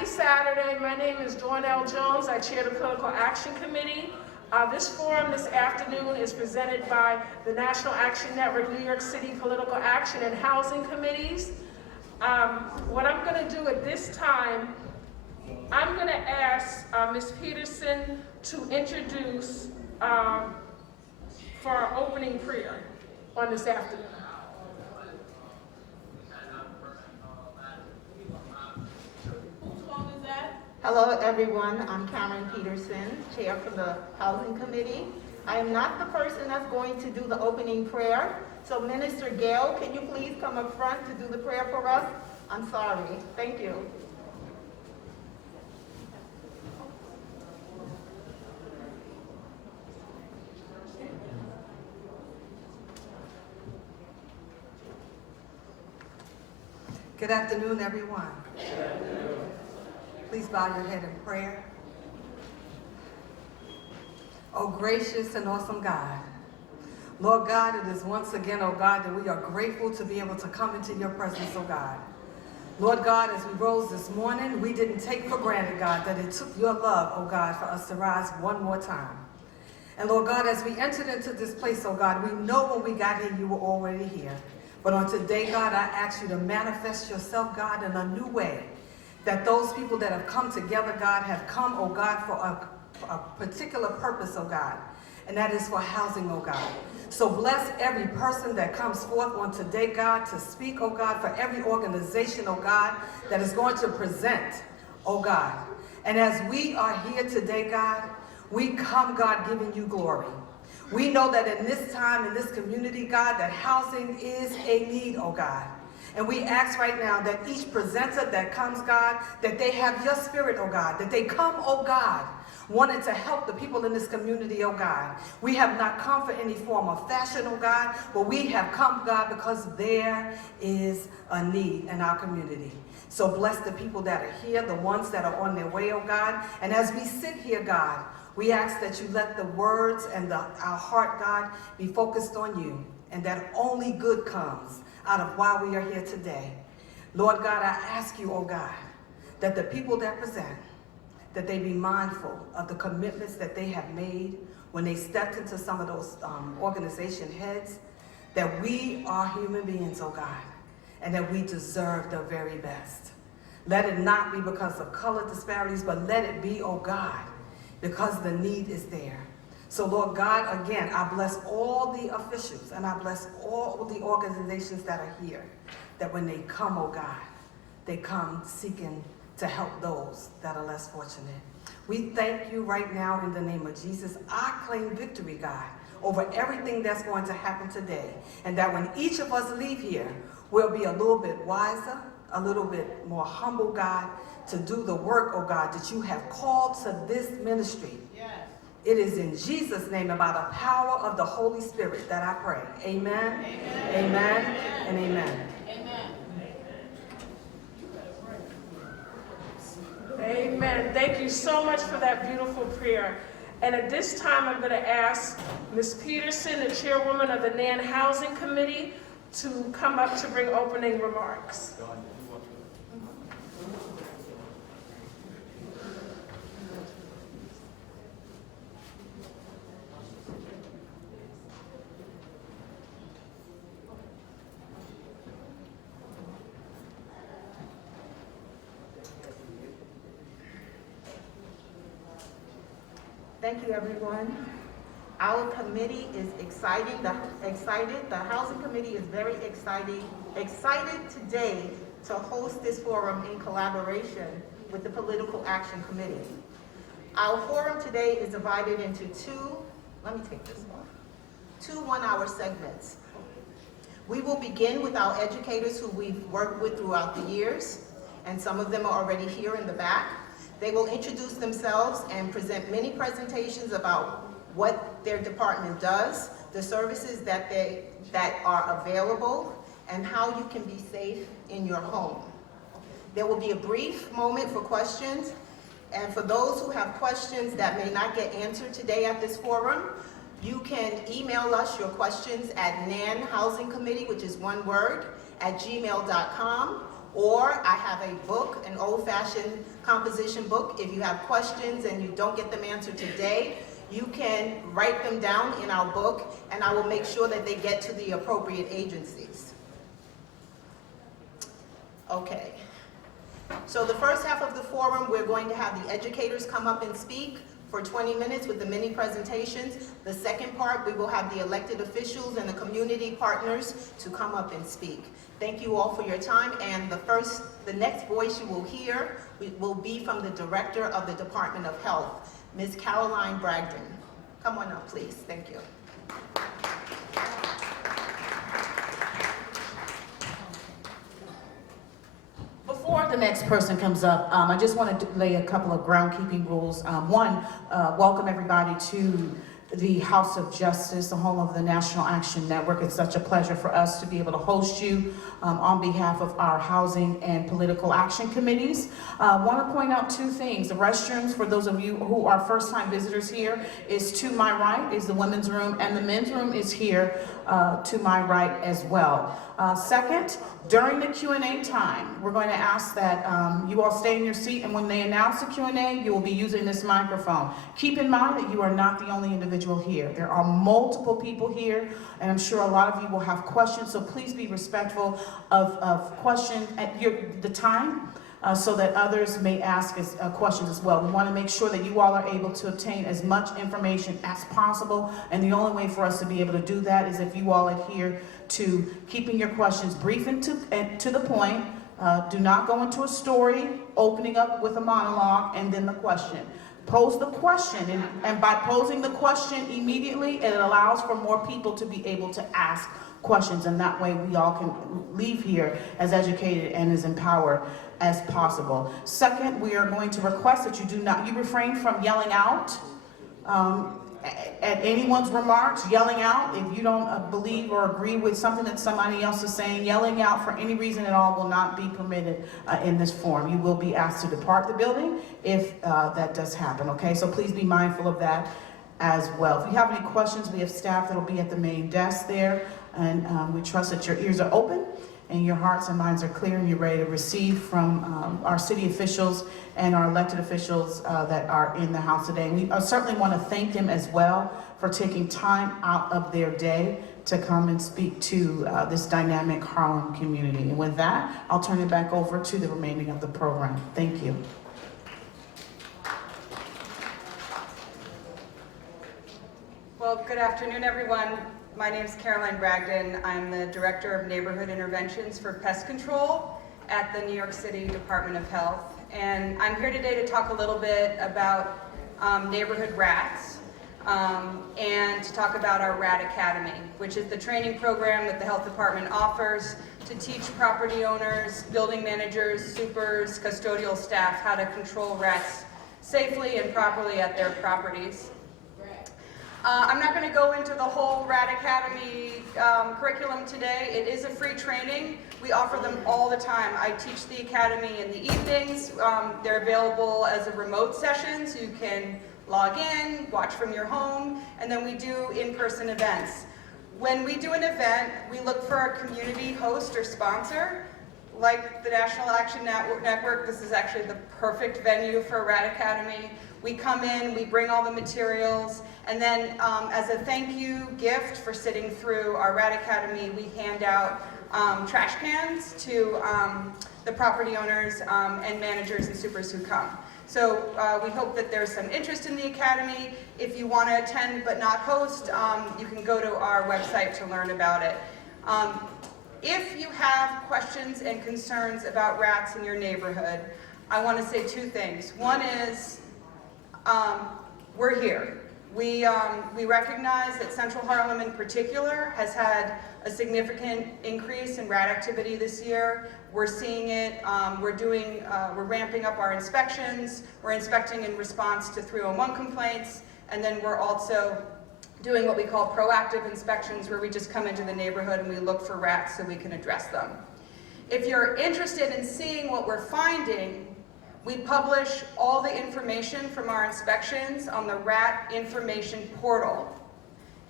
Happy Saturday. My name is Dornell Jones. I chair the Political Action Committee. This forum this afternoon is presented by the National Action Network, New York City Political Action and Housing Committees. What I'm going to do at this time, I'm going to ask Ms. Peterson to introduce for our opening prayer on this afternoon. Hello everyone, I'm Cameron Peterson, Chair for the Housing Committee. I am not the person that's going to do the opening prayer, so Minister Gail, can you please come up front to do the prayer for us? I'm sorry, thank you. Good afternoon, everyone. Please bow your head in prayer. Oh, gracious and awesome God. Lord God, it is once again, oh God, that we are grateful to be able to come into your presence, oh God. Lord God, as we rose this morning, we didn't take for granted, God, that it took your love, oh God, for us to rise one more time. And Lord God, as we entered into this place, oh God, we know when we got here, you were already here. But on today, God, I ask you to manifest yourself, God, in a new way. That those people that have come together, God, have come, oh God, for a particular purpose, oh God. And that is for housing, oh God. So bless every person that comes forth on today, God, to speak, oh God, for every organization, oh God, that is going to present, oh God. And as we are here today, God, we come, God, giving you glory. We know that in this time, in this community, God, that housing is a need, oh God. And we ask right now that each presenter that comes, God, that they have your spirit, oh God, that they come, oh God, wanting to help the people in this community, oh God. We have not come for any form of fashion, oh God, but we have come, God, because there is a need in our community. So bless the people that are here, the ones that are on their way, oh God. And as we sit here, God, we ask that you let the words and our heart, God, be focused on you, and that only good comes out of why we are here today. Lord God, I ask you, oh God, that the people that present, that they be mindful of the commitments that they have made when they stepped into some of those organization heads, that we are human beings, oh God, and that we deserve the very best. Let it not be because of color disparities, but let it be, oh God, because the need is there. So Lord God, again, I bless all the officials and I bless all the organizations that are here, that when they come, oh God, they come seeking to help those that are less fortunate. We thank you right now in the name of Jesus. I claim victory, God, over everything that's going to happen today. And that when each of us leave here, we'll be a little bit wiser, a little bit more humble, God, to do the work, oh God, that you have called to this ministry. Yes. It is in Jesus' name and by the power of the Holy Spirit that I pray. Amen, amen, amen, and amen. Amen. Thank you so much for that beautiful prayer. And at this time, I'm going to ask Ms. Peterson, the chairwoman of the NAN Housing Committee, to come up to bring opening remarks. Thank you, everyone. Our committee is excited. The Housing Committee is very excited today to host this forum in collaboration with the Political Action Committee. Our forum today is divided into two one-hour segments. We will begin with our educators who we've worked with throughout the years, and some of them are already here in the back. They will introduce themselves and present many presentations about what their department does, the services that are available, and how you can be safe in your home. There will be a brief moment for questions, and for those who have questions that may not get answered today at this forum, you can email us your questions at nanhousingcommittee, which is one word, @gmail.com, Or I have a book, an old-fashioned composition book. If you have questions and you don't get them answered today, you can write them down in our book, and I will make sure that they get to the appropriate agencies. Okay. So the first half of the forum, we're going to have the educators come up and speak for 20 minutes with the mini presentations. The second part, we will have the elected officials and the community partners to come up and speak. Thank you all for your time, and the next voice you will hear will be from the Director of the Department of Health, Ms. Caroline Bragdon. Come on up, please. Thank you. Before the next person comes up, I just want to lay a couple of groundkeeping rules. One, welcome everybody to the House of Justice, the home of the National Action Network. It's such a pleasure for us to be able to host you on behalf of our housing and political action committees. I want to point out two things. The restrooms, for those of you who are first-time visitors here, is to my right, is the women's room, and the men's room is here to my right as well. Second, during the Q&A time, we're going to ask that you all stay in your seat, and when they announce the Q&A, you will be using this microphone. Keep in mind that you are not the only individual here. There are multiple people here, and I'm sure a lot of you will have questions, so please be respectful of questions at the time, so that others may ask questions as well. We want to make sure that you all are able to obtain as much information as possible, and the only way for us to be able to do that is if you all adhere to keeping your questions brief and to the point. Do not go into a story, opening up with a monologue, and then the question. Pose the question, and by posing the question immediately, it allows for more people to be able to ask questions, and that way we all can leave here as educated and as empowered as possible. Second, we are going to request that you refrain from yelling out at anyone's remarks. Yelling out if you don't believe or agree with something that somebody else is saying. Yelling out for any reason at all will not be permitted in this forum. You will be asked to depart the building if that does happen, okay? So please be mindful of that as well. If you have any questions, we have staff that will be at the main desk there, and we trust that your ears are open and your hearts and minds are clear and you're ready to receive from our city officials and our elected officials that are in the house today. And we certainly want to thank them as well for taking time out of their day to come and speak to this dynamic Harlem community. And with that, I'll turn it back over to the remaining of the program. Thank you. Well, good afternoon, everyone. My name is Caroline Bragdon. I'm the Director of Neighborhood Interventions for Pest Control at the New York City Department of Health. And I'm here today to talk a little bit about neighborhood rats and to talk about our Rat Academy, which is the training program that the Health Department offers to teach property owners, building managers, supers, custodial staff how to control rats safely and properly at their properties. I'm not going to go into the whole Rat Academy curriculum today. It is a free training. We offer them all the time. I teach the academy in the evenings. They're available as a remote session, so you can log in, watch from your home, and then we do in-person events. When we do an event, we look for a community host or sponsor. Like the National Action Network, this is actually the perfect venue for a Rat Academy. We come in, we bring all the materials, and then as a thank you gift for sitting through our Rat Academy, we hand out trash cans to the property owners and managers and supers who come. So we hope that there's some interest in the Academy. If you want to attend but not host, you can go to our website to learn about it. If you have questions and concerns about rats in your neighborhood, I want to say two things. One is, we're here. We recognize that Central Harlem in particular has had a significant increase in rat activity this year. We're seeing it, we're ramping up our inspections. We're inspecting in response to 301 complaints, and then we're also doing what we call proactive inspections, where we just come into the neighborhood and we look for rats so we can address them. If you're interested in seeing what we're finding, we publish all the information from our inspections on the Rat Information Portal,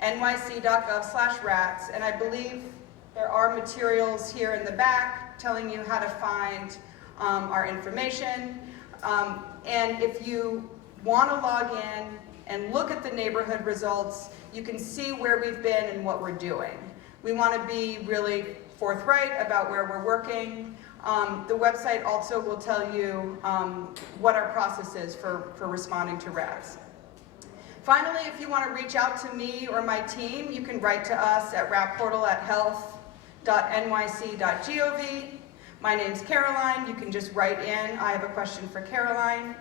nyc.gov/rats, and I believe there are materials here in the back telling you how to find our information. And if you want to log in and look at the neighborhood results, you can see where we've been and what we're doing. We want to be really forthright about where we're working. The website also will tell you what our process is for responding to rats. Finally, if you want to reach out to me or my team, you can write to us at ratportal@health.nyc.gov. My name's Caroline. You can just write in. I have a question for Caroline.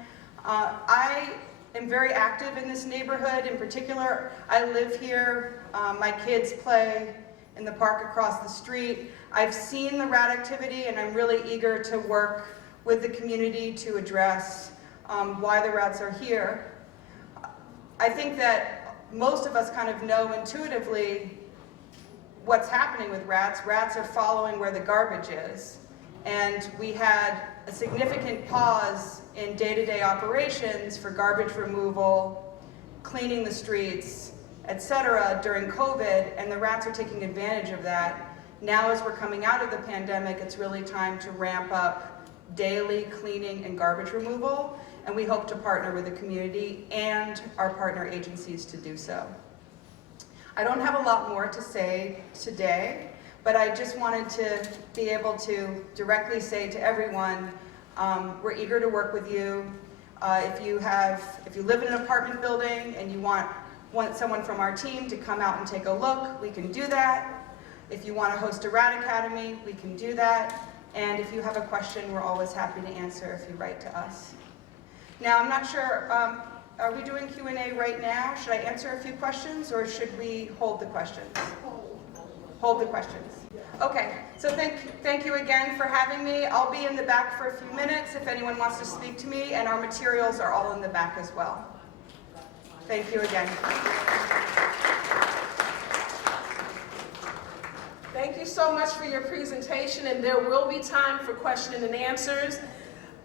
I am very active in this neighborhood. In particular, I live here. My kids play in the park across the street. I've seen the rat activity, and I'm really eager to work with the community to address why the rats are here. I think that most of us kind of know intuitively what's happening with rats. Rats are following where the garbage is. And we had a significant pause in day-to-day operations for garbage removal, cleaning the streets, etc. during COVID, and the rats are taking advantage of that. Now as we're coming out of the pandemic, it's really time to ramp up daily cleaning and garbage removal, and we hope to partner with the community and our partner agencies to do so. I don't have a lot more to say today, but I just wanted to be able to directly say to everyone, we're eager to work with you. If you live in an apartment building and you want someone from our team to come out and take a look, we can do that. If you want to host a rat academy, we can do that. And if you have a question, we're always happy to answer if you write to us. Now, I'm not sure, are we doing Q&A right now? Should I answer a few questions, or should we hold the questions? Hold the questions. Okay, so thank you again for having me. I'll be in the back for a few minutes if anyone wants to speak to me, and our materials are all in the back as well. Thank you again. Thank you so much for your presentation, and there will be time for question and answers.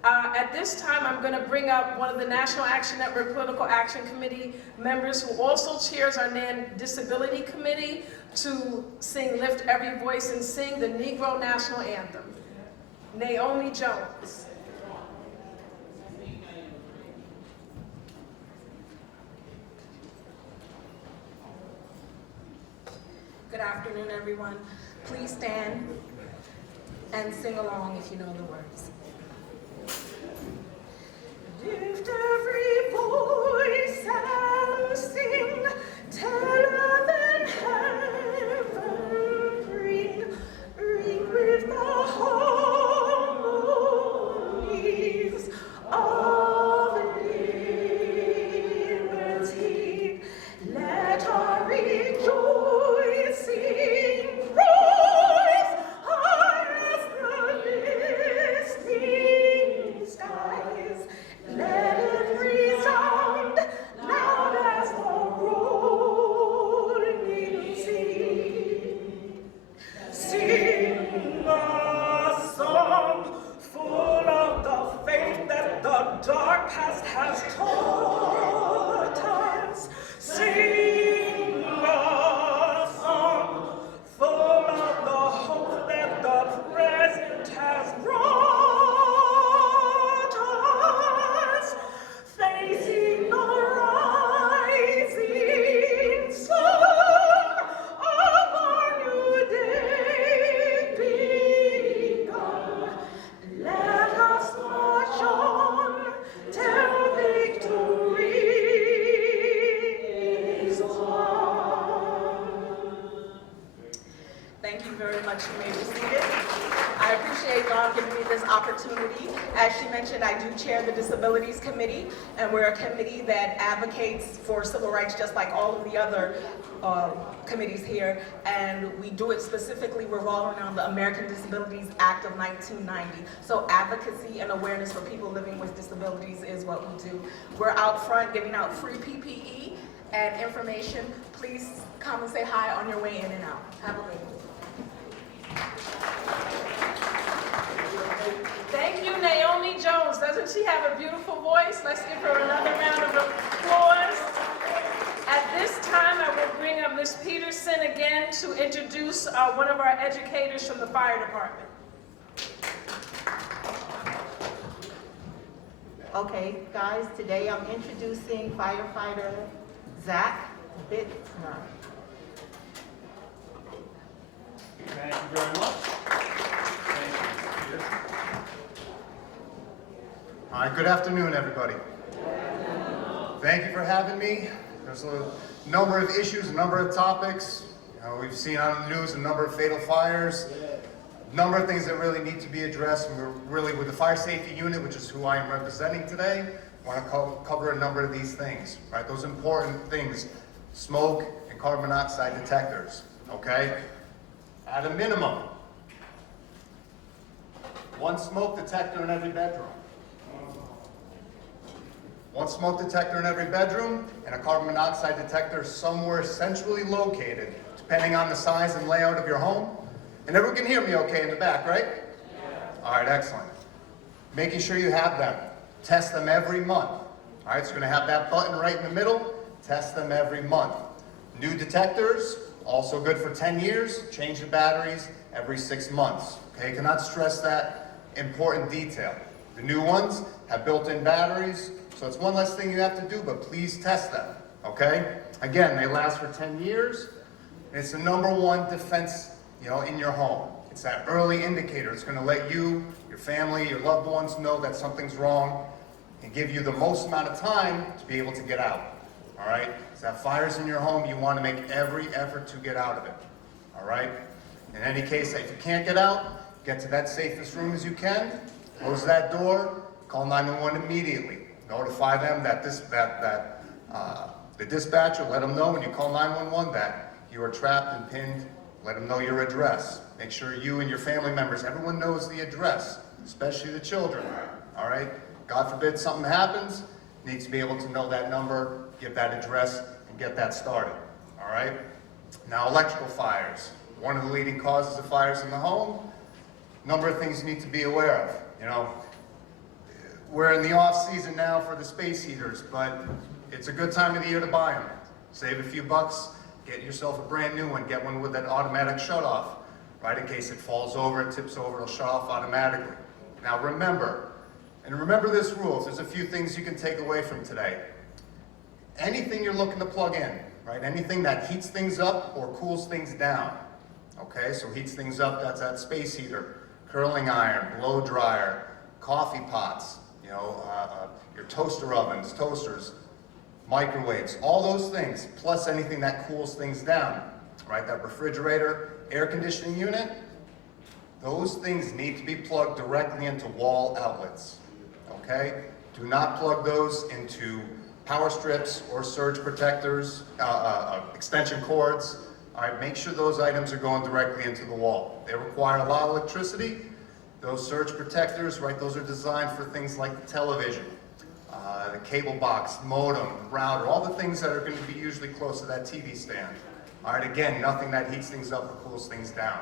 At this time, I'm going to bring up one of the National Action Network Political Action Committee members who also chairs our Disability Committee to sing Lift Every Voice and sing the Negro National Anthem. Naomi Jones. Good afternoon, everyone. Please stand and sing along if you know the words. Lift every voice and sing, terror than heaven ring, ring with the harmonies of liberty. Let our rejoicing rise high as the listening skies. Let it resound loud as the rolling sea. Sing a song full of the faith that the dark past has taught us. Sing a song full of the hope that the present has brought us. Facing the rising sun of our new day begun. Let us march on till victory is won. Thank you very much. You may be seated. I appreciate Dawn giving me this opportunity. As she mentioned, I do chair the Disabilities Committee, and we're a committee that advocates for civil rights just like all of the other committees here, and we do it specifically revolving around the American Disabilities Act of 1990. So advocacy and awareness for people living with disabilities is what we do. We're out front giving out free PPE and information. Please come and say hi on your way in and out. Have a good one. Thank you, Naomi Jones. Doesn't she have a beautiful voice? Let's give her another round of applause. At this time, I will bring up Ms. Peterson again to introduce one of our educators from the fire department. Okay, guys, today I'm introducing firefighter Zach Bittner. Thank you very much. Thank you, Peter. All right, good afternoon, everybody. Thank you for having me. There's a number of issues, a number of topics. We've seen on the news a number of fatal fires, a number of things that really need to be addressed. And we're really, with the fire safety unit, which is who I am representing today, want to cover a number of these things, right? Those important things, smoke and carbon monoxide detectors, okay? At a minimum, one smoke detector in every bedroom. One smoke detector in every bedroom and a carbon monoxide detector somewhere centrally located, depending on the size and layout of your home. And everyone can hear me okay in the back, right? Yeah. All right, excellent. Making sure you have them. Test them every month. All right, so you're going to have that button right in the middle. Test them every month. New detectors, also good for 10 years. Change the batteries every 6 months. Okay, cannot stress that important detail. The new ones have built-in batteries, so it's one less thing you have to do, but please test them, okay? Again, they last for 10 years, and it's the #1 defense, in your home. It's that early indicator. It's gonna let you, your family, your loved ones know that something's wrong and give you the most amount of time to be able to get out, all right? If that fire's in your home, you wanna make every effort to get out of it, all right? In any case, if you can't get out, get to that safest room as you can, close that door, call 911 immediately. Notify them that the dispatcher, let them know when you call 911 that you are trapped and pinned. Let them know your address. Make sure you and your family members, everyone knows the address, especially the children, all right? God forbid something happens, needs to be able to know that number, give that address, and get that started, all right? Now, electrical fires. One of the leading causes of fires in the home. Number of things you need to be aware of, We're in the off season now for the space heaters, but it's a good time of the year to buy them. Save a few bucks, get yourself a brand new one, get one with that automatic shut off, right? In case it falls over, it tips over, it'll shut off automatically. Now remember this rule, there's a few things you can take away from today. Anything you're looking to plug in, right? Anything that heats things up or cools things down, okay? So heats things up, that's that space heater, curling iron, blow dryer, coffee pots, your toaster ovens, toasters, microwaves, all those things, plus anything that cools things down, right? That refrigerator, air conditioning unit, those things need to be plugged directly into wall outlets, okay? Do not plug those into power strips or surge protectors, extension cords. All right, make sure those items are going directly into the wall. They require a lot of electricity. Those surge protectors, right, those are designed for things like the television, the cable box, modem, router, all the things that are going to be usually close to that TV stand. All right, again, nothing that heats things up or cools things down.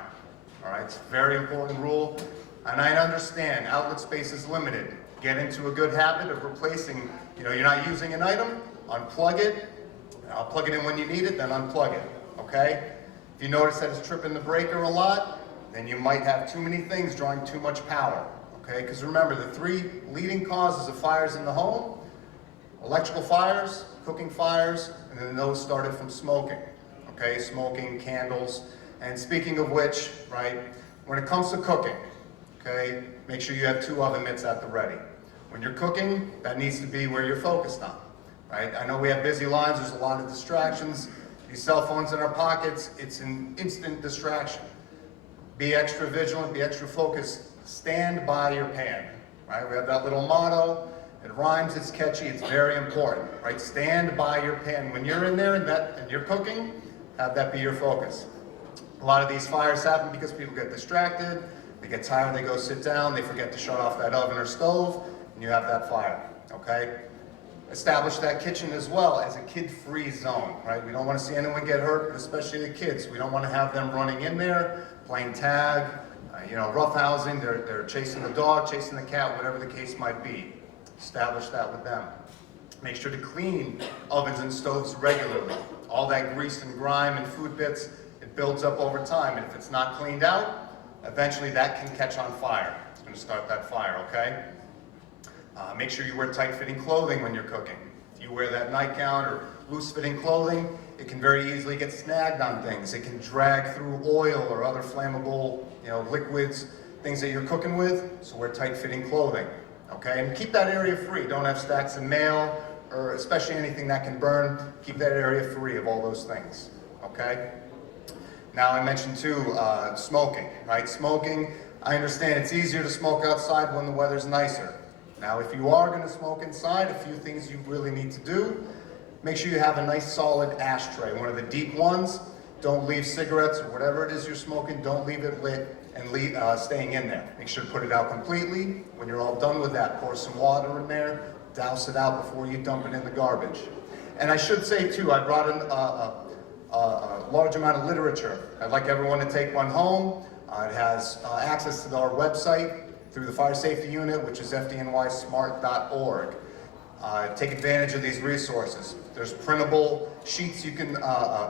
All right, it's a very important rule. And I understand outlet space is limited. Get into a good habit of replacing, you're not using an item, unplug it. I'll plug it in when you need it, then unplug it, okay? If you notice that it's tripping the breaker a lot, then you might have too many things drawing too much power, okay? Because remember, the 3 leading causes of fires in the home: electrical fires, cooking fires, and then those started from smoking, okay? Smoking, candles. And speaking of which, right, when it comes to cooking, okay, make sure you have 2 oven mitts at the ready. When you're cooking, that needs to be where you're focused on, right? I know we have busy lives, there's a lot of distractions. These cell phones in our pockets, it's an instant distraction. Be extra vigilant, be extra focused. Stand by your pan, right? We have that little motto. It rhymes, it's catchy, it's very important, right? Stand by your pan. When you're in there and you're cooking, have that be your focus. A lot of these fires happen because people get distracted, they get tired, they go sit down, they forget to shut off that oven or stove, and you have that fire, okay? Establish that kitchen as well as a kid-free zone, right? We don't want to see anyone get hurt, especially the kids. We don't want to have them running in there, playing tag, roughhousing, they're chasing the dog, chasing the cat, whatever the case might be. Establish that with them. Make sure to clean ovens and stoves regularly. All that grease and grime and food bits, it builds up over time, and if it's not cleaned out, eventually that can catch on fire. It's going to start that fire, okay? Make sure you wear tight-fitting clothing when you're cooking. If you wear that nightgown or loose-fitting clothing, it can very easily get snagged on things. It can drag through oil or other flammable, liquids, things that you're cooking with, so wear tight-fitting clothing, okay? And keep that area free. Don't have stacks of mail, or especially anything that can burn. Keep that area free of all those things, okay? Now, I mentioned too, smoking, right? Smoking, I understand it's easier to smoke outside when the weather's nicer. Now, if you are gonna smoke inside, a few things you really need to do. Make sure you have a nice solid ashtray, one of the deep ones. Don't leave cigarettes or whatever it is you're smoking, don't leave it lit and staying in there. Make sure to put it out completely. When you're all done with that, pour some water in there, douse it out before you dump it in the garbage. And I should say too, I brought in a large amount of literature. I'd like everyone to take one home. It has access to our website through the Fire Safety Unit, which is fdnysmart.org. Take advantage of these resources. There's printable sheets you can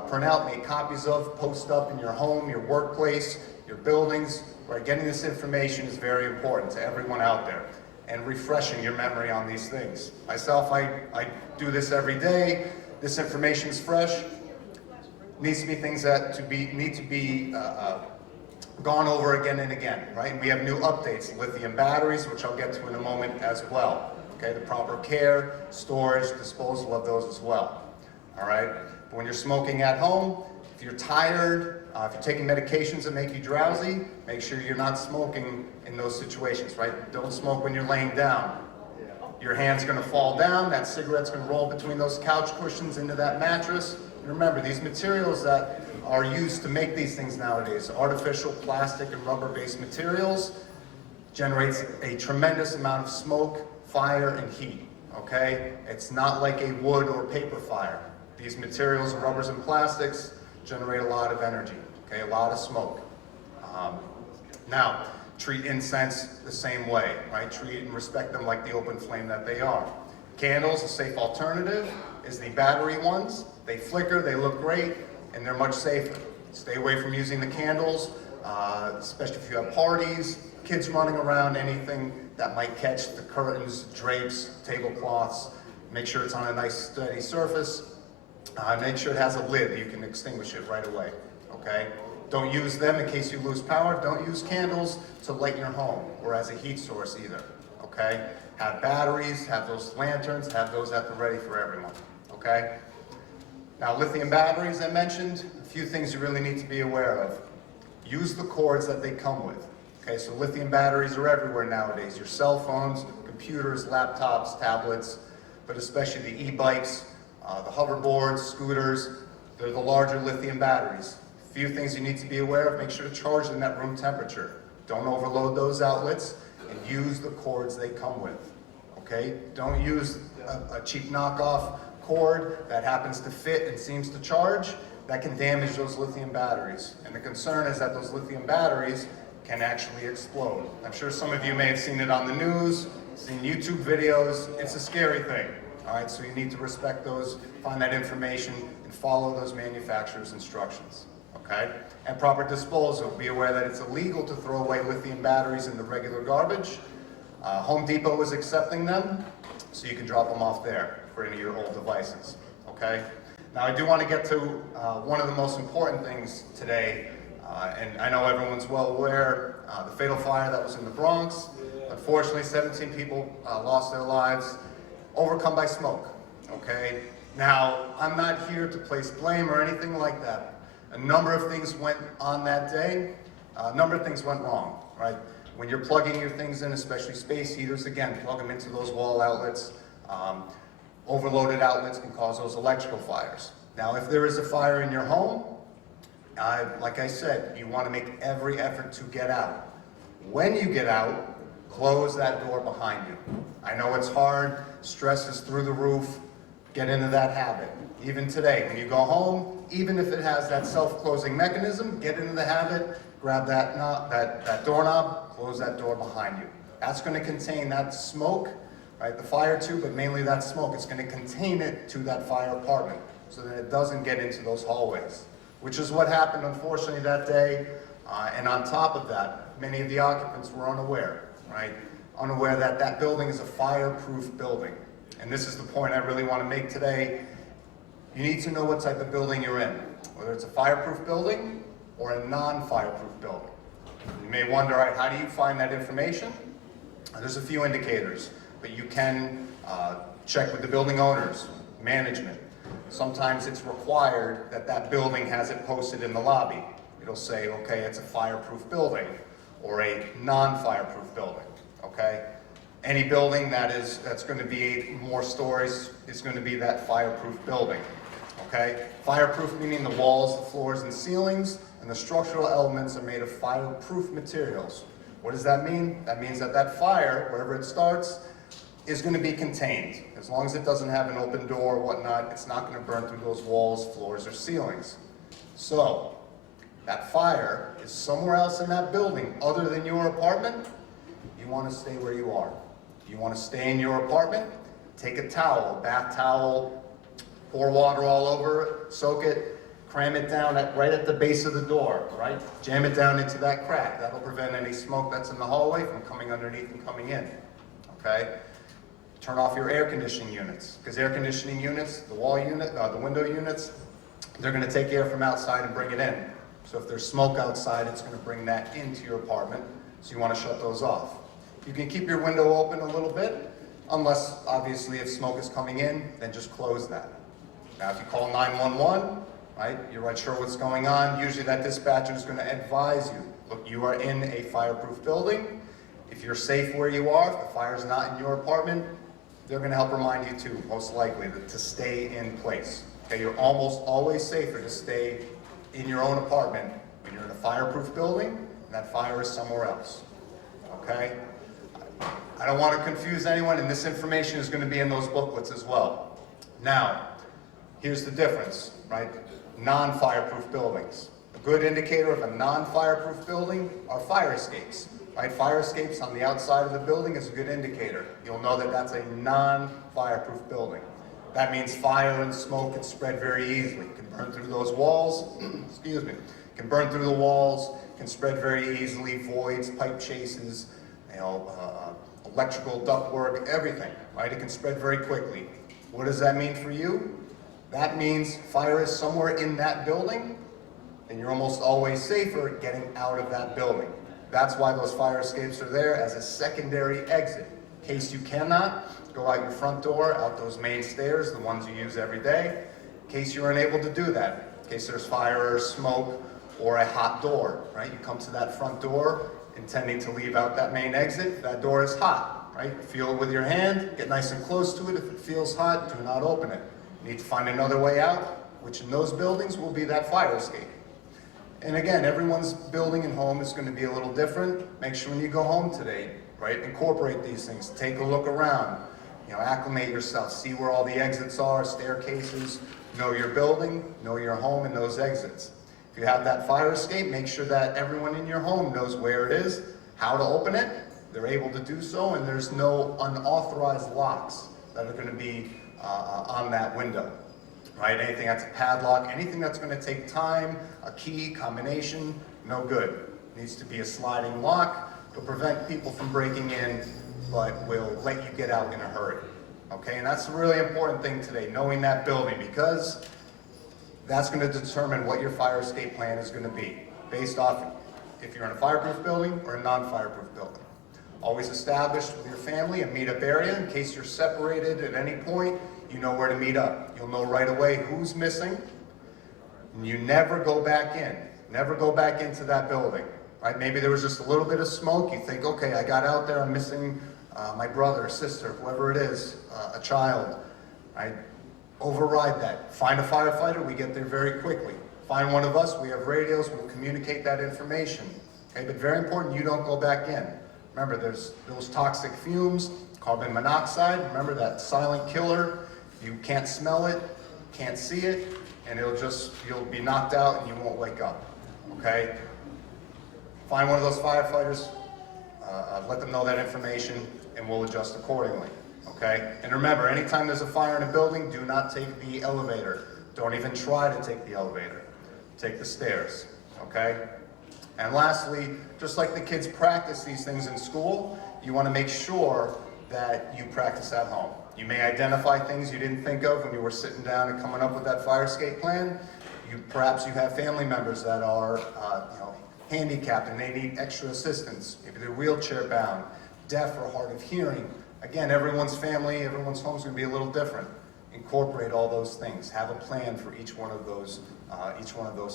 print out, make copies of, post up in your home, your workplace, your buildings. Right? Getting this information is very important to everyone out there, and refreshing your memory on these things. Myself, I do this every day. This information is fresh. Needs to be things that need to be gone over again and again, right? We have new updates, lithium batteries, which I'll get to in a moment as well. Okay, the proper care, storage, disposal of those as well. All right, but when you're smoking at home, if you're tired, if you're taking medications that make you drowsy, make sure you're not smoking in those situations, right? Don't smoke when you're laying down. Your hand's gonna fall down, that cigarette's gonna roll between those couch cushions into that mattress. And remember, these materials that are used to make these things nowadays, artificial plastic and rubber-based materials, generates a tremendous amount of smoke, fire, and heat, okay? It's not like a wood or paper fire. These materials, rubbers and plastics, generate a lot of energy, okay? A lot of smoke. Now, treat incense the same way, right? Treat and respect them like the open flame that they are. Candles, a safe alternative, is the battery ones. They flicker, they look great, and they're much safer. Stay away from using the candles, especially if you have parties, kids running around, anything that might catch the curtains, drapes, tablecloths. Make sure it's on a nice steady surface. Make sure it has a lid, you can extinguish it right away, okay? Don't use them in case you lose power. Don't use candles to light your home or as a heat source either, okay? Have batteries, have those lanterns, have those at the ready for everyone, okay? Now, lithium batteries, I mentioned, a few things you really need to be aware of. Use the cords that they come with. Okay, so lithium batteries are everywhere nowadays. Your cell phones, computers, laptops, tablets, but especially the e-bikes, the hoverboards, scooters, they're the larger lithium batteries. A few things you need to be aware of. Make sure to charge them at room temperature. Don't overload those outlets, and use the cords they come with. Okay, don't use a cheap knockoff cord that happens to fit and seems to charge. That can damage those lithium batteries. And the concern is that those lithium batteries can actually explode. I'm sure some of you may have seen it on the news, seen YouTube videos. It's a scary thing, all right? So you need to respect those, find that information, and follow those manufacturer's instructions, okay? And proper disposal. Be aware that it's illegal to throw away lithium batteries in the regular garbage. Home Depot is accepting them, so you can drop them off there for any of your old devices, okay? Now, I do want to get to one of the most important things today, and I know everyone's well aware, the fatal fire that was in the Bronx. Unfortunately, 17 people lost their lives, overcome by smoke, okay? Now, I'm not here to place blame or anything like that. A number of things went on that day. A number of things went wrong, right? When you're plugging your things in, especially space heaters, again, plug them into those wall outlets. Overloaded outlets can cause those electrical fires. Now, if there is a fire in your home, like I said, you want to make every effort to get out. When you get out, close that door behind you. I know it's hard, stress is through the roof, get into that habit. Even today, when you go home, even if it has that self-closing mechanism, get into the habit, grab that doorknob, close that door behind you. That's going to contain that smoke, right, the fire tube, but mainly that smoke. It's going to contain it to that fire apartment so that it doesn't get into those hallways, which is what happened, unfortunately, that day. And on top of that, many of the occupants were unaware, right? unaware that that building is a fireproof building. And this is the point I really want to make today. You need to know what type of building you're in, whether it's a fireproof building or a non-fireproof building. You may wonder, all right, how do you find that information? There's a few indicators, but you can check with the building owners, management. Sometimes it's required that that building has it posted in the lobby. It'll say, okay, it's a fireproof building or a non-fireproof building, okay? Any building that's going to be more stories is going to be that fireproof building, okay? Fireproof meaning the walls, the floors, and ceilings, and the structural elements are made of fireproof materials. What does that mean? That means that that fire, wherever it starts, is going to be contained. As long as it doesn't have an open door or whatnot, it's not going to burn through those walls, floors, or ceilings. So, that fire is somewhere else in that building other than your apartment. You want to stay where you are. You want to stay in your apartment, take a towel, a bath towel, pour water all over it, soak it, cram it down right at the base of the door, right? Jam it down into that crack. That'll prevent any smoke that's in the hallway from coming underneath and coming in, okay? Turn off your air conditioning units, because air conditioning units, the wall unit, the window units, they're going to take air from outside and bring it in. So if there's smoke outside, it's going to bring that into your apartment, so you want to shut those off. You can keep your window open a little bit, unless, obviously, if smoke is coming in, then just close that. Now, if you call 911, right, you're not sure what's going on, usually that dispatcher is going to advise you, look, you are in a fireproof building. If you're safe where you are, if the fire's not in your apartment, they're going to help remind you too, most likely, to stay in place. Okay, you're almost always safer to stay in your own apartment when you're in a fireproof building and that fire is somewhere else. Okay? I don't want to confuse anyone, and this information is going to be in those booklets as well. Now, here's the difference, right? Non-fireproof buildings. A good indicator of a non-fireproof building are fire escapes. Right? Fire escapes on the outside of the building is a good indicator. You'll know that that's a non-fireproof building. That means fire and smoke can spread very easily. It can burn through those walls, excuse me, can burn through the walls, can spread very easily, voids, pipe chases, electrical ductwork, everything, right? It can spread very quickly. What does that mean for you? That means fire is somewhere in that building, and you're almost always safer getting out of that building. That's why those fire escapes are there as a secondary exit. In case you cannot, go out your front door, out those main stairs, the ones you use every day, in case you're unable to do that. In case there's fire or smoke or a hot door, right? You come to that front door intending to leave out that main exit. That door is hot, right? Feel it with your hand, get nice and close to it. If it feels hot, do not open it. You need to find another way out, which in those buildings will be that fire escape. And again, everyone's building and home is going to be a little different. Make sure when you go home today, right, incorporate these things. Take a look around. Acclimate yourself. See where all the exits are, staircases. Know your building, know your home, and those exits. If you have that fire escape, make sure that everyone in your home knows where it is, how to open it. They're able to do so, and there's no unauthorized locks that are going to be on that window. Right? Anything that's a padlock, anything that's going to take time, a key, combination, no good. It needs to be a sliding lock. It'll prevent people from breaking in, but will let you get out in a hurry. Okay, and that's a really important thing today, knowing that building, because that's going to determine what your fire escape plan is going to be, based off if you're in a fireproof building or a non-fireproof building. Always establish with your family a meetup area in case you're separated at any point. You know where to meet up. You'll know right away who's missing. And you never go back in. Never go back into that building. Right? Maybe there was just a little bit of smoke. You think, okay, I got out there, I'm missing my brother, sister, whoever it is, a child. Right? Override that. Find a firefighter, we get there very quickly. Find one of us, we have radios, we'll communicate that information. Okay, but very important, you don't go back in. Remember, there's those toxic fumes, carbon monoxide, remember that silent killer. You can't smell it, can't see it, and you'll be knocked out and you won't wake up, okay? Find one of those firefighters, let them know that information, and we'll adjust accordingly, okay? And remember, anytime there's a fire in a building, do not take the elevator. Don't even try to take the elevator. Take the stairs, okay? And lastly, just like the kids practice these things in school, you want to make sure that you practice at home. You may identify things you didn't think of when you were sitting down and coming up with that fire escape plan. Perhaps you have family members that are handicapped and they need extra assistance. Maybe they're wheelchair bound, deaf or hard of hearing. Again, everyone's family, everyone's home is going to be a little different. Incorporate all those things. Have a plan for each one of those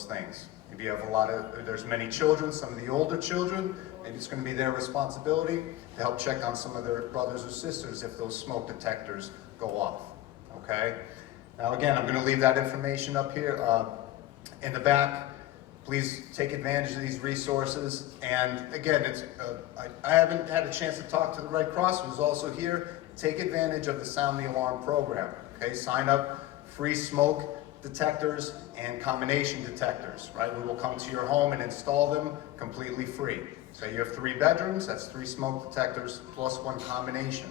things. Maybe you have there's many children, some of the older children, maybe it's going to be their responsibility to help check on some of their brothers or sisters if those smoke detectors go off, okay? Now again, I'm going to leave that information up here in the back. Please take advantage of these resources. And again, I haven't had a chance to talk to the Red Cross, who's also here. Take advantage of the Sound the Alarm program, okay? Sign up, free smoke detectors and combination detectors, right? We will come to your home and install them completely free. Say you have 3 bedrooms, that's 3 smoke detectors plus 1 combination,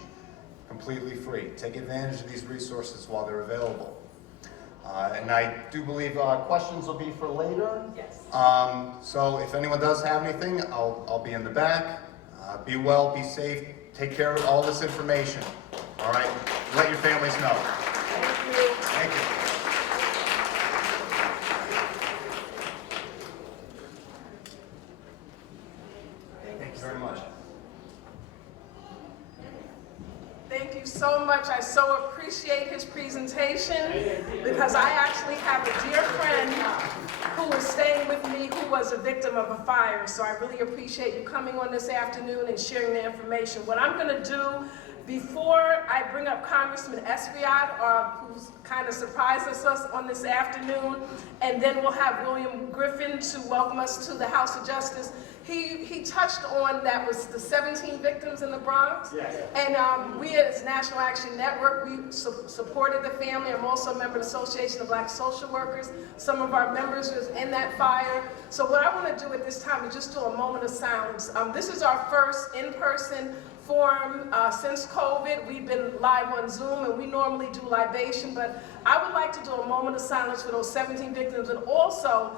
completely free. Take advantage of these resources while they're available. And I do believe questions will be for later. Yes. So if anyone does have anything, I'll be in the back. Be well, be safe, take care of all this information. All right? Let your families know. Thank you. Thank you. Thank you very much. Thank you so much. I so appreciate his presentation because I actually have a dear friend who is staying with me who was a victim of a fire. So I really appreciate you coming on this afternoon and sharing the information. What I'm going to do before I bring up Congressman Esviat, who's kind of surprised us on this afternoon, and then we'll have William Griffin to welcome us to the House of Justice. He touched on that was the 17 victims in the Bronx. Yes. And we as National Action Network, we supported the family. I'm also a member of the Association of Black Social Workers. Some of our members was in that fire. So what I want to do at this time is just do a moment of silence. This is our first in-person forum since COVID. We've been live on Zoom, and we normally do libation, but I would like to do a moment of silence for those 17 victims, and also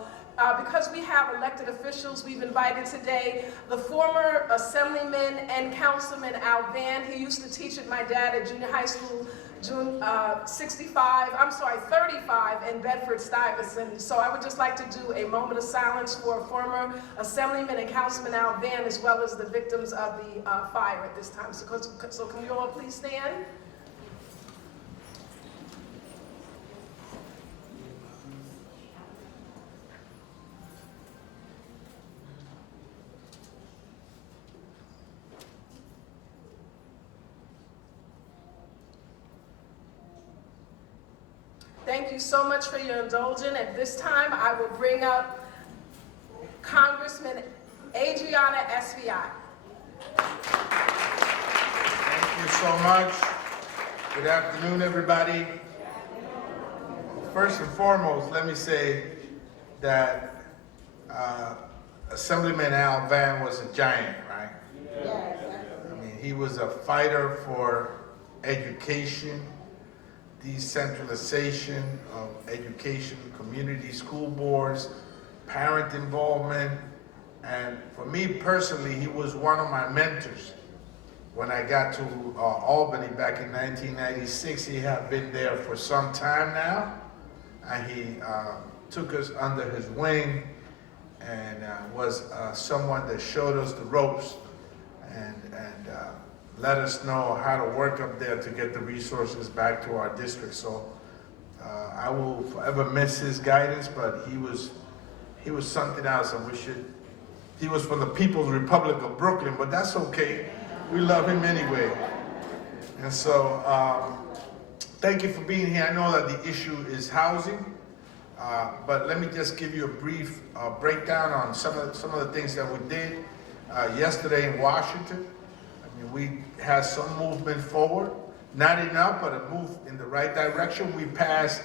because we have elected officials, we've invited today the former Assemblyman and Councilman Al Van. He used to teach at my dad at junior high school, 35 in Bedford-Stuyvesant. So I would just like to do a moment of silence for former Assemblyman and Councilman Al Van, as well as the victims of the fire at this time. So can you all please stand? Thank you so much for your indulgence. At this time, I will bring up Congressman Adriana Esviat. Thank you so much. Good afternoon, everybody. First and foremost, let me say that Assemblyman Al Van was a giant, right? Yes. I mean, he was a fighter for education, decentralization of education, community school boards, parent involvement, and for me personally, he was one of my mentors. When I got to Albany back in 1996, he had been there for some time now, and he took us under his wing and was someone that showed us the ropes and let us know how to work up there to get the resources back to our district. So I will forever miss his guidance, but he was something else, and he was from the People's Republic of Brooklyn, but that's okay. We love him anyway. And so thank you for being here. I know that the issue is housing, but let me just give you a brief breakdown on some of the things that we did yesterday in Washington. We had some movement forward, not enough, but a move in the right direction. We passed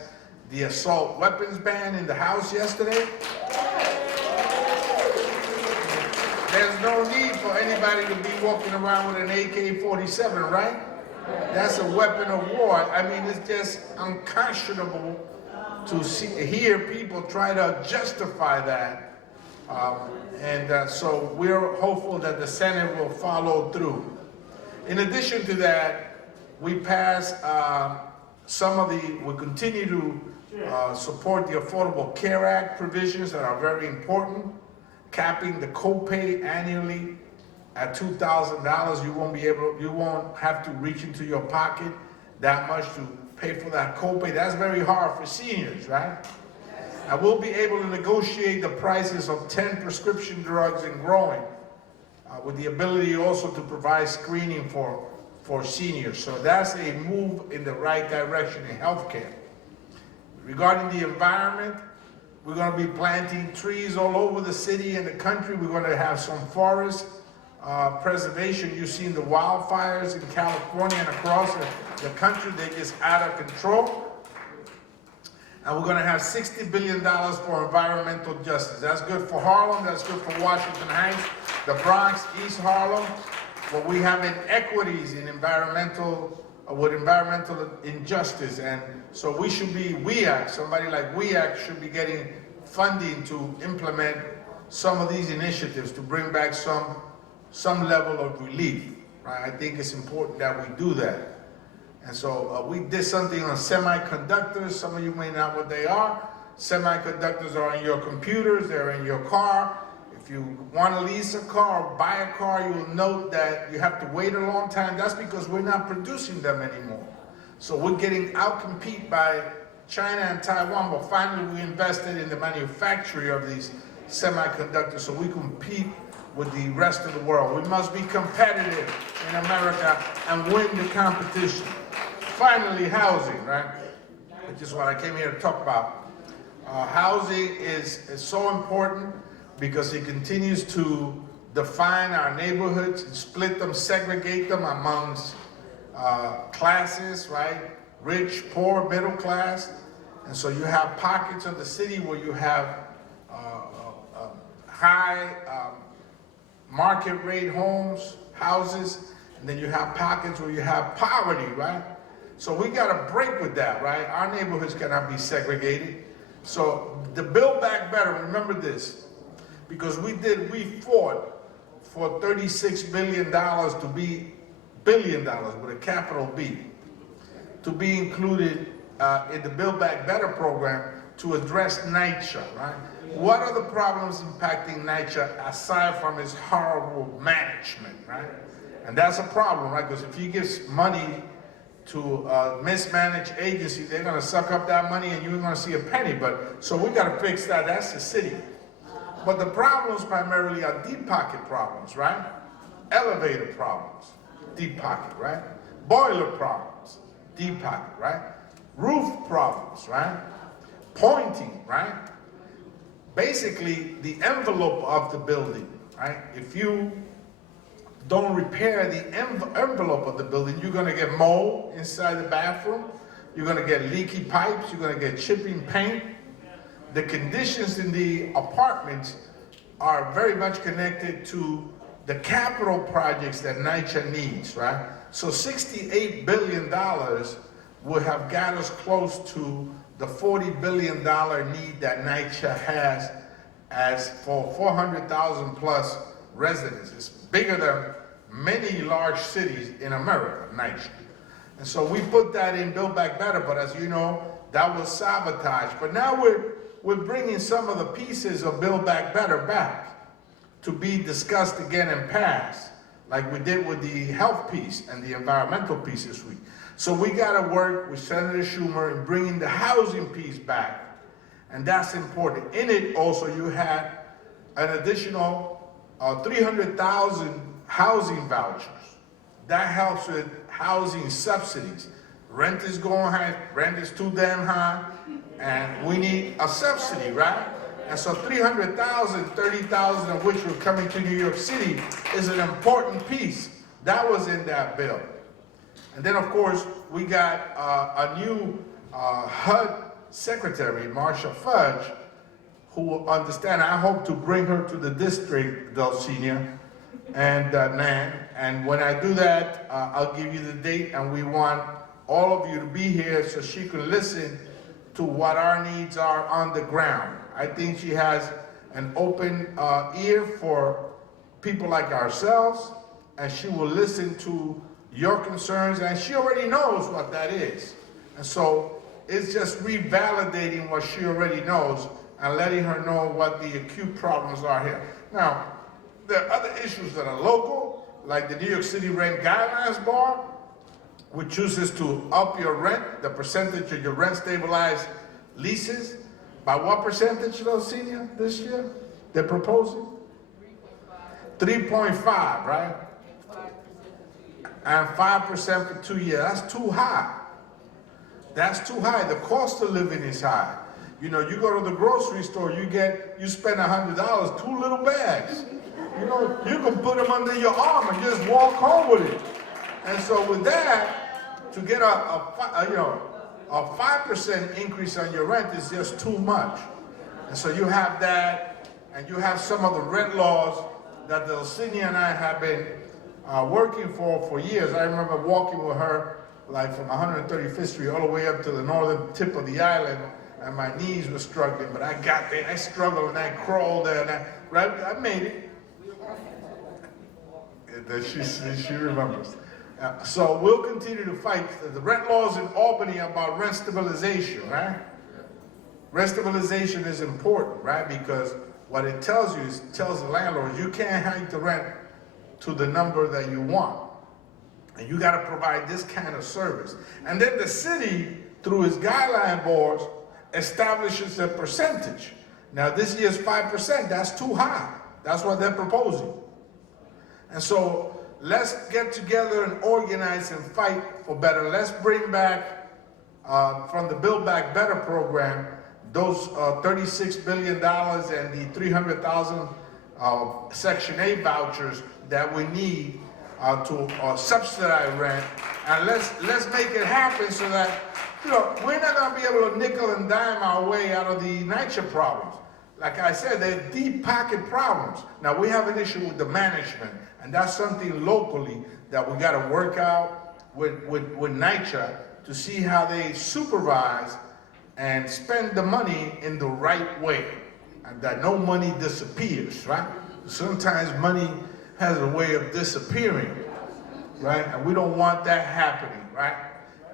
the assault weapons ban in the House yesterday. There's no need for anybody to be walking around with an AK-47, right? That's a weapon of war. I mean, it's just unconscionable to hear people try to justify that. So we're hopeful that the Senate will follow through. In addition to that, we passed we continue to support the Affordable Care Act provisions that are very important, capping the copay annually at $2,000. You won't have to reach into your pocket that much to pay for that copay. That's very hard for seniors, right? And we'll be able to negotiate the prices of 10 prescription drugs and growing, with the ability also to provide screening for seniors. So that's a move in the right direction in healthcare. Regarding the environment, we're going to be planting trees all over the city and the country. We're going to have some forest preservation. You've seen the wildfires in California and across the country. They're just out of control. And we're going to have $60 billion for environmental justice. That's good for Harlem. That's good for Washington Heights, the Bronx, East Harlem. But we have inequities in with environmental injustice. And so we should be, somebody like WEAC should be getting funding to implement some of these initiatives to bring back some level of relief, right? I think it's important that we do that. And so we did something on semiconductors. Some of you may not know what they are. Semiconductors are in your computers, they're in your car. If you want to lease a car or buy a car, you'll note that you have to wait a long time. That's because we're not producing them anymore. So we're getting outcompeted by China and Taiwan, but finally we invested in the manufacturing of these semiconductors so we compete with the rest of the world. We must be competitive in America and win the competition. Finally, housing, right? Which is what I came here to talk about. Housing is so important because it continues to define our neighborhoods, split them, segregate them amongst classes, right? Rich, poor, middle class. And so you have pockets of the city where you have high market rate houses, and then you have pockets where you have poverty, right? So we got to break with that, right? Our neighborhoods cannot be segregated. So the Build Back Better, remember this, because we fought for $36 billion to be billion dollars with a capital B, to be included in the Build Back Better program to address Nycha, right? What are the problems impacting Nycha aside from its horrible management, right? And that's a problem, right? Because if you give money to a mismanaged agency, they're going to suck up that money and you're going to see a penny. So we got to fix that. That's the city. But the problems primarily are deep pocket problems, right? Elevator problems, deep pocket, right? Boiler problems, deep pocket, right? Roof problems, right? Pointing, right? Basically, the envelope of the building, right? If you don't repair the envelope of the building, you're going to get mold inside the bathroom. You're going to get leaky pipes. You're going to get chipping paint. The conditions in the apartments are very much connected to the capital projects that Nycha needs, right? So $68 billion would have got us close to the $40 billion need that Nycha has as for 400,000 plus residents. It's bigger than many large cities in America, Nycha. And so we put that in Build Back Better, but as you know, that was sabotaged. But now we're bringing some of the pieces of Build Back Better back to be discussed again and passed, like we did with the health piece and the environmental piece this week. So we got to work with Senator Schumer in bringing the housing piece back, and that's important. In it also, you had an additional 300,000 housing vouchers. That helps with housing subsidies. Rent is going high, rent is too damn high, and we need a subsidy, right? And so 300,000, 30,000 of which were coming to New York City is an important piece. That was in that bill. And then, of course, we got a new HUD secretary, Marsha Fudge, who will understand. I hope to bring her to the district, Dulcinea and Nan. And when I do that, I'll give you the date, and we want all of you to be here so she can listen to what our needs are on the ground. I think she has an open ear for people like ourselves, and she will listen to your concerns, and she already knows what that is. And so it's just revalidating what she already knows and letting her know what the acute problems are here. Now, there are other issues that are local, like the New York City Rent Guidelines Board, which chooses to up your rent, the percentage of your rent stabilized leases. By what percentage, though, Senior, this year? They're proposing? 3.5, right? And 5% for 2 years. That's too high. That's too high. The cost of living is high. You know, you go to the grocery store, you spend $100, 2 little bags. You know, you can put them under your arm and just walk home with it. And so with that, to get a 5% increase on your rent is just too much. And so you have that, and you have some of the rent laws that Dulcinea and I have been working for years. I remember walking with her like from 135th Street all the way up to the northern tip of the island, and my knees were struggling, but I got there, I struggled and I crawled there, and I made it. She remembers. So we'll continue to fight. The rent laws in Albany are about rent stabilization, right? Rent stabilization is important, right? Because what it tells you is, it tells the landlords, you can't hike the rent to the number that you want. And you gotta provide this kind of service. And then the city, through its guideline boards, establishes a percentage. Now this year's 5%, that's too high. That's what they're proposing. And so let's get together and organize and fight for better. Let's bring back, from the Build Back Better program, those $36 billion and the 300,000 Section 8 vouchers that we need to subsidize rent. And let's make it happen so that, you know, we're not gonna be able to nickel and dime our way out of the Nycha problems. Like I said, they're deep pocket problems. Now we have an issue with the management, and that's something locally that we gotta work out with Nycha to see how they supervise and spend the money in the right way, and that no money disappears, right? Sometimes money has a way of disappearing, right? And we don't want that happening, right?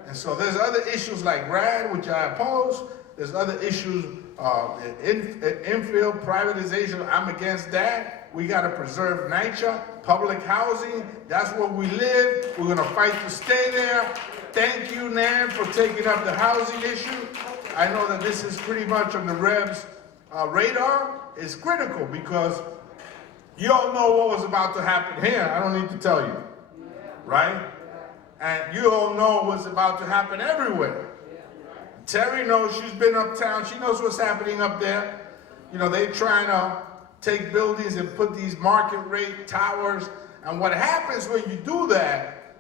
And so there's other issues like RAD, which I oppose. There's other issues, infill privatization, I'm against that. We gotta preserve Nycha, public housing, that's where we live. We're gonna fight to stay there. Thank you, Nan, for taking up the housing issue. I know that this is pretty much on the Rev's radar. It's critical because you all know what was about to happen here. I don't need to tell you, right? And you all know what's about to happen everywhere. Terry knows, she's been uptown. She knows what's happening up there. You know, they're trying to take buildings and put these market rate towers. And what happens when you do that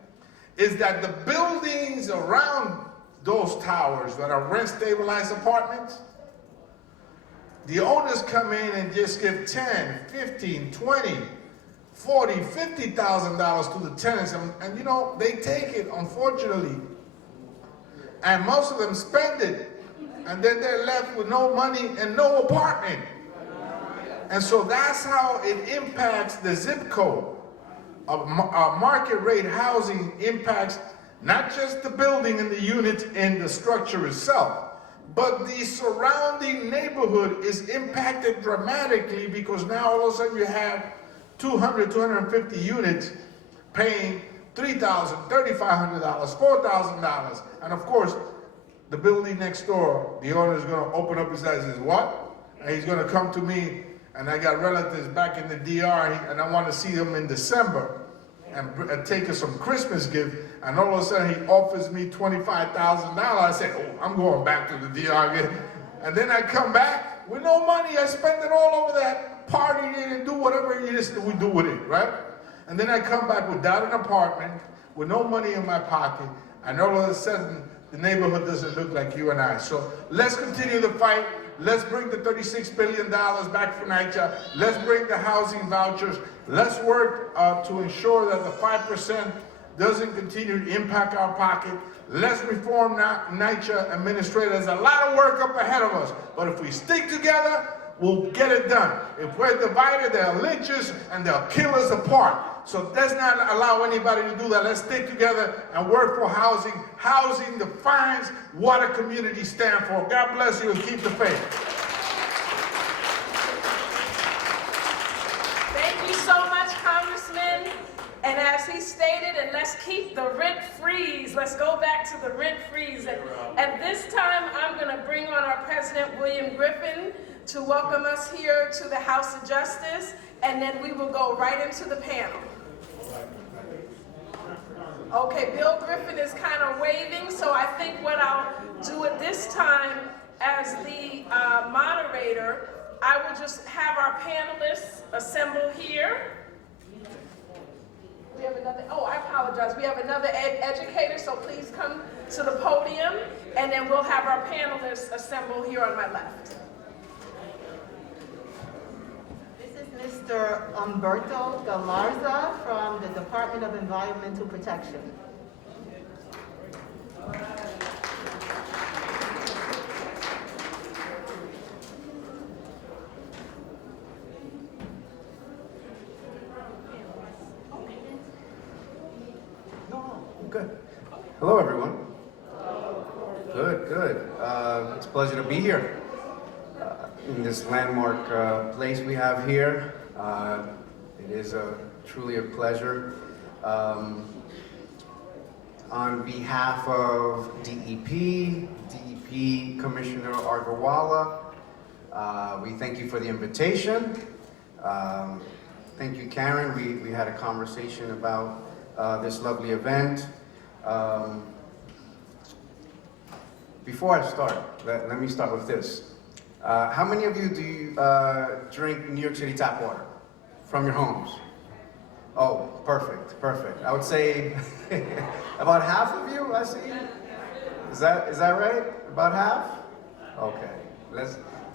is that the buildings around those towers that are rent stabilized apartments, the owners come in and just give 10, 15, 20, 40, $50,000 to the tenants. And you know, they take it, unfortunately. And most of them spend it. And then they're left with no money and no apartment. And so that's how it impacts the zip code. Market rate housing impacts not just the building and the unit and the structure itself, but the surrounding neighborhood is impacted dramatically because now all of a sudden you have 200, 250 units paying $3,000, $3,500, $4,000. And of course, the building next door, the owner is gonna open up his eyes and says, what? And he's gonna come to me, and I got relatives back in the DR, and I wanna see them in December and take us some Christmas gift, and all of a sudden he offers me $25,000. I say, oh, I'm going back to the DR again. And then I come back with no money. I spend it all over that, partying it and do whatever it is that we do with it, right? And then I come back without an apartment, with no money in my pocket, and all of a sudden the neighborhood doesn't look like you and I. So let's continue the fight. Let's bring the $36 billion back for Nycha. Let's bring the housing vouchers. Let's work to ensure that the 5% doesn't continue to impact our pocket. Let's reform Nycha administrators. There's a lot of work up ahead of us, but if we stick together, we'll get it done. If we're divided, they'll lynch us and they'll kill us apart. So let's not allow anybody to do that. Let's stick together and work for housing. Housing defines what a community stands for. God bless you and keep the faith. Thank you so much, Congressman. And as he stated, and let's keep the rent freeze. Let's go back to the rent freeze. And at this time, I'm going to bring on our President, William Griffin, to welcome us here to the House of Justice, and then we will go right into the panel. Okay, Bill Griffin is kind of waving, so I think what I'll do at this time as the moderator, I will just have our panelists assemble here. We have another, oh, I apologize. We have another educator, so please come to the podium, and then we'll have our panelists assemble here on my left. This is Mr. Umberto Gallarza from the Department of Environmental Protection. Good. Hello, everyone. Good, good. It's a pleasure to be here in this landmark place we have here. It is truly a pleasure. On behalf of DEP Commissioner Argawala, we thank you for the invitation. Thank you, Karen. We had a conversation about this lovely event. Before I start, let me start with this. How many of you do drink New York City tap water from your homes? Oh, perfect, perfect. I would say about half of you, I see. Is that right? About half? Okay.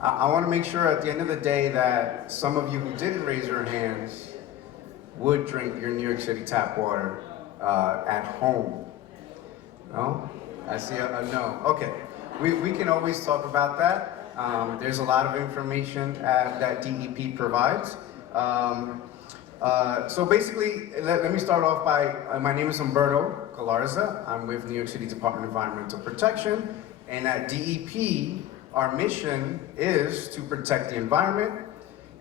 I want to make sure at the end of the day that some of you who didn't raise your hands would drink your New York City tap water at home. No? I see a no. Okay. We can always talk about that. There's a lot of information that DEP provides. So basically, let me start off by, my name is Umberto Gallarza. I'm with New York City Department of Environmental Protection. And at DEP, our mission is to protect the environment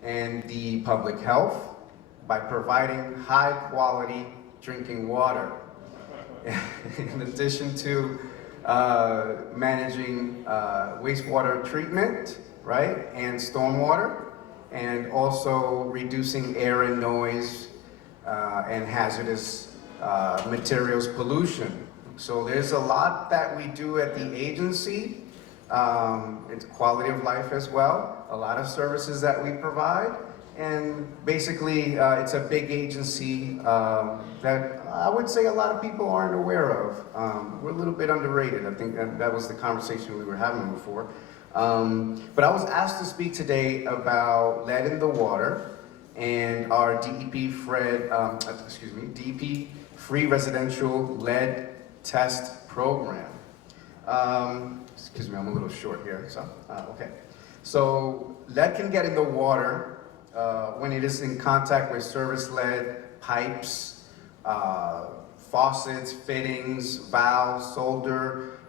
and the public health by providing high quality drinking water. In addition to managing wastewater treatment, right, and stormwater, and also reducing air and noise and hazardous materials pollution. So there's a lot that we do at the agency. It's quality of life as well, a lot of services that we provide. And basically, it's a big agency that I would say a lot of people aren't aware of. We're a little bit underrated. I think that was the conversation we were having before. But I was asked to speak today about lead in the water and our DEP Free Residential Lead Test Program. Excuse me, I'm a little short here, so, okay. So lead can get in the water when it is in contact with service lead pipes, faucets, fittings, valves, solder,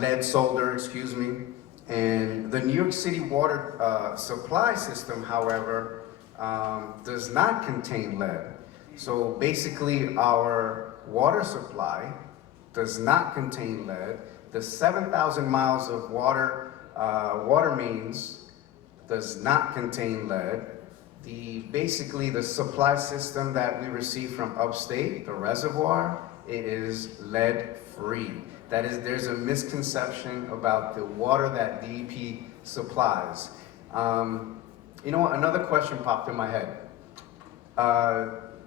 lead solder, excuse me. And the New York City water supply system, however, does not contain lead. So basically our water supply does not contain lead. The 7,000 miles of water mains does not contain lead. Basically the supply system that we receive from upstate, the reservoir, it is lead free. That is, there's a misconception about the water that DEP supplies. You know what, another question popped in my head.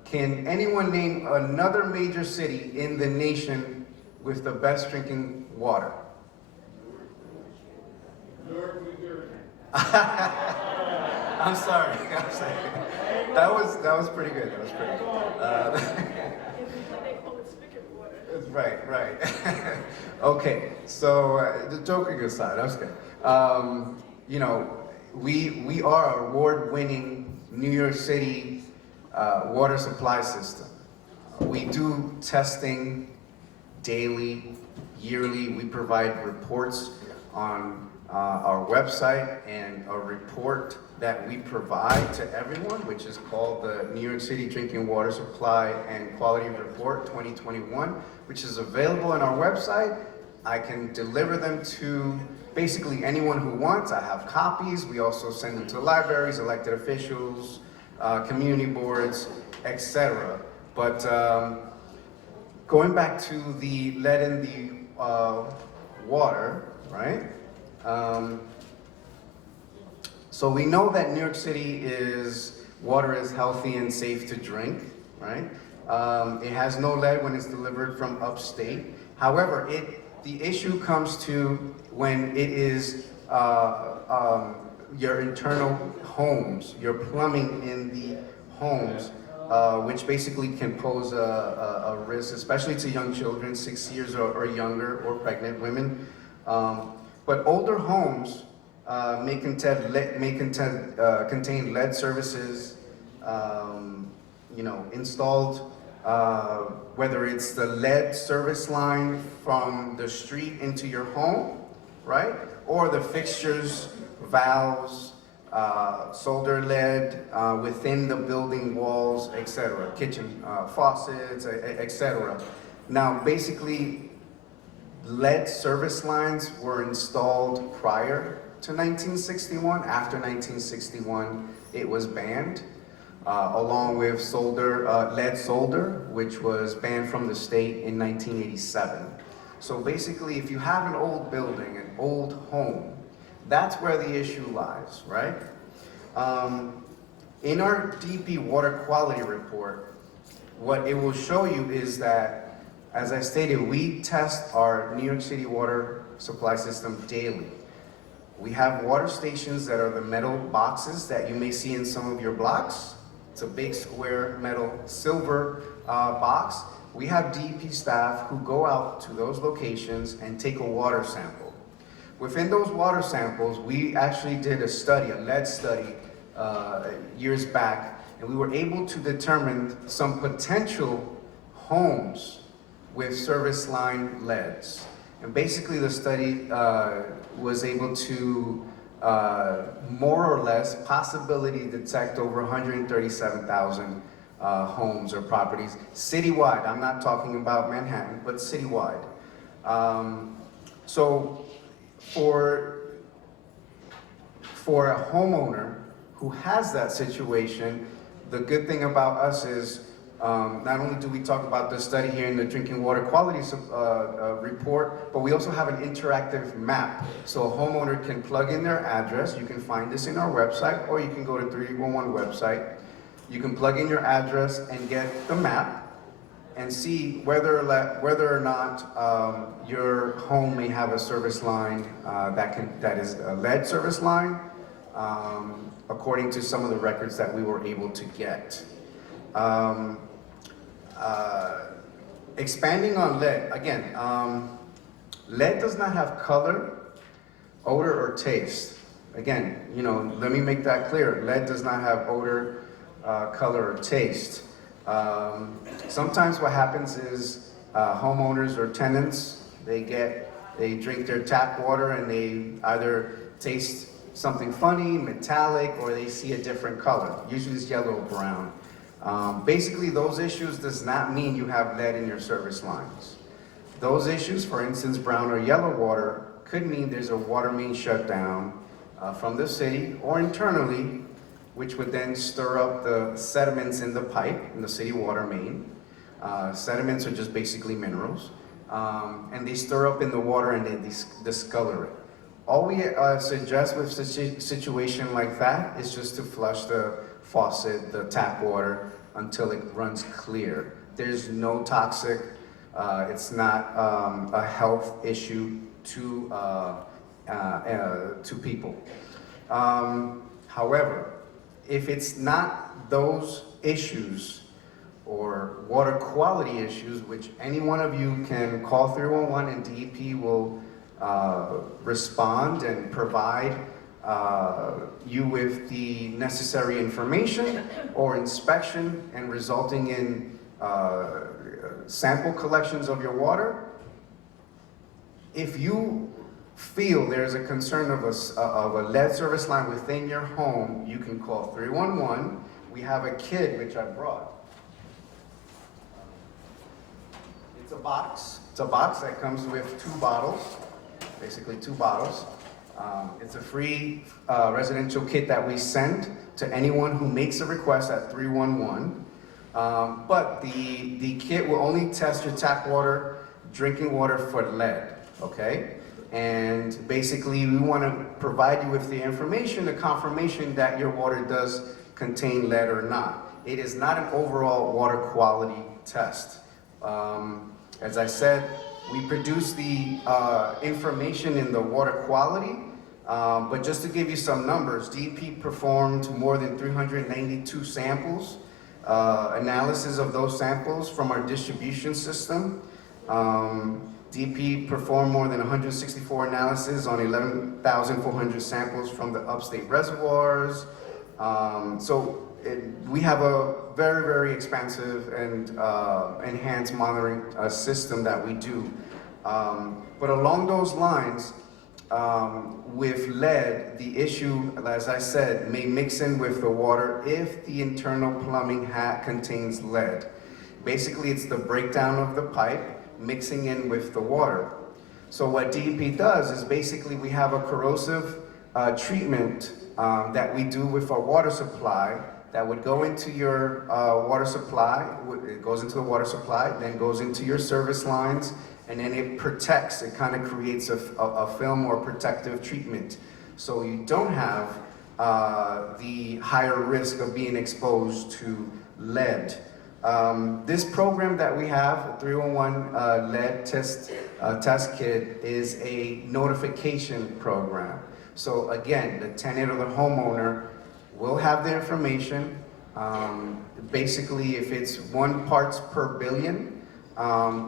Can anyone name another major city in the nation with the best drinking water? I'm sorry. That was pretty good. That was pretty good. Right. Okay, so the joking aside, that's good. You know, we are award-winning New York City water supply system. We do testing daily, yearly. We provide reports on our website, and a report that we provide to everyone, which is called the New York City Drinking Water Supply and Quality Report 2021, which is available on our website. I can deliver them to basically anyone who wants. I have copies. We also send them to libraries, elected officials, community boards, etc. But going back to the lead in the water, right? So we know that New York City water is healthy and safe to drink, right? It has no lead when it's delivered from upstate. However, the issue comes to when it is your internal homes, your plumbing in the homes, which basically can pose a risk, especially to young children, 6 years or younger, or pregnant women. But older homes may contain lead services, installed, whether it's the lead service line from the street into your home, right? Or the fixtures, valves, solder lead within the building walls, etc. Kitchen faucets, etc. Now, basically, lead service lines were installed prior to 1961. After 1961, it was banned, along with lead solder, which was banned from the state in 1987. So basically, if you have an old building, an old home, that's where the issue lies, right? In our DP water quality report, what it will show you is that, as I stated, we test our New York City water supply system daily. We have water stations that are the metal boxes that you may see in some of your blocks. It's a big square metal silver box. We have DEP staff who go out to those locations and take a water sample. Within those water samples, we actually did a study, a lead study, years back, and we were able to determine some potential homes with service line leads. And basically the study was able to more or less possibility detect over 137,000 homes or properties citywide. I'm not talking about Manhattan, but citywide. So for a homeowner who has that situation, the good thing about us is not only do we talk about the study here in the drinking water quality report, but we also have an interactive map. So a homeowner can plug in their address. You can find this in our website, or you can go to 311 website. You can plug in your address and get the map and see whether or not your home may have a service line that is a lead service line, according to some of the records that we were able to get. Expanding on lead, again, lead does not have color, odor, or taste. Again, let me make that clear. Lead does not have odor, color, or taste. Sometimes what happens is homeowners or tenants, they drink their tap water and they either taste something funny, metallic, or they see a different color. Usually it's yellow or brown. Basically, those issues does not mean you have lead in your service lines. Those issues, for instance, brown or yellow water, could mean there's a water main shutdown from the city or internally, which would then stir up the sediments in the pipe, in the city water main. Sediments are just basically minerals. And they stir up in the water and they discolor it. All we suggest with such a situation like that is just to flush the faucet, the tap water, until it runs clear. There's no toxic, it's not a health issue to people. However, if it's not those issues or water quality issues, which any one of you can call 311 and DEP will respond and provide you with the necessary information or inspection and resulting in sample collections of your water. If you feel there's a concern of a lead service line within your home, you can call 311. We have a kit which I brought. It's a box. It's a box that comes with 2 bottles, basically 2 bottles. It's a free residential kit that we send to anyone who makes a request at 311. But the kit will only test your tap water, drinking water for lead, okay? And basically we want to provide you with the information, the confirmation that your water does contain lead or not. It is not an overall water quality test. As I said, we produce the information in the water quality, but just to give you some numbers, DEP performed more than 392 samples, analysis of those samples from our distribution system. DEP performed more than 164 analyses on 11,400 samples from the upstate reservoirs. We have a very, very expansive and enhanced monitoring system that we do. But along those lines, with lead, the issue, as I said, may mix in with the water if the internal plumbing contains lead. Basically, it's the breakdown of the pipe mixing in with the water. So what DEP does is basically we have a corrosive treatment that we do with our water supply that would go into your water supply. It goes into the water supply, then goes into your service lines, and then it protects. It kind of creates a film or protective treatment. So you don't have the higher risk of being exposed to lead. This program that we have, 301 lead test kit, is a notification program. So again, the tenant or the homeowner will have the information. Basically, if it's 1 parts per billion,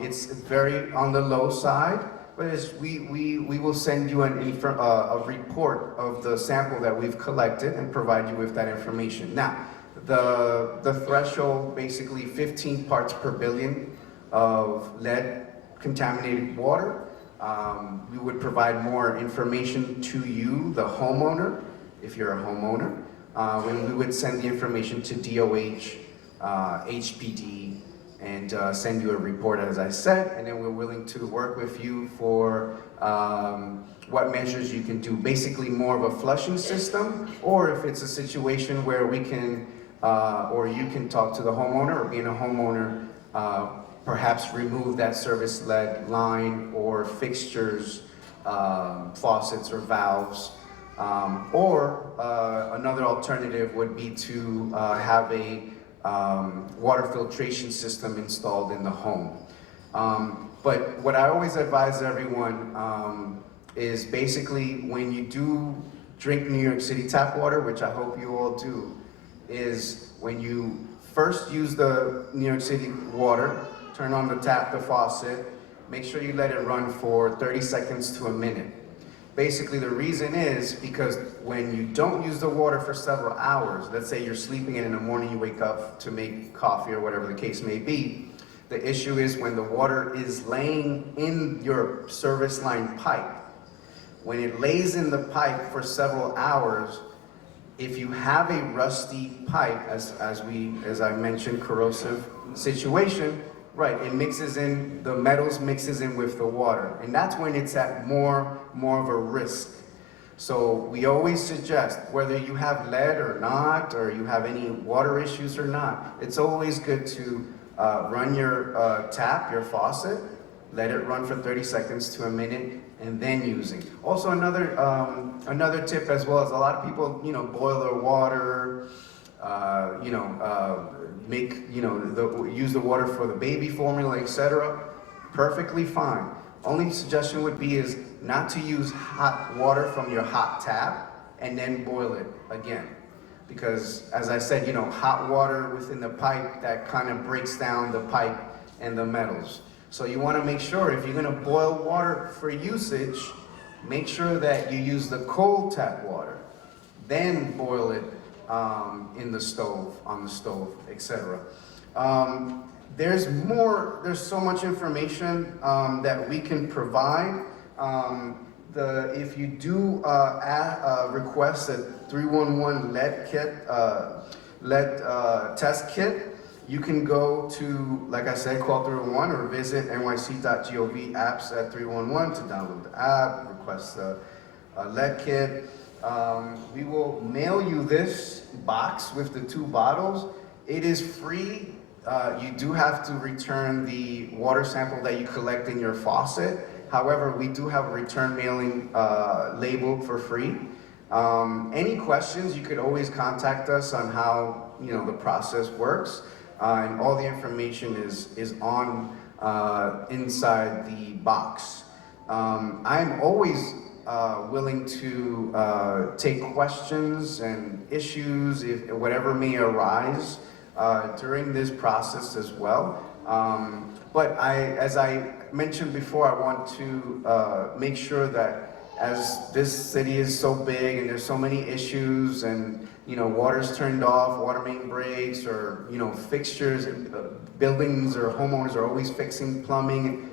it's very on the low side, but we will send you a report of the sample that we've collected and provide you with that information. Now, the threshold, basically 15 parts per billion of lead contaminated water. We would provide more information to you, the homeowner, if you're a homeowner. When we would send the information to DOH, HPD, and send you a report, as I said, and then we're willing to work with you for what measures you can do. Basically more of a flushing system, or if it's a situation where we can, or you can talk to the homeowner, or being a homeowner, perhaps remove that service lead line or fixtures, faucets or valves. Or another alternative would be to have a water filtration system installed in the home. But what I always advise everyone is basically when you do drink New York City tap water, which I hope you all do, is when you first use the New York City water, turn on the tap, the faucet, make sure you let it run for 30 seconds to a minute. Basically, the reason is because when you don't use the water for several hours, let's say you're sleeping and in the morning you wake up to make coffee or whatever the case may be, the issue is when the water is laying in your service line pipe. When it lays in the pipe for several hours, if you have a rusty pipe, as I mentioned, corrosive situation, right, it mixes in, the metals mixes in with the water, and that's when it's at more of a risk. So we always suggest, whether you have lead or not, or you have any water issues or not, it's always good to run your tap, your faucet, let it run for 30 seconds to a minute, and then using. Also another tip as well is a lot of people, boil their water, use the water for the baby formula, etc. Perfectly fine. Only suggestion would be is not to use hot water from your hot tap and then boil it again. Because as I said, hot water within the pipe, that kind of breaks down the pipe and the metals. So you want to make sure if you're going to boil water for usage, make sure that you use the cold tap water, then boil it in the stove, on the stove, etc. There's so much information that we can provide. If you do request a 311 lead kit, lead test kit, you can go to, like I said, call 311 or visit nyc.gov apps at 311 to download the app, request a lead kit. We will mail you this box with the 2 bottles. It is free. You do have to return the water sample that you collect in your faucet. However, we do have a return mailing labeled for free. Any questions, you could always contact us on how the process works. And all the information is on inside the box. I'm always willing to take questions and issues, if whatever may arise during this process as well. But as I mentioned before, I want to make sure that as this city is so big and there's so many issues and water's turned off, water main breaks, or fixtures, buildings or homeowners are always fixing plumbing.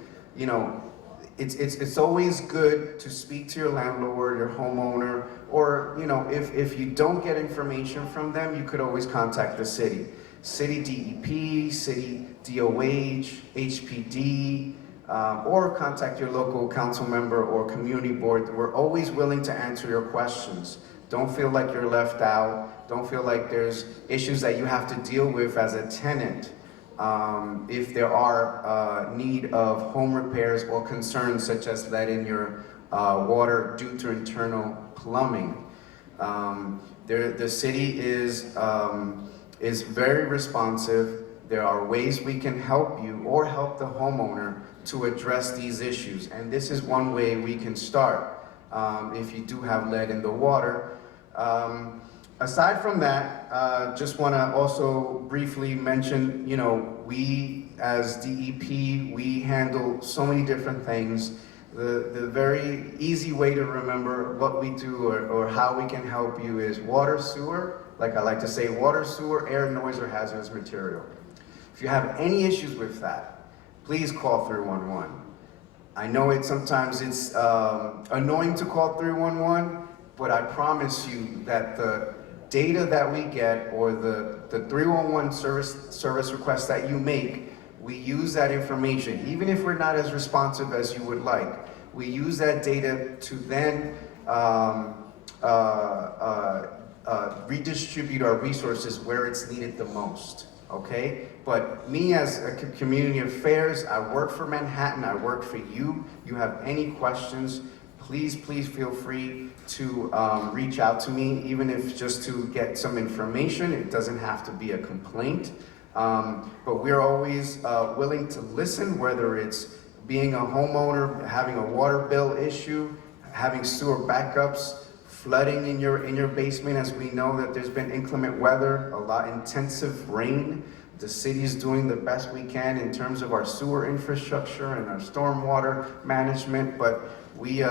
It's always good to speak to your landlord, your homeowner, or if you don't get information from them, you could always contact the city DEP, city DOH, HPD, or contact your local council member or community board. We're always willing to answer your questions. Don't feel like you're left out. Don't feel like there's issues that you have to deal with as a tenant. If there are need of home repairs or concerns such as lead in your water due to internal plumbing. The city is very responsive. There are ways we can help you or help the homeowner to address these issues. And this is one way we can start if you do have lead in the water. Aside from that, just want to also briefly mention, we as DEP, we handle so many different things. The very easy way to remember what we do or how we can help you is water, sewer, like I like to say, water, sewer, air, noise, or hazardous material. If you have any issues with that, please call 311. I know sometimes it's annoying to call 311, but I promise you that the data that we get or the 311 service request that you make, we use that information, even if we're not as responsive as you would like. We use that data to then redistribute our resources where it's needed the most, okay? But me as a community affairs, I work for Manhattan, I work for you. You have any questions, please feel free to reach out to me, even if just to get some information. It doesn't have to be a complaint. But we're always willing to listen, whether it's being a homeowner, having a water bill issue, having sewer backups, flooding in your basement, as we know that there's been inclement weather, a lot intensive rain. The city is doing the best we can in terms of our sewer infrastructure and our stormwater management, but we,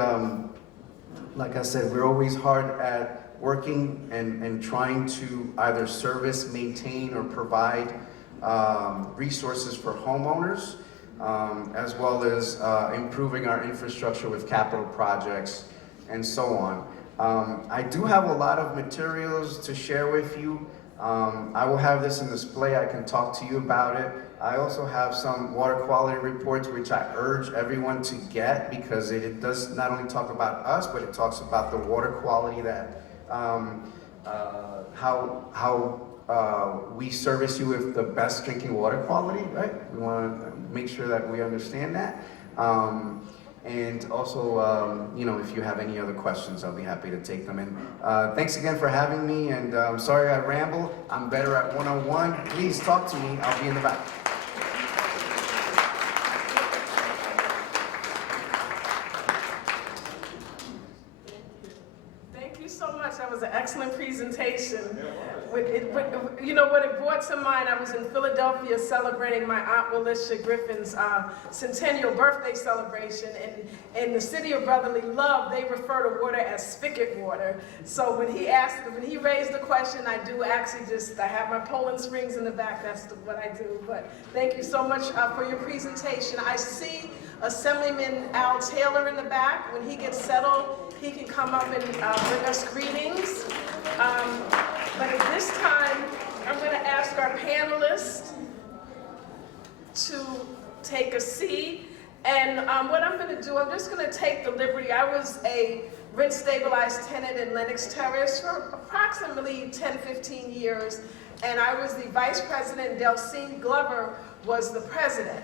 like I said, we're always hard at working and trying to either service, maintain, or provide resources for homeowners, as well as improving our infrastructure with capital projects and so on. I do have a lot of materials to share with you. I will have this in display. I can talk to you about it. I also have some water quality reports, which I urge everyone to get, because it does not only talk about us, but it talks about the water quality that, how we service you with the best drinking water quality, right? We want to make sure that we understand that. And also, if you have any other questions, I'll be happy to take them. And thanks again for having me, and I'm sorry I ramble. I'm better at one-on-one. Please talk to me. I'll be in the back. Thank you so much. That was was an excellent presentation. You know what it brought to mind, I was in Philadelphia celebrating my Aunt Walisha Griffin's centennial birthday celebration, and in the city of brotherly love, they refer to water as spigot water. So when he raised the question, I do actually I have my Poland Springs in the back, that's what I do. But thank you so much for your presentation. I see Assemblyman Al Taylor in the back. When he gets settled, he can come up and bring us greetings. But at this time, I'm going to ask our panelists to take a seat. And what I'm going to do, I'm just going to take the liberty. I was a rent-stabilized tenant in Lenox Terrace for approximately 10, 15 years. And I was the vice president. Delcine Glover was the president.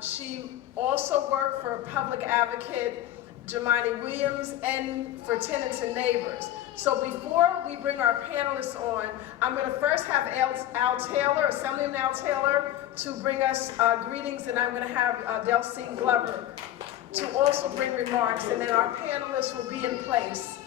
She also worked for public advocate Jemani Williams and for tenants and neighbors. So before we bring our panelists on, I'm going to first have Al Taylor, Assemblyman Al Taylor, to bring us greetings, and I'm going to have Delcine Glover to also bring remarks, and then our panelists will be in place.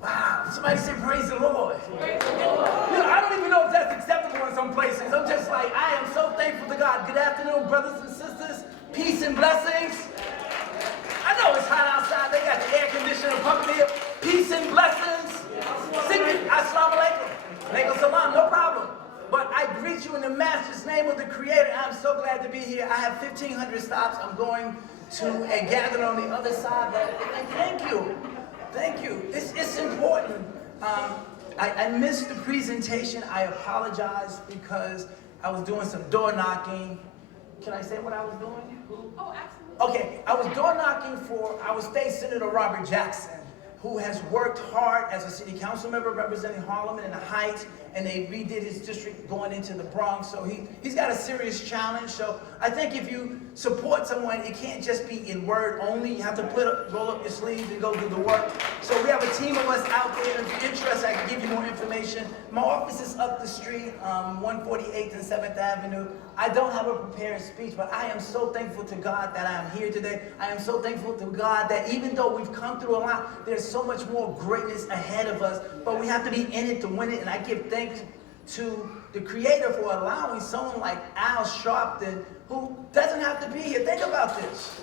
Wow, somebody say praise the Lord. Praise the Lord. You know, I don't even know if that's acceptable in some places. I'm just like, I am so thankful to God. Good afternoon, brothers and sisters. Peace and blessings. I know it's hot outside. They got the air conditioner pumping here. Peace and blessings. Assalamu alaikum. Alaikum salam, no problem. But I greet you in the Master's name of the Creator. I'm so glad to be here. I have 1,500 stops. I'm going to a gathering on the other side. And thank you. Thank you. It's important. I missed the presentation. I apologize because I was doing some door knocking. Can I say what I was doing? Oh, absolutely. Okay, I was door knocking for our state senator Robert Jackson, who has worked hard as a city council member representing Harlem and the Heights, and they redid his district going into the Bronx. So he's got a serious challenge. So I think if you support someone, it can't just be in word only. You have to roll up your sleeves and go do the work. So we have a team of us out there. If you're interested, I can give you more information. My office is up the street, 148th and 7th Avenue. I don't have a prepared speech, but I am so thankful to God that I am here today. I am so thankful to God that even though we've come through a lot, there's so much more greatness ahead of us, but we have to be in it to win it, and I give thanks to the Creator for allowing someone like Al Sharpton, who doesn't have to be here. Think about this.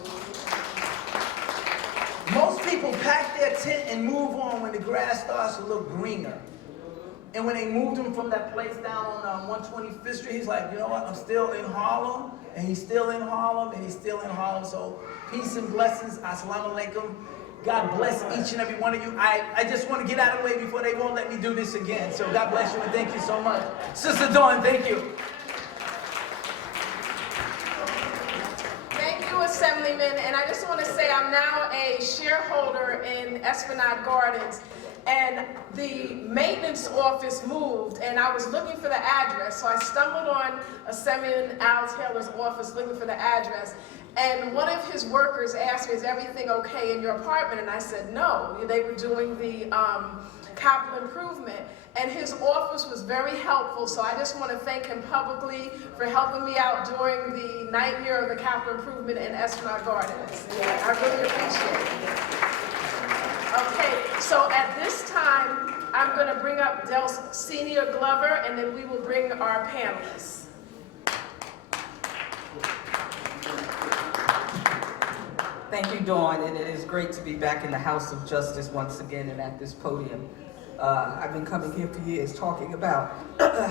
Most people pack their tent and move on when the grass starts to look greener. And when they moved him from that place down on 125th Street, he's like, you know what, I'm still in Harlem, and he's still in Harlem, and he's still in Harlem. So peace and blessings. Assalamu alaikum. God bless each and every one of you. I just want to get out of the way before they won't let me do this again. So God bless you and thank you so much. Sister Dawn, thank you. Thank you, Assemblyman. And I just want to say I'm now a shareholder in Esplanade Gardens. And the maintenance office moved, and I was looking for the address. So I stumbled on Assemblyman Al Taylor's office looking for the address. And one of his workers asked me, is everything okay in your apartment? And I said, no. They were doing the capital improvement. And his office was very helpful, so I just want to thank him publicly for helping me out during the nightmare of the capital improvement in Esplanade Gardens. Yeah, I really appreciate it. Okay, so at this time, I'm going to bring up Senior Glover, and then we will bring our panelists. Thank you, Dawn, and it is great to be back in the House of Justice once again and at this podium. I've been coming here for years talking about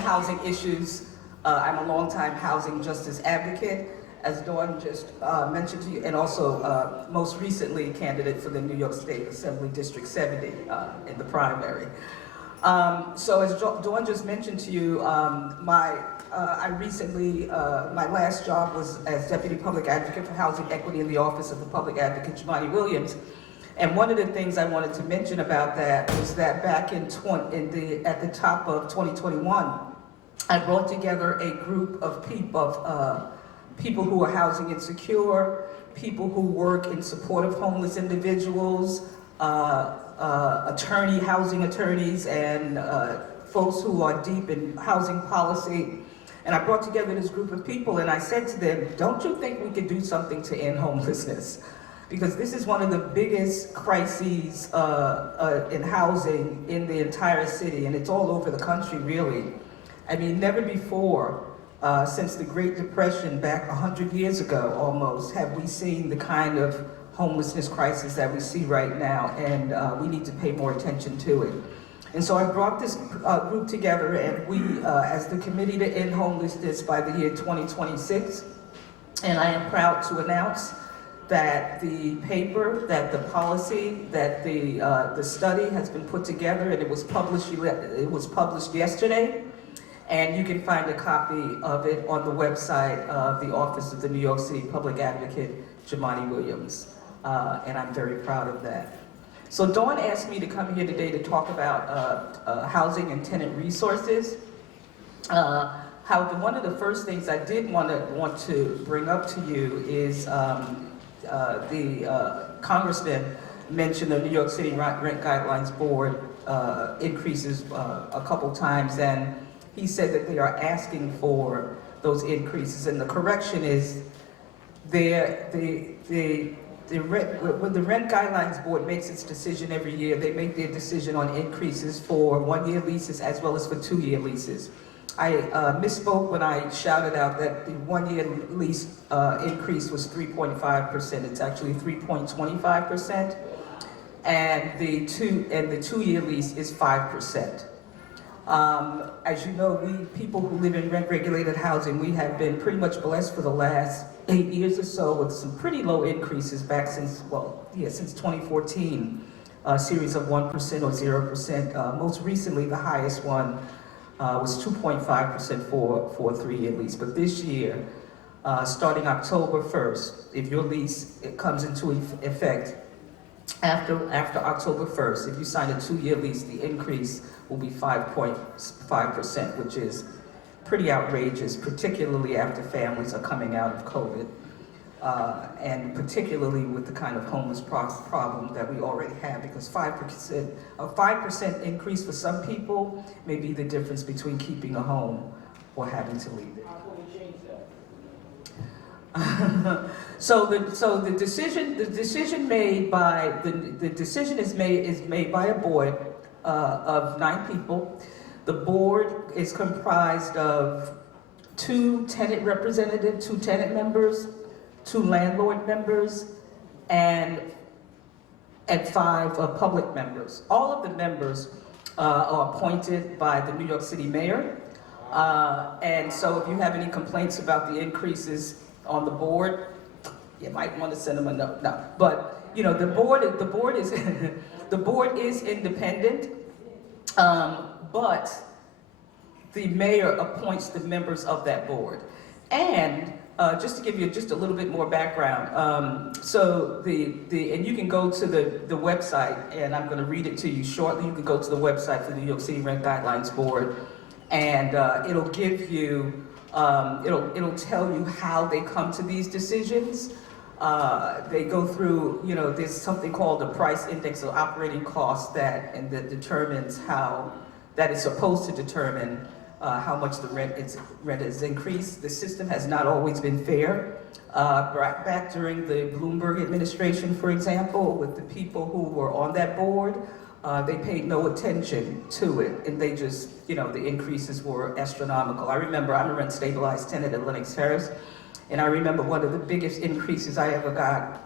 housing issues. I'm a longtime housing justice advocate, as Dawn just mentioned to you, and also most recently candidate for the New York State Assembly District 70 in the primary. So as Dawn just mentioned to you, I recently, my last job was as Deputy Public Advocate for Housing Equity in the Office of the Public Advocate Jemani Williams. And one of the things I wanted to mention about that was that back at the top of 2021, I brought together a group of people who are housing insecure, people who work in support of homeless individuals, housing attorneys, and folks who are deep in housing policy. And I brought together this group of people and I said to them, don't you think we could do something to end homelessness? Because this is one of the biggest crises in housing in the entire city, and it's all over the country, really. I mean, never before, since the Great Depression back 100 years ago almost, have we seen the kind of homelessness crisis that we see right now, and we need to pay more attention to it. And so I brought this group together, and we, as the Committee to End Homelessness by the year 2026, and I am proud to announce that the paper, that the policy, that the study has been put together, and it was published yesterday. And you can find a copy of it on the website of the Office of the New York City Public Advocate, Jamani Williams. And I'm very proud of that. So Dawn asked me to come here today to talk about housing and tenant resources. However, one of the first things I did want to bring up to you is the Congressman mentioned the New York City Rent Guidelines Board increases a couple times, and he said that they are asking for those increases. And the correction is, when the Rent Guidelines Board makes its decision every year, they make their decision on increases for 1-year leases as well as for 2-year leases. I misspoke when I shouted out that the 1-year lease increase was 3.5%. It's actually 3.25%, and the 2-year lease is 5%. As you know, we people who live in rent-regulated housing, we have been pretty much blessed for the last 8 years or so with some pretty low increases back since 2014, a series of 1% or 0%. Most recently, the highest one was 2.5% for a 3-year lease. But this year, starting October 1st, if your lease comes into effect after October 1st, if you sign a 2-year lease, the increase will be 5.5%, which is pretty outrageous, particularly after families are coming out of COVID, and particularly with the kind of homeless problem that we already have, because a 5% increase for some people may be the difference between keeping a home or having to leave it. So the decision is made by a board of 9 people. The board is comprised of 2 tenant representatives, 2 tenant members, 2 landlord members, and 5 public members. All of the members are appointed by the New York City mayor. And so if you have any complaints about the increases on the board, you might want to send them a note. No, but you know, the board is the board is independent, but the mayor appoints the members of that board. And just to give you just a little bit more background, so and you can go to the website, and I'm going to read it to you shortly. You can go to the website for the New York City Rent Guidelines Board, and it'll give you, it'll tell you how they come to these decisions. They go through, you know, there's something called the price index of operating costs that determines how, that is supposed to determine how much the rent is increased. The system has not always been fair. Back during the Bloomberg administration, for example, with the people who were on that board, they paid no attention to it, and they just, you know, the increases were astronomical. I remember, I'm a rent stabilized tenant at Lenox Terrace, and I remember one of the biggest increases I ever got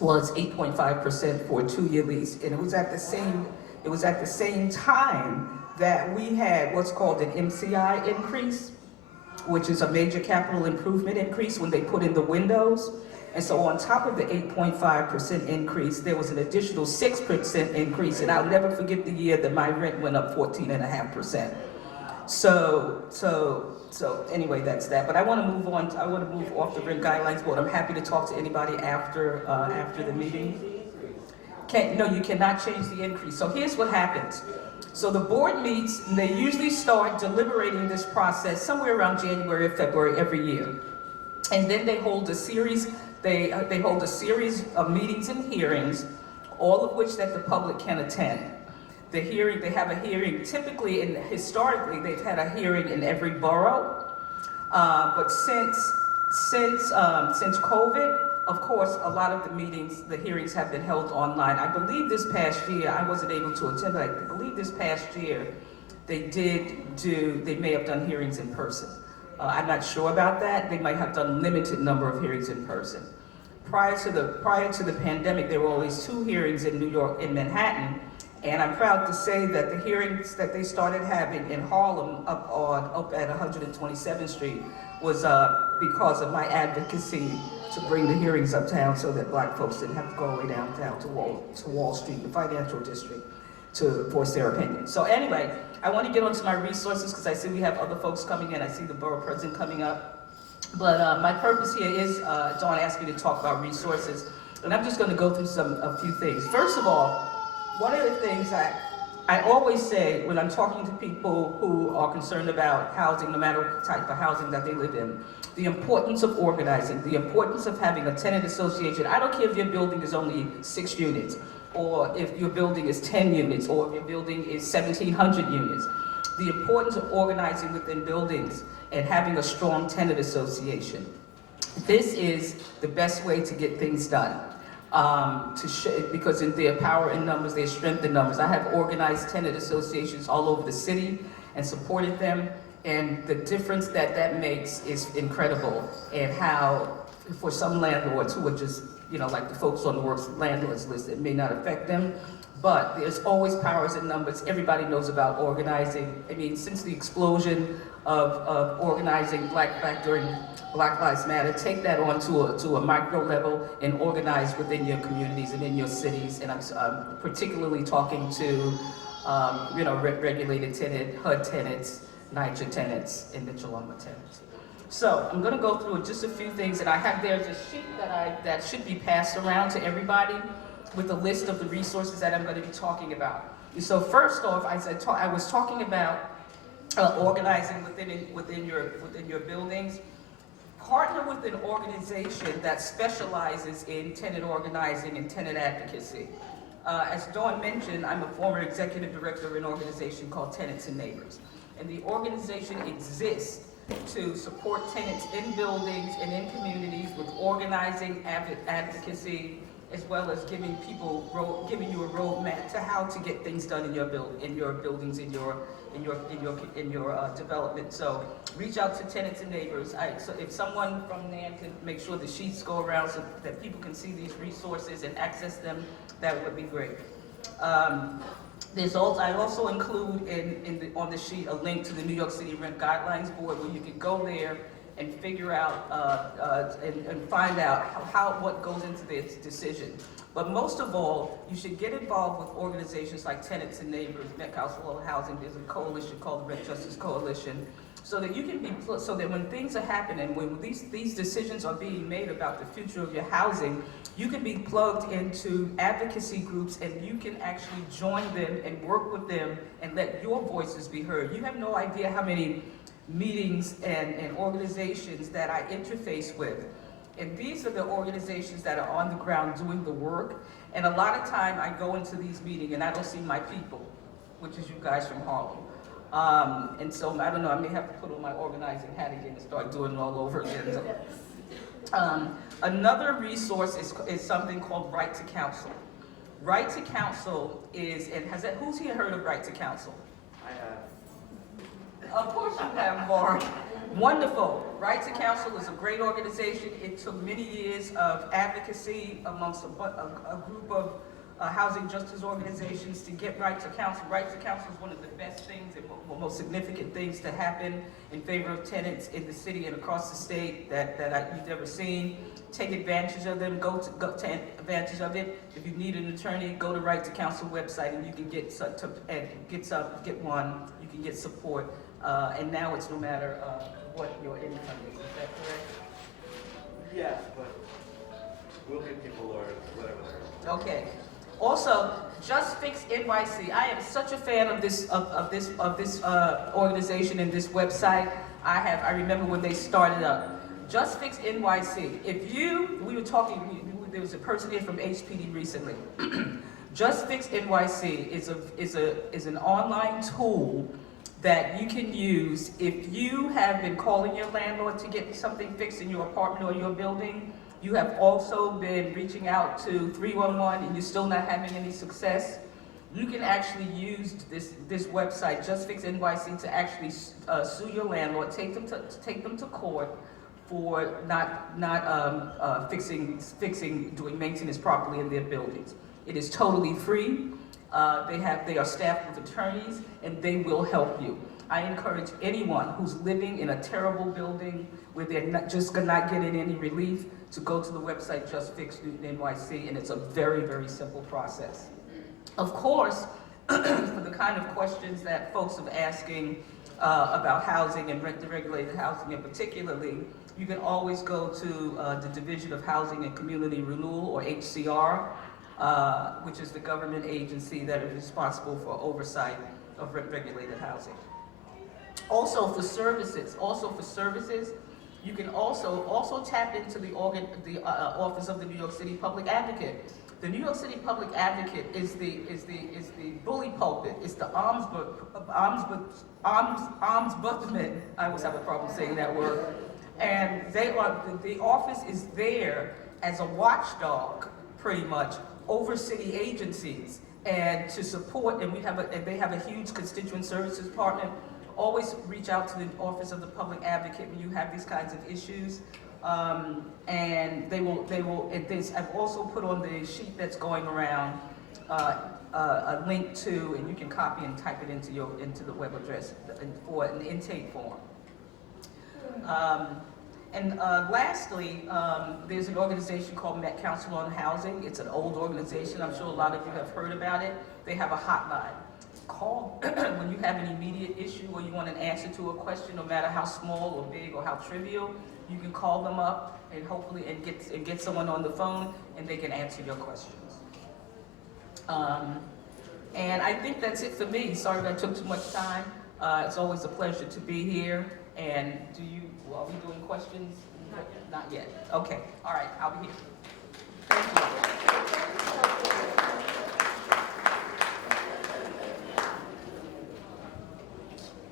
was 8.5% for a 2-year lease, and it was at the same time that we had what's called an MCI increase, which is a major capital improvement increase when they put in the windows. And so on top of the 8.5% increase, there was an additional 6% increase, and I'll never forget the year that my rent went up 14.5%. So anyway, that's that. But I want to move on. I want to move off the Rent Guidelines Board. I'm happy to talk to anybody after the meeting. No, you cannot change the increase. So here's what happens. So the board meets, and they usually start deliberating this process somewhere around January or February every year. And then they hold a series, they hold a series of meetings and hearings, all of which that the public can attend. They have a hearing, typically and historically, they've had a hearing in every borough. But since COVID, of course, a lot of the meetings, the hearings have been held online. I believe this past year, I wasn't able to attend, but I believe this past year, they may have done hearings in person. I'm not sure about that. They might have done limited number of hearings in person. Prior to the pandemic, there were always 2 hearings in New York, in Manhattan, and I'm proud to say that the hearings that they started having in Harlem up at 127th Street was because of my advocacy to bring the hearings uptown so that black folks didn't have to go all the way downtown to Wall Street, the financial district, to voice their opinion. So anyway, I want to get onto my resources because I see we have other folks coming in. I see the borough president coming up. But my purpose here is, Dawn asked me to talk about resources, and I'm just going to go through a few things. First of all, one of the things I always say when I'm talking to people who are concerned about housing, no matter what type of housing that they live in, the importance of organizing, the importance of having a tenant association. I don't care if your building is only 6 units, or if your building is 10 units, or if your building is 1,700 units. The importance of organizing within buildings and having a strong tenant association. This is the best way to get things done. Because in their power in numbers, their strength in numbers. I have organized tenant associations all over the city and supported them, and the difference that makes is incredible. And how, for some landlords who are just, like the folks on the worst landlords list, it may not affect them, but there's always powers in numbers. Everybody knows about organizing. I mean, since the explosion of organizing back during Black Lives Matter, take that on to a micro level and organize within your communities and in your cities. And I'm particularly talking to, regulated tenant, HUD tenants, Nycha tenants, and Mitchell-Lumber tenants. So I'm going to go through just a few things, and I have there's a sheet that should be passed around to everybody with a list of the resources that I'm going to be talking about. So first off, I was talking about organizing within your buildings. Partner with an organization that specializes in tenant organizing and tenant advocacy. As Dawn mentioned, I'm a former executive director of an organization called Tenants and Neighbors. And the organization exists to support tenants in buildings and in communities with organizing, advocacy, as well as giving you a roadmap to how to get things done in your buildings, in your development. So reach out to Tenants and Neighbors. So if someone from NAM can make sure the sheets go around so that people can see these resources and access them, that would be great. I also include on the sheet a link to the New York City Rent Guidelines Board, where you can go there and figure out and find out what goes into this decision. But most of all, you should get involved with organizations like Tenants and Neighbors, Metcalfe Housing. There's a coalition called the Rent Justice Coalition, so that you can so that when things are happening, when these decisions are being made about the future of your housing, you can be plugged into advocacy groups and you can actually join them and work with them and let your voices be heard. You have no idea how many meetings and organizations that I interface with. And these are the organizations that are on the ground doing the work. And a lot of time I go into these meetings and I don't see my people, which is you guys from Harlem. And so, I don't know, I may have to put on my organizing hat again and start doing it all over again. Another resource is something called Right to Counsel. Right to Counsel is, and who's here heard of Right to Counsel? I have. Of course you have, Mark. Wonderful. Right to Counsel is a great organization. It took many years of advocacy amongst a group of housing justice organizations to get Right to Counsel. Right to Counsel is one of the best things and most significant things to happen in favor of tenants in the city and across the state that you've never seen. Take advantage of them. Go take advantage of it. If you need an attorney, go to Right to Counsel website and you can get one. You can get support. And now it's no matter what your income is. Is that correct? Yes, but we'll get people or whatever they're. Okay. Also, Just Fix NYC. I am such a fan of this organization and this website. I remember when they started up. Just Fix NYC. There was a person here from HPD recently. Just Fix NYC is an online tool that you can use if you have been calling your landlord to get something fixed in your apartment or your building. You have also been reaching out to 311 and you're still not having any success. You can actually use this website, Just Fix NYC, to actually sue your landlord, take them to court for not doing maintenance properly in their buildings. It is totally free. They are staffed with attorneys, and they will help you. I encourage anyone who's living in a terrible building where they're not getting any relief to go to the website Just Fix NYC, and it's a very, very simple process. Of course, for the kind of questions that folks are asking about housing and rent-regulated housing in particularly, you can always go to the Division of Housing and Community Renewal, or HCR, which is the government agency that is responsible for oversight of rent-regulated housing. Also for services, you can also tap into the Office of the New York City Public Advocate. The New York City Public Advocate is the bully pulpit. It's the ombudsman. I always have a problem saying that word. And the office is there as a watchdog, pretty much, over city agencies and to support. And they have a huge constituent services department. Always reach out to the Office of the Public Advocate when you have these kinds of issues. And they will, I've also put on the sheet that's going around a link to, and you can copy and type it into the web address for an intake form. Lastly, there's an organization called Met Council on Housing. It's an old organization. I'm sure a lot of you have heard about it. They have a hotline. Call when you have an immediate issue or you want an answer to a question, no matter how small or big or how trivial. You can call them up and hopefully get someone on the phone, and they can answer your questions. And I think that's it for me. Sorry that I took too much time. It's always a pleasure to be here. And are we doing questions? Not yet. Okay. All right. I'll be here. Thank you.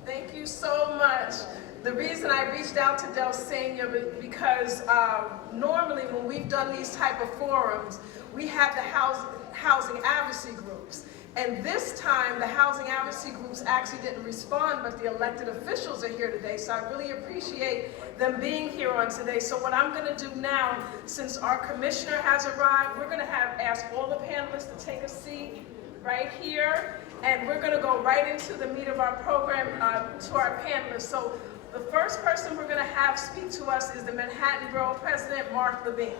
Thank you so much. The reason I reached out to Del Senior because normally when we've done these type of forums, we have the housing advocacy groups. And this time, the housing advocacy groups actually didn't respond, but the elected officials are here today, so I really appreciate them being here on today. So what I'm gonna do now, since our commissioner has arrived, we're gonna ask all the panelists to take a seat right here, and we're gonna go right into the meat of our program to our panelists. So the first person we're gonna have speak to us is the Manhattan Borough President, Mark Levine.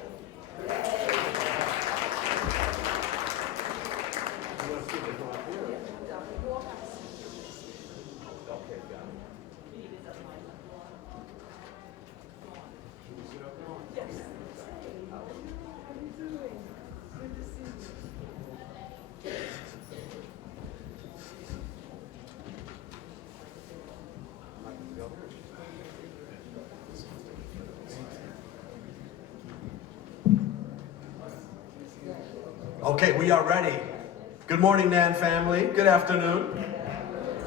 Okay, we are ready. Good morning, Nan family. Good afternoon.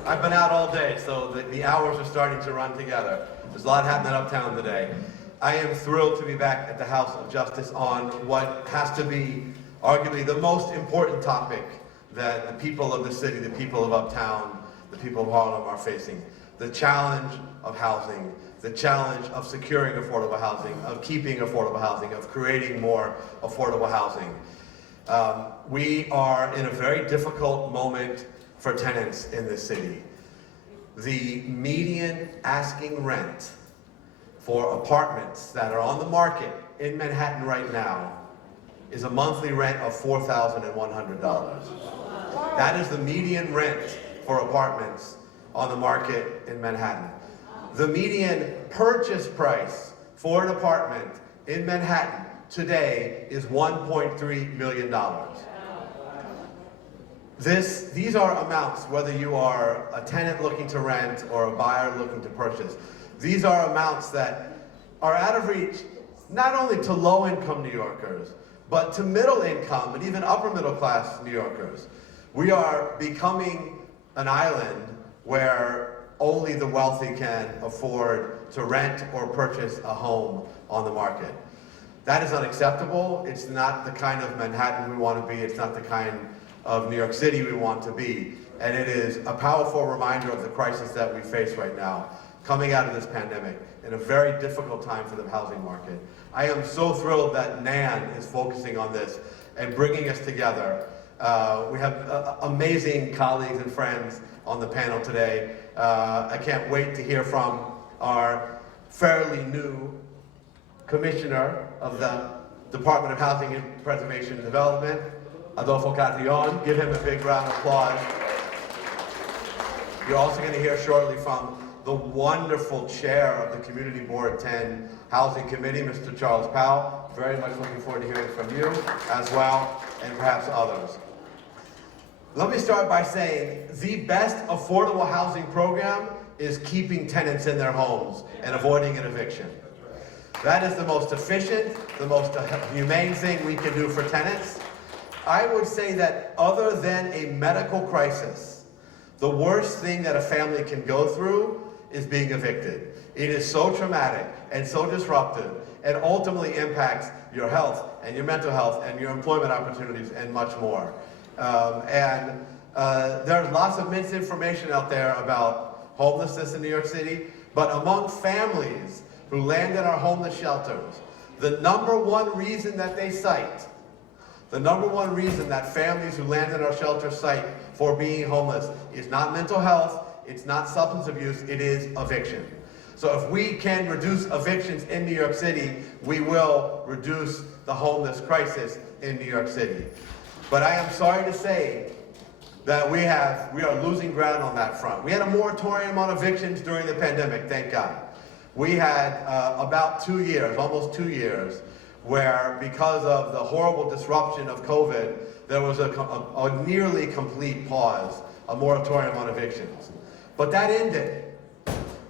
I've been out all day, so the hours are starting to run together. There's a lot happening uptown today. I am thrilled to be back at the House of Justice on what has to be arguably the most important topic that the people of the city, the people of uptown, the people of Harlem are facing. The challenge of housing, the challenge of securing affordable housing, of keeping affordable housing, of creating more affordable housing. We are in a very difficult moment for tenants in this city. The median asking rent for apartments that are on the market in Manhattan right now is a monthly rent of $4,100. That is the median rent for apartments on the market in Manhattan. The median purchase price for an apartment in Manhattan today is $1.3 million. These are amounts, whether you are a tenant looking to rent or a buyer looking to purchase, these are amounts that are out of reach, not only to low-income New Yorkers, but to middle-income and even upper-middle-class New Yorkers. We are becoming an island where only the wealthy can afford to rent or purchase a home on the market. That is unacceptable. It's not the kind of Manhattan we want to be. It's not the kind of New York City we want to be. And it is a powerful reminder of the crisis that we face right now, coming out of this pandemic in a very difficult time for the housing market. I am so thrilled that Nan is focusing on this and bringing us together. We have amazing colleagues and friends on the panel today. I can't wait to hear from our fairly new Commissioner of the Department of Housing and Preservation and Development, Adolfo Catillon. Give him a big round of applause. You're also going to hear shortly from the wonderful chair of the Community Board 10 Housing Committee, Mr. Charles Powell. Very much looking forward to hearing from you as well, and perhaps others. Let me start by saying the best affordable housing program is keeping tenants in their homes and avoiding an eviction. That is the most efficient, the most humane thing we can do for tenants. I would say that other than a medical crisis, the worst thing that a family can go through is being evicted. It is so traumatic and so disruptive and ultimately impacts your health and your mental health and your employment opportunities and much more. There's lots of misinformation out there about homelessness in New York City, but among families who land in our homeless shelters, the number one reason that they cite, the number one reason that families who land in our shelters cite for being homeless is not mental health, it's not substance abuse, it is eviction. So if we can reduce evictions in New York City, we will reduce the homeless crisis in New York City. But I am sorry to say that we are losing ground on that front. We had a moratorium on evictions during the pandemic, thank God. We had about 2 years, almost 2 years, where because of the horrible disruption of COVID, there was a nearly complete pause, a moratorium on evictions. But that ended.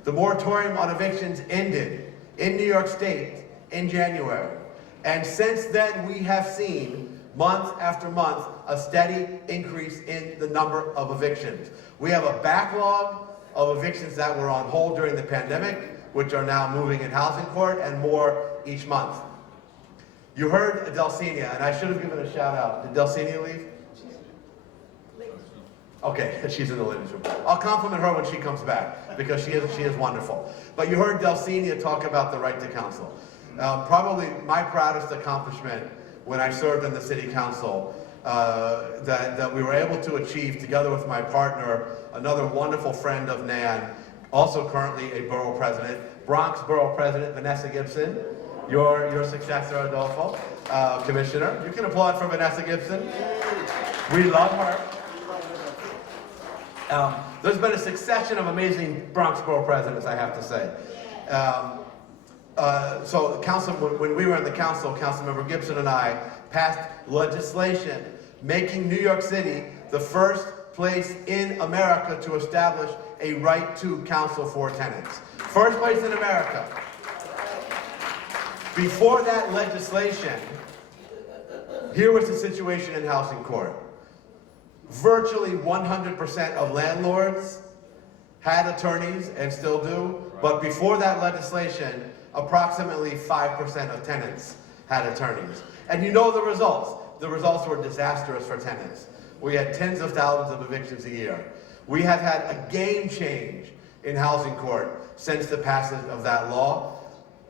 The moratorium on evictions ended in New York State in January. And since then, we have seen, month after month, a steady increase in the number of evictions. We have a backlog of evictions that were on hold during the pandemic, which are now moving in housing court, and more each month. You heard Delcinia, and I should have given a shout out. Did Delcinia leave? Okay, she's in the ladies' room. I'll compliment her when she comes back, because she is wonderful. But you heard Delcinia talk about the right to counsel. Probably my proudest accomplishment when I served in the city council, that we were able to achieve together with my partner, another wonderful friend of Nan, also currently a borough president, Bronx Borough President Vanessa Gibson, your successor, Adolfo, Commissioner. You can applaud for Vanessa Gibson. We love her. There's been a succession of amazing Bronx Borough presidents, I have to say. So council, when we were in the council, Councilmember Gibson and I passed legislation making New York City the first place in America to establish a right to counsel for tenants. First place in America. Before that legislation, here was the situation in housing court. Virtually 100% of landlords had attorneys and still do, but before that legislation, approximately 5% of tenants had attorneys. And you know the results. The results were disastrous for tenants. We had tens of thousands of evictions a year. We have had a game change in housing court since the passage of that law.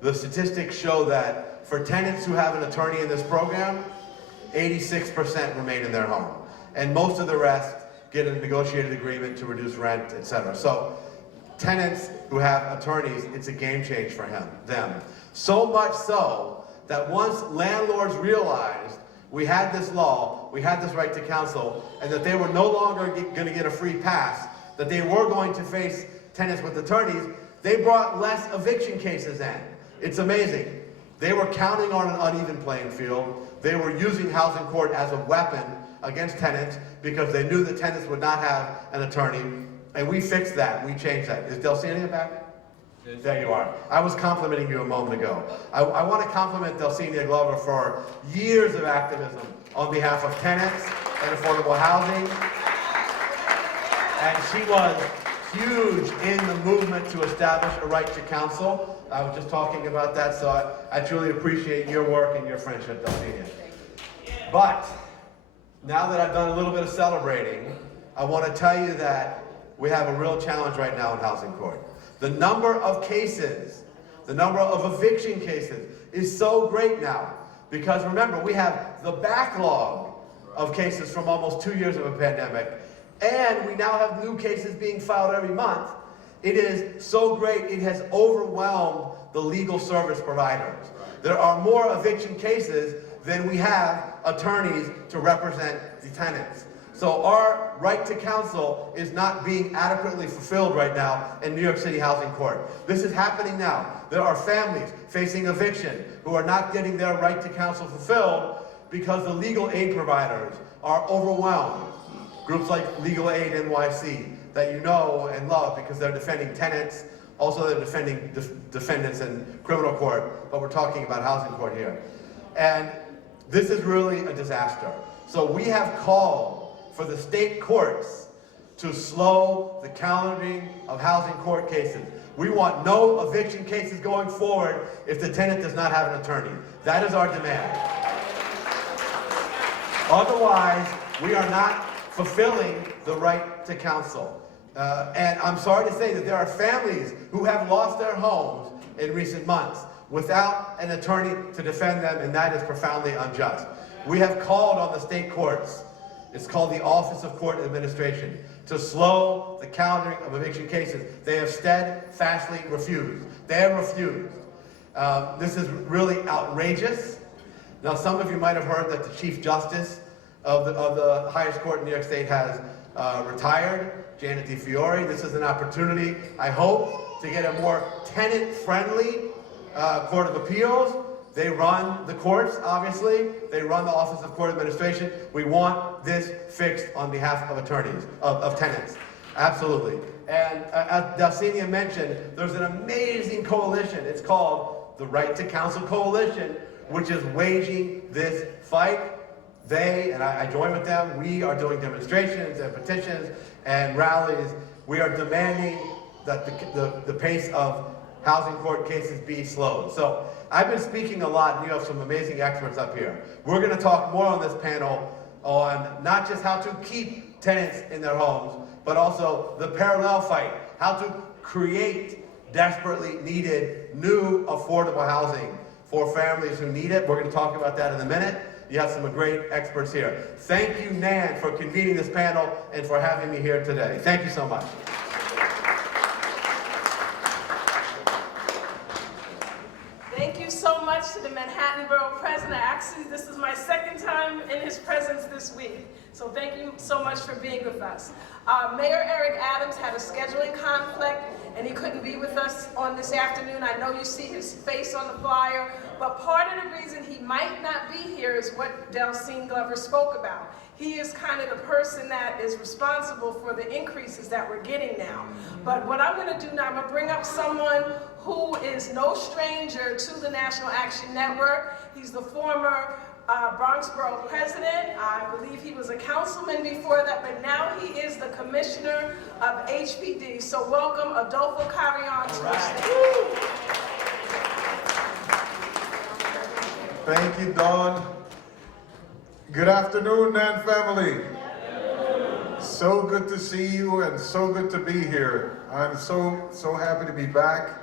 The statistics show that for tenants who have an attorney in this program, 86% remain in their home. And most of the rest get a negotiated agreement to reduce rent, etc. So tenants who have attorneys, it's a game change for them. So much so that once landlords realized we had this law, we had this right to counsel, and that they were no longer going to get a free pass, that they were going to face tenants with attorneys, they brought less eviction cases in. It's amazing. They were counting on an uneven playing field. They were using housing court as a weapon against tenants because they knew the tenants would not have an attorney. And we fixed that. We changed that. Is Delcinia back? Yes. There you are. I was complimenting you a moment ago. I want to compliment Delcinia Glover for years of activism on behalf of tenants and affordable housing. And huge in the movement to establish a right to counsel. I was just talking about that, so I truly appreciate your work and your friendship, Delphina. But now that I've done a little bit of celebrating, I want to tell you that we have a real challenge right now in housing court. The number of cases, the number of eviction cases is so great now. Because remember, we have the backlog of cases from almost 2 years of a pandemic, and we now have new cases being filed every month. It is so great, it has overwhelmed the legal service providers. There are more eviction cases than we have attorneys to represent the tenants. So our right to counsel is not being adequately fulfilled right now in New York City Housing Court. This is happening now. There are families facing eviction who are not getting their right to counsel fulfilled because the legal aid providers are overwhelmed. Groups like Legal Aid NYC that you know and love because they're defending tenants, also they're defending defendants in criminal court, but we're talking about housing court here. And this is really a disaster. So we have called for the state courts to slow the calendaring of housing court cases. We want no eviction cases going forward if the tenant does not have an attorney. That is our demand. Otherwise, we are not fulfilling the right to counsel. And I'm sorry to say that there are families who have lost their homes in recent months without an attorney to defend them, and that is profoundly unjust. We have called on the state courts, it's called the Office of Court Administration, to slow the calendaring of eviction cases. They have steadfastly refused. They have refused. This is really outrageous. Now, some of you might have heard that the Chief Justice of the highest court in New York State has retired, Janet DiFiore. This is an opportunity, I hope, to get a more tenant-friendly Court of Appeals. They run the courts, obviously. They run the Office of Court Administration. We want this fixed on behalf of attorneys, of tenants. Absolutely. And as Delphina mentioned, there's an amazing coalition. It's called the Right to Counsel Coalition, which is waging this fight. They, and I join with them, we are doing demonstrations and petitions and rallies. We are demanding that the pace of housing court cases be slowed. So I've been speaking a lot, and you have some amazing experts up here. We're going to talk more on this panel on not just how to keep tenants in their homes, but also the parallel fight, how to create desperately needed new affordable housing for families who need it. We're going to talk about that in a minute. You have some great experts here. Thank you, Nan, for convening this panel and for having me here today. Thank you so much. Thank you so much to the Manhattan Borough President. Actually, this is my second time in his presence this week. So thank you so much for being with us. Mayor Eric Adams had a scheduling conflict and he couldn't be with us on this afternoon. I know you see his face on the flyer, but part of the reason he might not be here is what Delphine Glover spoke about. He is kind of the person that is responsible for the increases that we're getting now. But what I'm going to do now, I'm going to bring up someone who is no stranger to the National Action Network. He's the former Bronx Borough President. I believe he was a councilman before that, but now he is the Commissioner of HPD. So welcome Adolfo Carrion to the stage. Thank you, Dawn. Good afternoon, Nan family. So good to see you and so good to be here. I'm so happy to be back.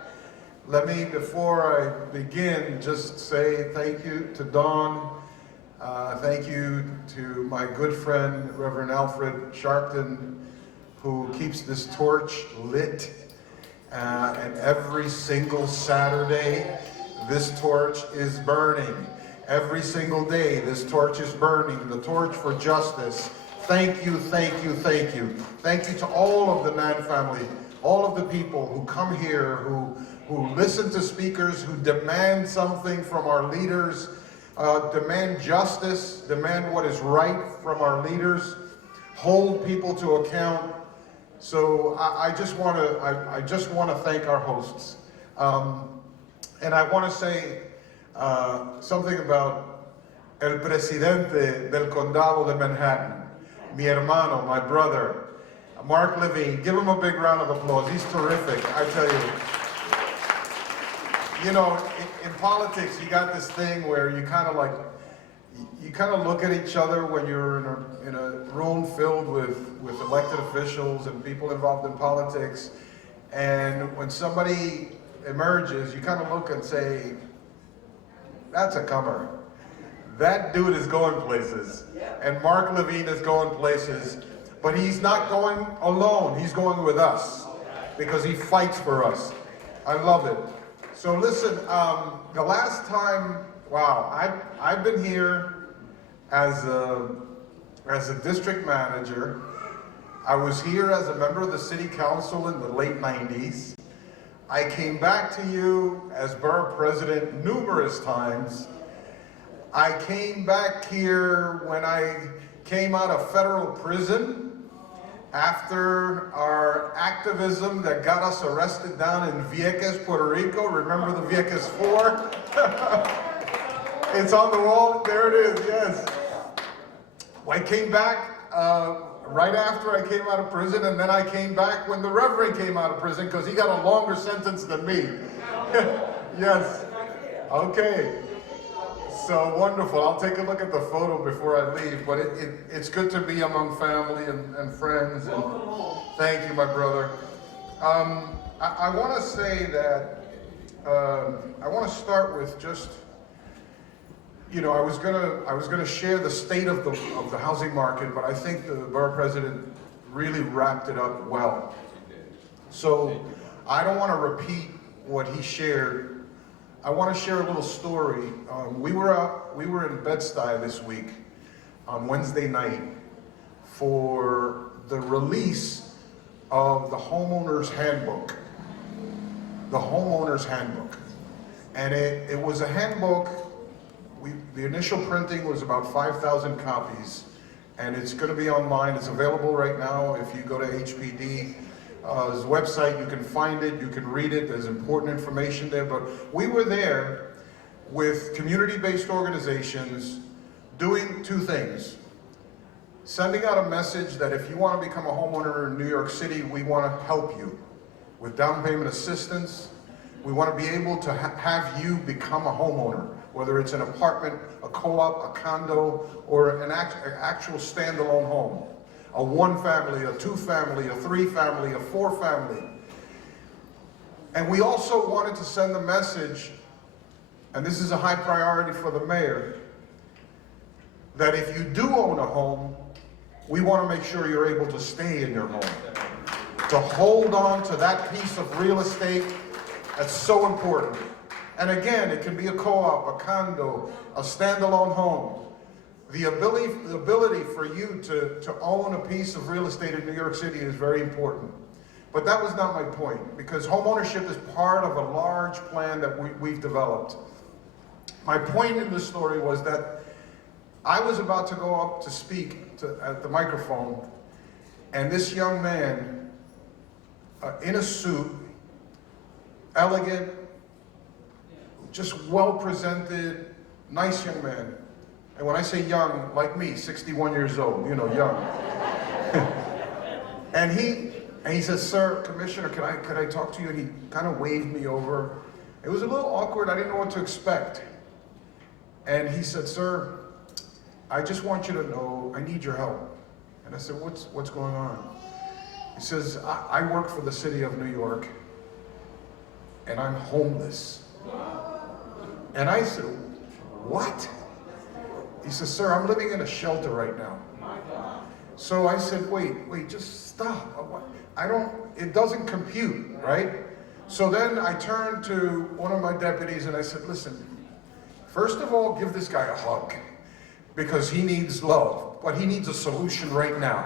Let me, before I begin, just say thank you to Dawn. Thank you to my good friend, Reverend Alfred Sharpton, who keeps this torch lit. And every single Saturday, this torch is burning. Every single day, this torch is burning, the torch for justice. Thank you, thank you, thank you. Thank you to all of the Nan family, all of the people who come here, who listen to speakers, who demand something from our leaders, demand justice, demand what is right from our leaders, hold people to account. So I just want to thank our hosts. And I want to say something about el presidente del condado de Manhattan, mi hermano, my brother, Mark Levine. Give him a big round of applause. He's terrific, I tell you. You know, in politics, you got this thing where you kind of like, you kind of look at each other when you're in a room filled with elected officials and people involved in politics. And when somebody emerges, you kind of look and say, that's a comer. That dude is going places. And Mark Levine is going places. But he's not going alone. He's going with us because he fights for us. I love it. So listen, the last time, wow, I've been here as a district manager. I was here as a member of the city council in the late 90s. I came back to you as borough president numerous times. I came back here when I came out of federal prison after our activism that got us arrested down in Vieques, Puerto Rico. Remember the Vieques 4? It's on the wall. There it is, yes. I came back right after I came out of prison, and then I came back when the Reverend came out of prison because he got a longer sentence than me. Yes. Okay. So wonderful. I'll take a look at the photo before I leave, but it's good to be among family and friends. And thank you, my brother. I want to say that I want to start with just, you know, I was gonna share the state of the housing market, but I think the borough president really wrapped it up well. So I don't want to repeat what he shared. I want to share a little story. We were in Bed-Stuy this week on Wednesday night for the release of the homeowner's handbook. The homeowner's handbook. And it was a handbook. The initial printing was about 5,000 copies, and it's going to be online. It's available right now. If you go to HPD's website, you can find it, you can read it. There's important information there. But we were there with community-based organizations doing two things. Sending out a message that if you want to become a homeowner in New York City, we want to help you with down payment assistance. We want to be able to have you become a homeowner, whether it's an apartment, a co-op, a condo, or an actual standalone home. A 1 family, a 2 family, a 3 family, a 4 family. And we also wanted to send the message, and this is a high priority for the mayor, that if you do own a home, we want to make sure you're able to stay in your home. To hold on to that piece of real estate that's so important. And again, it can be a co-op, a condo, a standalone home. The ability for you to own a piece of real estate in New York City is very important. But that was not my point, because homeownership is part of a large plan that we've developed. My point in the story was that I was about to go up to speak at the microphone, and this young man in a suit, elegant, just well-presented, nice young man. And when I say young, like me, 61 years old, you know, young. and he says, "Sir, Commissioner, could I talk to you?" And he kind of waved me over. It was a little awkward. I didn't know what to expect. And he said, "Sir, I just want you to know I need your help." And I said, what's going on? He says, I work for the city of New York, and I'm homeless. And I said, what? He says, "Sir, I'm living in a shelter right now." So I said, wait, just stop. It doesn't compute, right? So then I turned to one of my deputies and I said, "Listen, first of all, give this guy a hug, because he needs love, but he needs a solution right now.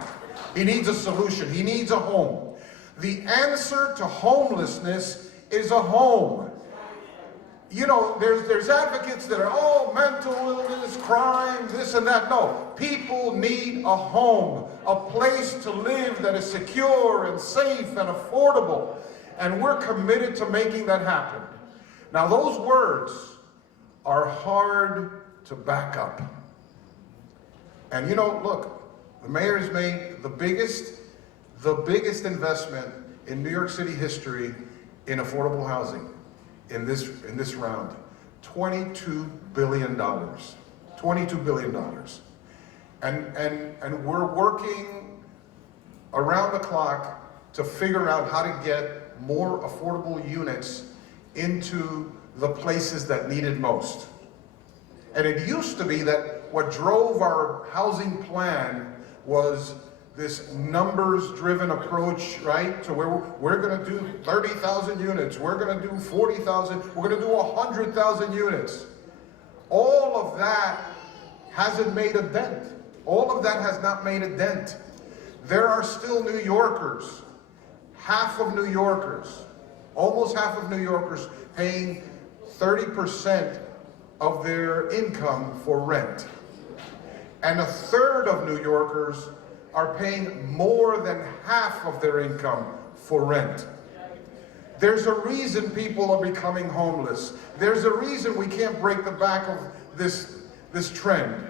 He needs a solution. He needs a home. The answer to homelessness is a home." You know, there's advocates that are, oh, mental illness, crime, this and that. No, people need a home, a place to live that is secure and safe and affordable. And we're committed to making that happen. Now, those words are hard to back up. And you know, look, the mayor's made the biggest, the biggest investment in New York City history in affordable housing in this round. $22 billion. $22 billion. And we're working around the clock to figure out how to get more affordable units into the places that need it most. And it used to be that what drove our housing plan was this numbers-driven approach, right? So we're gonna do 30,000 units, we're gonna do 40,000, we're gonna do 100,000 units. All of that hasn't made a dent. All of that has not made a dent. There are still New Yorkers, half of New Yorkers, almost half of New Yorkers paying 30% of their income for rent. And a third of New Yorkers are paying more than half of their income for rent. There's a reason people are becoming homeless. There's a reason we can't break the back of this trend.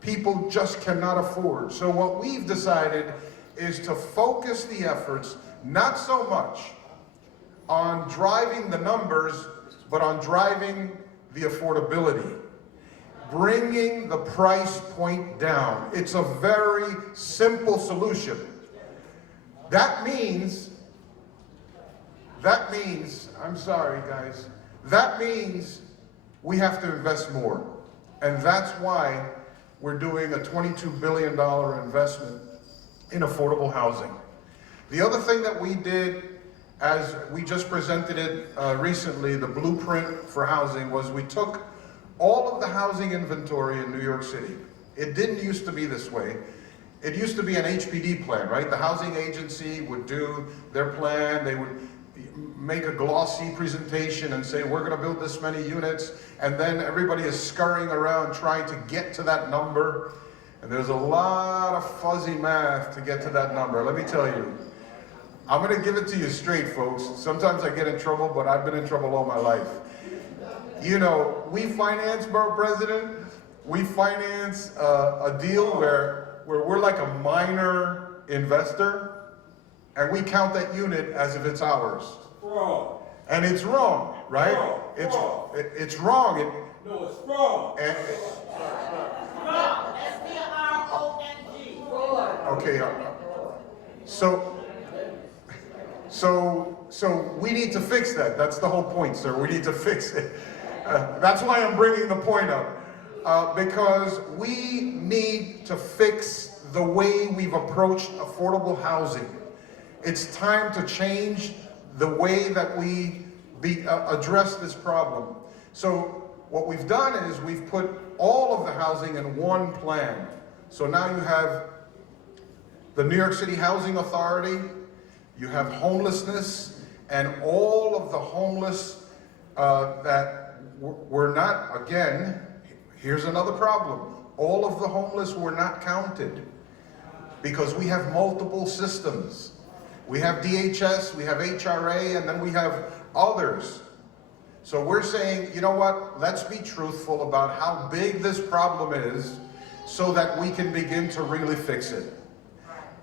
People just cannot afford. So what we've decided is to focus the efforts not so much on driving the numbers, but on driving the affordability. Bringing the price point down. It's a very simple solution. That means, I'm sorry guys, that means we have to invest more. And that's why we're doing a $22 billion investment in affordable housing. The other thing that we did, as we just presented it recently, the blueprint for housing, was we took all of the housing inventory in New York City. It didn't used to be this way. It used to be an HPD plan, right? The housing agency would do their plan, they would make a glossy presentation and say, we're gonna build this many units, and then everybody is scurrying around trying to get to that number, and there's a lot of fuzzy math to get to that number. Let me tell you, I'm gonna give it to you straight, folks. Sometimes I get in trouble, but I've been in trouble all my life. You know, we finance, Borough President, we finance a deal where we're like a minor investor, and we count that unit as if it's ours. Wrong. And it's wrong, right? Wrong. It's wrong. No, it's wrong. Okay. So we need to fix that. That's the whole point, sir. We need to fix it. That's why I'm bringing the point up. Because we need to fix the way we've approached affordable housing. It's time to change the way that we address this problem. So what we've done is we've put all of the housing in one plan. So now you have the New York City Housing Authority, you have homelessness, and all of the homeless that were not, again, here's another problem. All of the homeless were not counted because we have multiple systems. We have DHS, we have HRA, and then we have others. So we're saying, you know what, let's be truthful about how big this problem is so that we can begin to really fix it.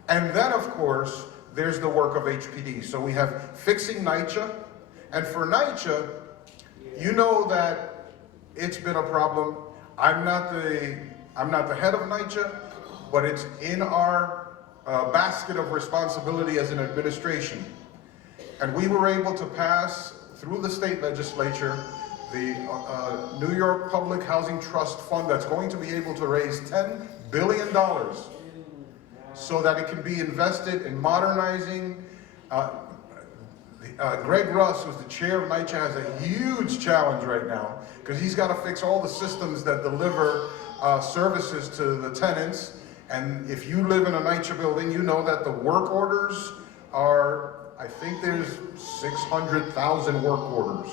And then, of course, there's the work of HPD. So we have fixing Nycha, and for Nycha, you know that it's been a problem. I'm not the head of Nycha, but it's in our basket of responsibility as an administration. And we were able to pass through the state legislature the New York Public Housing Trust Fund that's going to be able to raise $10 billion so that it can be invested in modernizing. Greg Russ, who's the chair of Nycha, has a huge challenge right now because he's got to fix all the systems that deliver services to the tenants. And if you live in a Nycha building, you know that the work orders are, I think there's 600,000 work orders.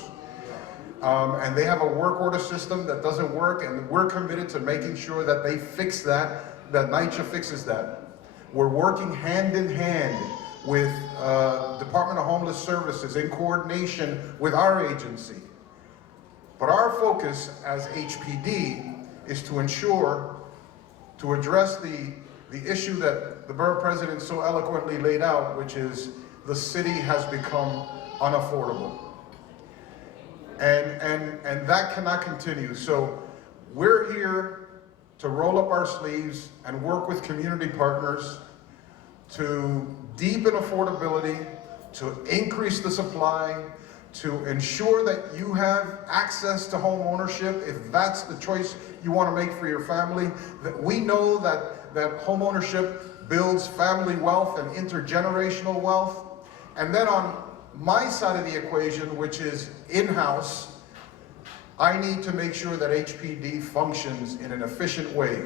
And they have a work order system that doesn't work, and we're committed to making sure that they fix that Nycha fixes that. We're working hand in hand with Department of Homeless Services in coordination with our agency. But our focus as HPD is to ensure, to address the the issue that the borough president so eloquently laid out, which is the city has become unaffordable. And that cannot continue. So we're here to roll up our sleeves and work with community partners to deepen affordability, to increase the supply, to ensure that you have access to home ownership if that's the choice you want to make for your family. That we know that home ownership builds family wealth and intergenerational wealth. And then on my side of the equation, which is in-house, I need to make sure that HPD functions in an efficient way.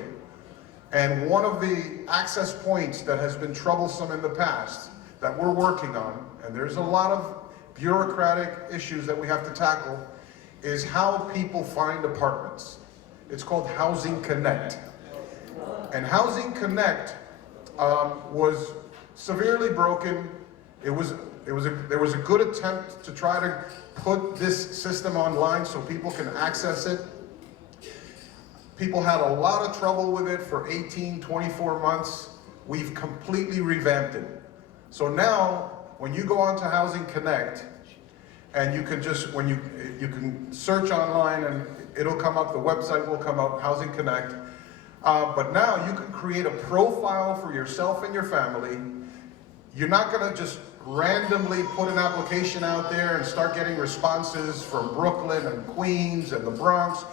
And one of the access points that has been troublesome in the past that we're working on, and there's a lot of bureaucratic issues that we have to tackle, is how people find apartments. It's called Housing Connect. And Housing Connect was severely broken. There was a good attempt to try to put this system online so people can access it. People had a lot of trouble with it for 18, 24 months. We've completely revamped it. So now, when you go onto Housing Connect, and you can just, you can search online and it'll come up, the website will come up, Housing Connect. But now you can create a profile for yourself and your family. You're not gonna just randomly put an application out there and start getting responses from Brooklyn and Queens and the Bronx.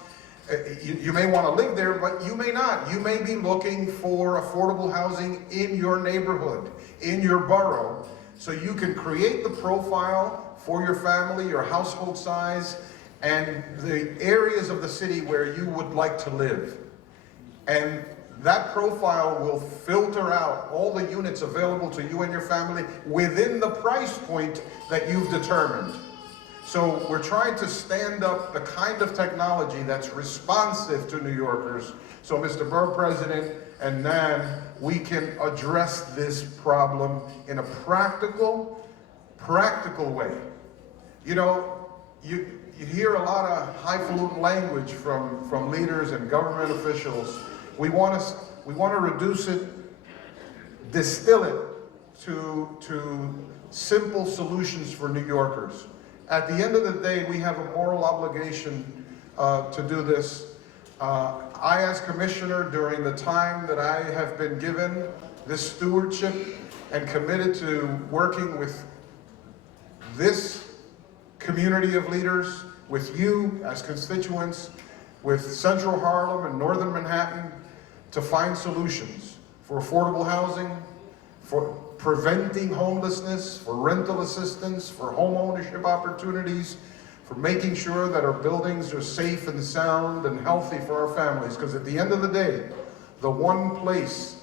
You may want to live there, but you may not. You may be looking for affordable housing in your neighborhood, in your borough. So you can create the profile for your family, your household size, and the areas of the city where you would like to live. And that profile will filter out all the units available to you and your family within the price point that you've determined. So we're trying to stand up the kind of technology that's responsive to New Yorkers. So Mr. Borough President and Nan, we can address this problem in a practical way. You know, you hear a lot of highfalutin language from leaders and government officials. We want to reduce it, distill it to simple solutions for New Yorkers. At the end of the day, we have a moral obligation to do this. I, as commissioner, during the time that I have been given this stewardship and committed to working with this community of leaders, with you as constituents, with Central Harlem and Northern Manhattan, to find solutions for affordable housing, for preventing homelessness, for rental assistance, for home ownership opportunities, for making sure that our buildings are safe and sound and healthy for our families. Because at the end of the day, the one place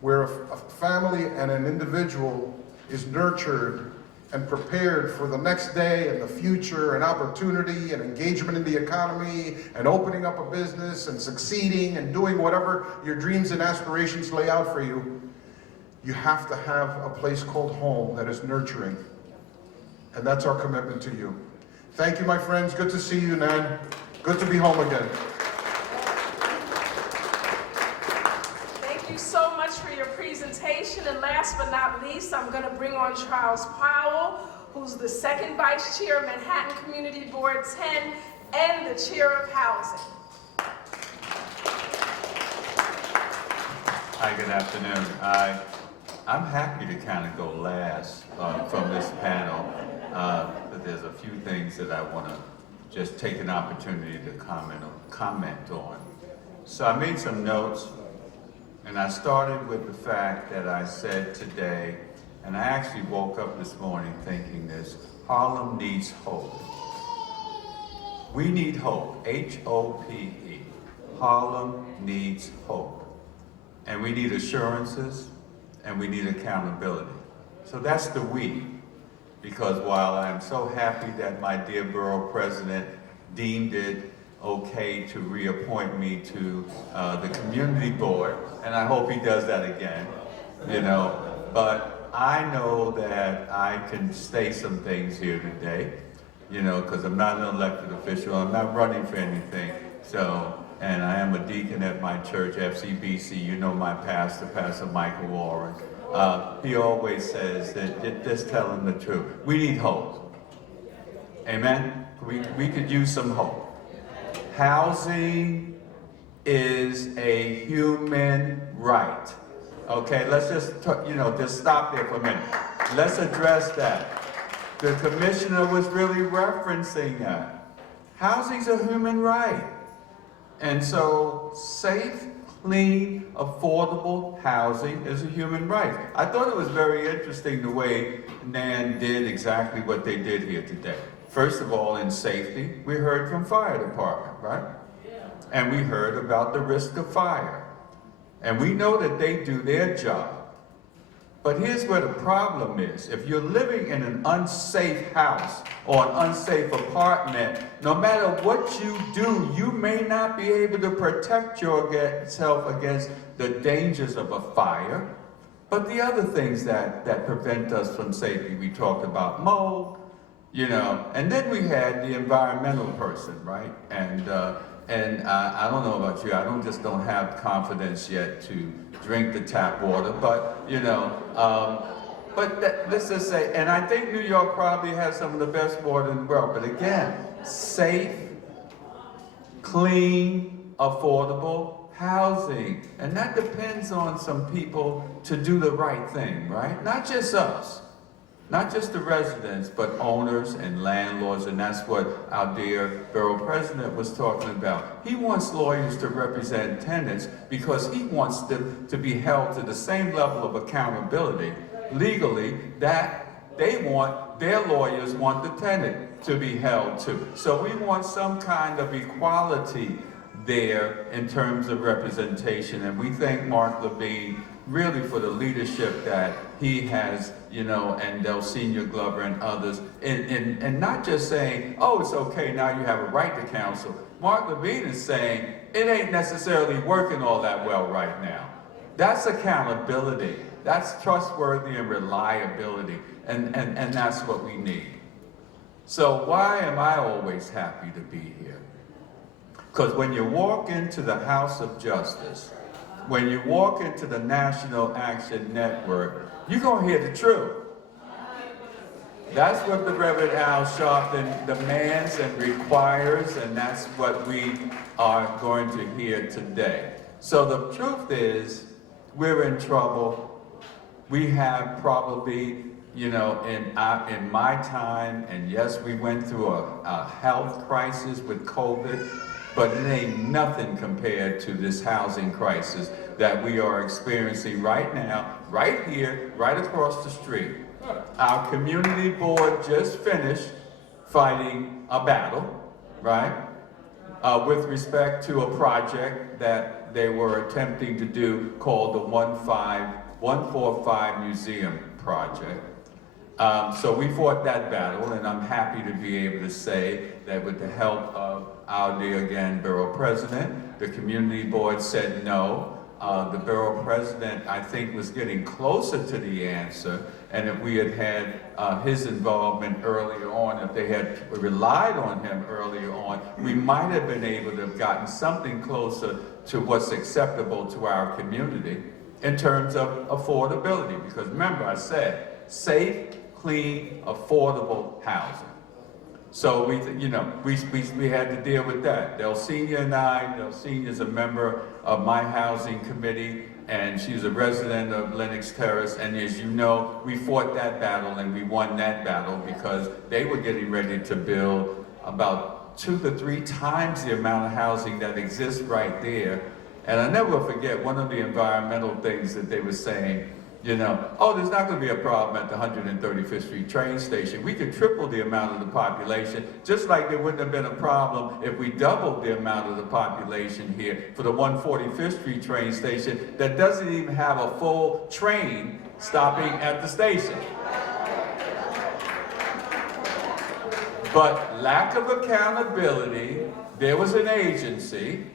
where a family and an individual is nurtured and prepared for the next day and the future and opportunity and engagement in the economy and opening up a business and succeeding and doing whatever your dreams and aspirations lay out for you, you have to have a place called home that is nurturing. And that's our commitment to you. Thank you, my friends. Good to see you, Nan. Good to be home again. Thank you so much for your presentation. And last but not least, I'm going to bring on Charles Powell, who's the second vice chair of Manhattan Community Board 10 and the chair of housing. Hi, good afternoon. I'm happy to kind of go last from this panel, but there's a few things that I want to just take an opportunity to comment on. So I made some notes, and I started with the fact that I said today, and I actually woke up this morning thinking this: Harlem needs hope. We need hope, H-O-P-E. Harlem needs hope. And we need assurances, and we need accountability. So that's the we. Because while I'm so happy that my dear borough president deemed it okay to reappoint me to the community board, and I hope he does that again, you know, but I know that I can say some things here today, you know, because I'm not an elected official, I'm not running for anything, so and I am a deacon at my church, FCBC. You know my pastor, Pastor Michael Warren. He always says that just tell him the truth. We need hope. Amen? We could use some hope. Housing is a human right. Okay, let's just, just stop there for a minute. Let's address that. The commissioner was really referencing that. Housing's a human right. And so safe, clean, affordable housing is a human right. I thought it was very interesting the way NAN did exactly what they did here today. First of all, in safety, we heard from fire department, right? And we heard about the risk of fire. And we know that they do their job. But here's where the problem is. If you're living in an unsafe house or an unsafe apartment, no matter what you do, you may not be able to protect yourself against the dangers of a fire. But the other things that prevent us from safety, we talked about mold, and then we had the environmental person, right? And I don't know about you, I don't have confidence yet to drink the tap water, but let's just say, and I think New York probably has some of the best water in the world, but again, safe, clean, affordable housing. And that depends on some people to do the right thing, right? Not just us. Not just the residents, but owners and landlords, and that's what our dear borough president was talking about. He wants lawyers to represent tenants because he wants them to be held to the same level of accountability legally that their lawyers want the tenant to be held to. So we want some kind of equality there in terms of representation, and we thank Mark Levine really for the leadership that he has, and Del Senior Glover and others, and not just saying, oh, it's okay, now you have a right to counsel. Mark Levine is saying, it ain't necessarily working all that well right now. That's accountability. That's trustworthy and reliability, and that's what we need. So why am I always happy to be here? Because when you walk into the House of Justice, when you walk into the National Action Network, you're going to hear the truth. That's what the Reverend Al Sharpton demands and requires, and that's what we are going to hear today. So the truth is, we're in trouble. We have probably, in my time, and yes, we went through a health crisis with COVID, but it ain't nothing compared to this housing crisis that we are experiencing right now, right here, right across the street. Our community board just finished fighting a battle, right? With respect to a project that they were attempting to do called the 145 Museum Project. So we fought that battle, and I'm happy to be able to say that with the help of our dear, again, borough president, the community board said no. The borough president, I think, was getting closer to the answer, and if we had his involvement earlier on, if they had relied on him earlier on, we might have been able to have gotten something closer to what's acceptable to our community in terms of affordability. Because remember, I said, safe, clean, affordable housing. So we had to deal with that. Del Senior's a member of my housing committee, and she's a resident of Lenox Terrace, and as you know, we fought that battle and we won that battle because they were getting ready to build about 2 to 3 times the amount of housing that exists right there. And I'll never forget one of the environmental things that they were saying, oh, there's not going to be a problem at the 135th Street train station. We could triple the amount of the population, just like there wouldn't have been a problem if we doubled the amount of the population here for the 145th Street train station that doesn't even have a full train stopping at the station. But lack of accountability, there was an agency,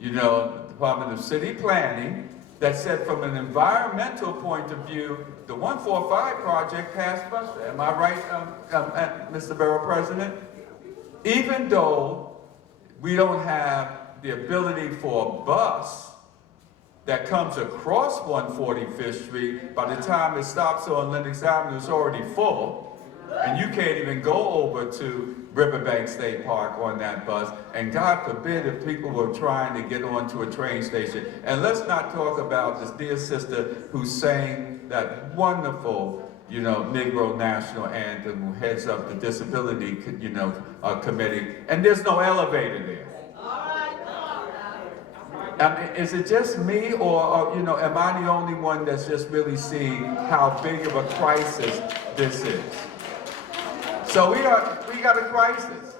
the Department of City Planning, that said from an environmental point of view, the 145 project passed muster. Am I right, Mr. Borough President? Even though we don't have the ability for a bus that comes across 145th Street, by the time it stops on Lenox Avenue, it's already full, and you can't even go over to Riverbank State Park on that bus, and God forbid if people were trying to get onto a train station. And let's not talk about this dear sister who sang that wonderful, you know, Negro national anthem, who heads up the disability, you know, committee, and there's no elevator there. I mean, is it just me, or, you know, am I the only one that's just really seeing how big of a crisis this is? So we got a crisis.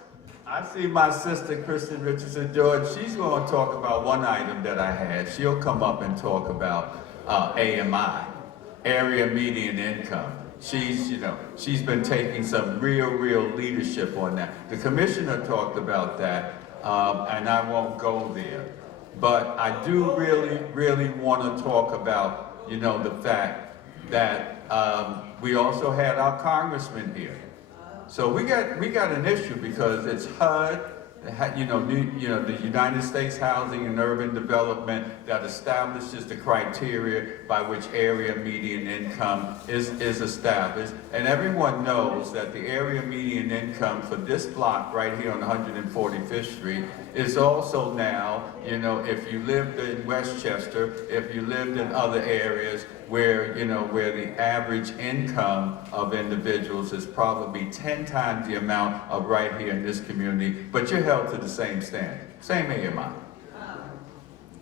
I see my sister, Kristen Richardson George, she's going to talk about one item that I had. She'll come up and talk about AMI, Area Median Income. She's been taking some real leadership on that. The commissioner talked about that, and I won't go there. But I do really want to talk about, you know, the fact that we also had our congressman here. So we got an issue because it's HUD, the United States Housing and Urban Development, that establishes the criteria by which area median income is established. And everyone knows that the area median income for this block right here on 145th Street is also now, you know, if you lived in Westchester, if you lived in other areas where, you know, where the average income of individuals is probably 10 times the amount of right here in this community, but you're held to the same standard, same AMI.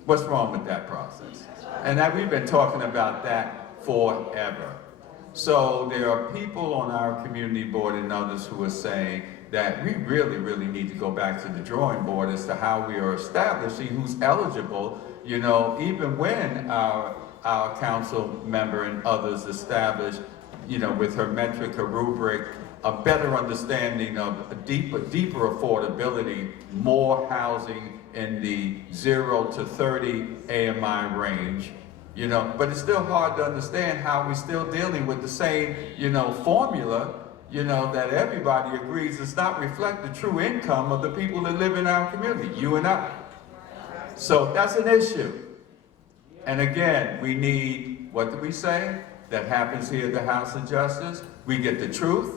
What's wrong with that process? And that we've been talking about that forever. So there are people on our community board and others who are saying that we really need to go back to the drawing board as to how we are establishing who's eligible, you know, even when our council member and others establish, you know, with her metric, her rubric, a better understanding of a deeper affordability, more housing in the 0 to 30 AMI range, you know, but it's still hard to understand how we're still dealing with the same, you know, formula, you know, that everybody agrees does not reflect the true income of the people that live in our community, you and I. So that's an issue. And again, we need, what do we say? That happens here at the House of Justice. We get the truth,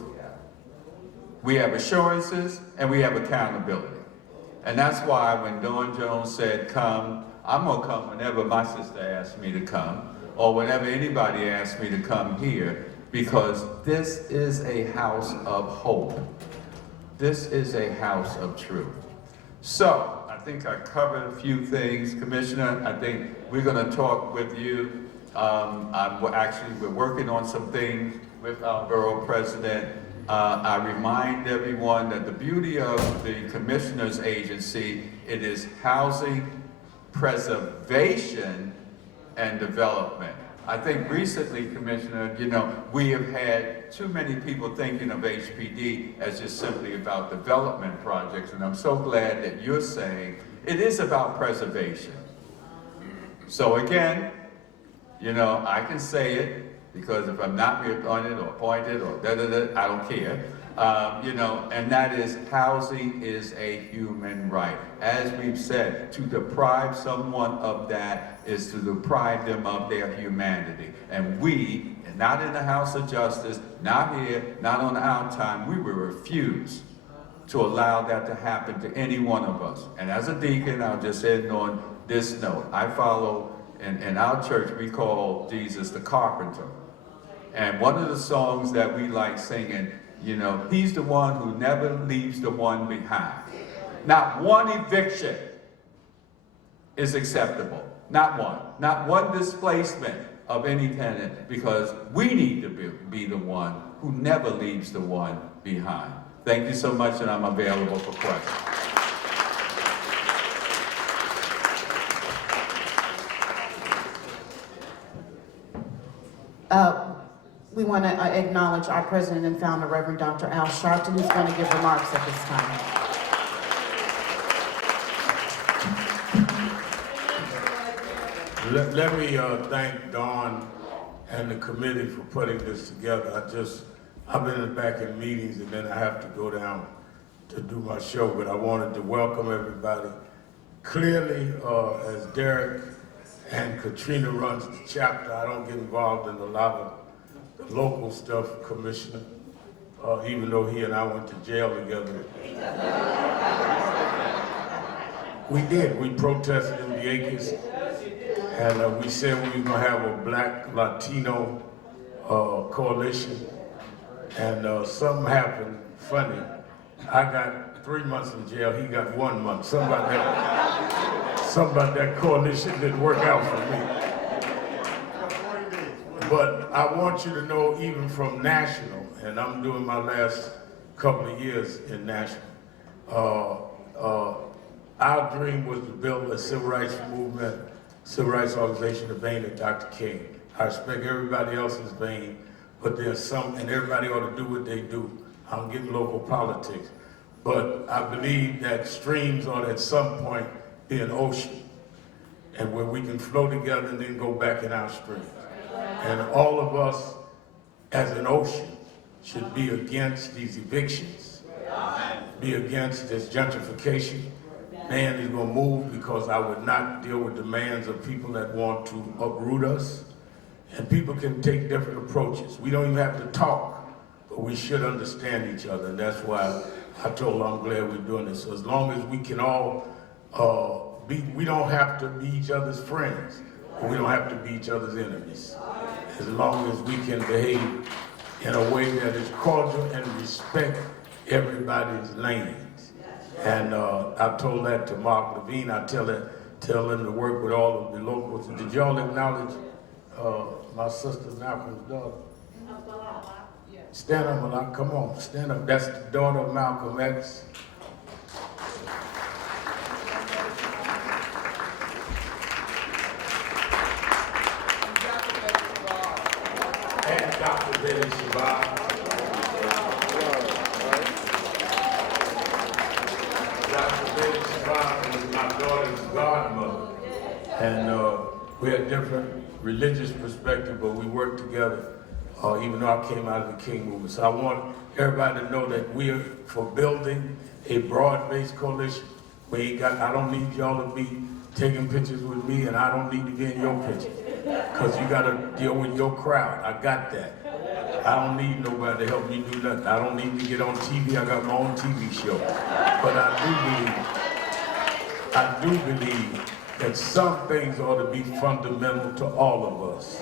we have assurances, and we have accountability. And that's why when Dawn Jones said, come, I'm gonna come whenever my sister asks me to come, or whenever anybody asks me to come here, because this is a house of hope. This is a house of truth. So, I think I covered a few things. Commissioner, I think we're gonna talk with you. We're working on some things with our borough president. I remind everyone that the beauty of the Commissioner's Agency, it is housing, preservation, and development. I think recently, Commissioner, you know, we have had too many people thinking of HPD as just simply about development projects, and I'm so glad that you're saying it is about preservation. So again, you know, I can say it, because if I'm not reappointed or appointed or da-da-da, I don't care. You know, and that is, housing is a human right. As we've said, to deprive someone of that is to deprive them of their humanity. And we, not in the House of Justice, not here, not on our time, we will refuse to allow that to happen to any one of us. And as a deacon, I'll just end on this note. I follow, in our church, we call Jesus the carpenter. And one of the songs that we like singing, you know, he's the one who never leaves the one behind. Not one eviction is acceptable. Not one. Not one displacement of any tenant, because we need to be the one who never leaves the one behind. Thank you so much, and I'm available for questions. We want to acknowledge our president and founder, Reverend Dr. Al Sharpton, who's going to give remarks at this time. Let me thank Dawn and the committee for putting this together. I've been back in meetings, and then I have to go down to do my show, but I wanted to welcome everybody Clearly, as Derek and Katrina runs the chapter, I don't get involved in a lot of the local stuff, Commissioner, even though he and I went to jail together. We did. We protested in Vieques, and we said we were going to have a Black Latino coalition, and something happened funny. I got 3 months in jail, he got 1 month. Something about that coalition didn't work out for me. But I want you to know, even from national, and I'm doing my last couple of years in national, our dream was to build a civil rights movement, civil rights organization, the vein of Dr. King. I respect everybody else's vein, but there's some, and everybody ought to do what they do. I don't get in local politics. But I believe that streams ought at some point be an ocean, and where we can flow together and then go back in our streams. And all of us, as an ocean, should be against these evictions, be against this gentrification. Man is going to move because I would not deal with demands of people that want to uproot us. And people can take different approaches. We don't even have to talk, but we should understand each other. And that's why I told her I'm glad we're doing this. So as long as we can all we don't have to be each other's friends, but we don't have to be each other's enemies. As long as we can behave in a way that is cordial and respect everybody's lanes. And I told that to Mark Levine. I tell him to work with all of the locals. Did y'all acknowledge my sister Malcolm's daughter? Stand up, Malak. Come on, stand up. That's the daughter of Malcolm X. And Dr. Betty Shabbat. Dr. Betty Shabbat is my daughter's godmother. And we had different religious perspectives, but we worked together, even though I came out of the King movement. So I want everybody to know that we're for building a broad-based coalition. I don't need y'all to be taking pictures with me, and I don't need to be in your picture. Because you got to deal with your crowd. I got that. I don't need nobody to help me do nothing. I don't need to get on TV. I got my own TV show. But I do believe that some things ought to be fundamental to all of us.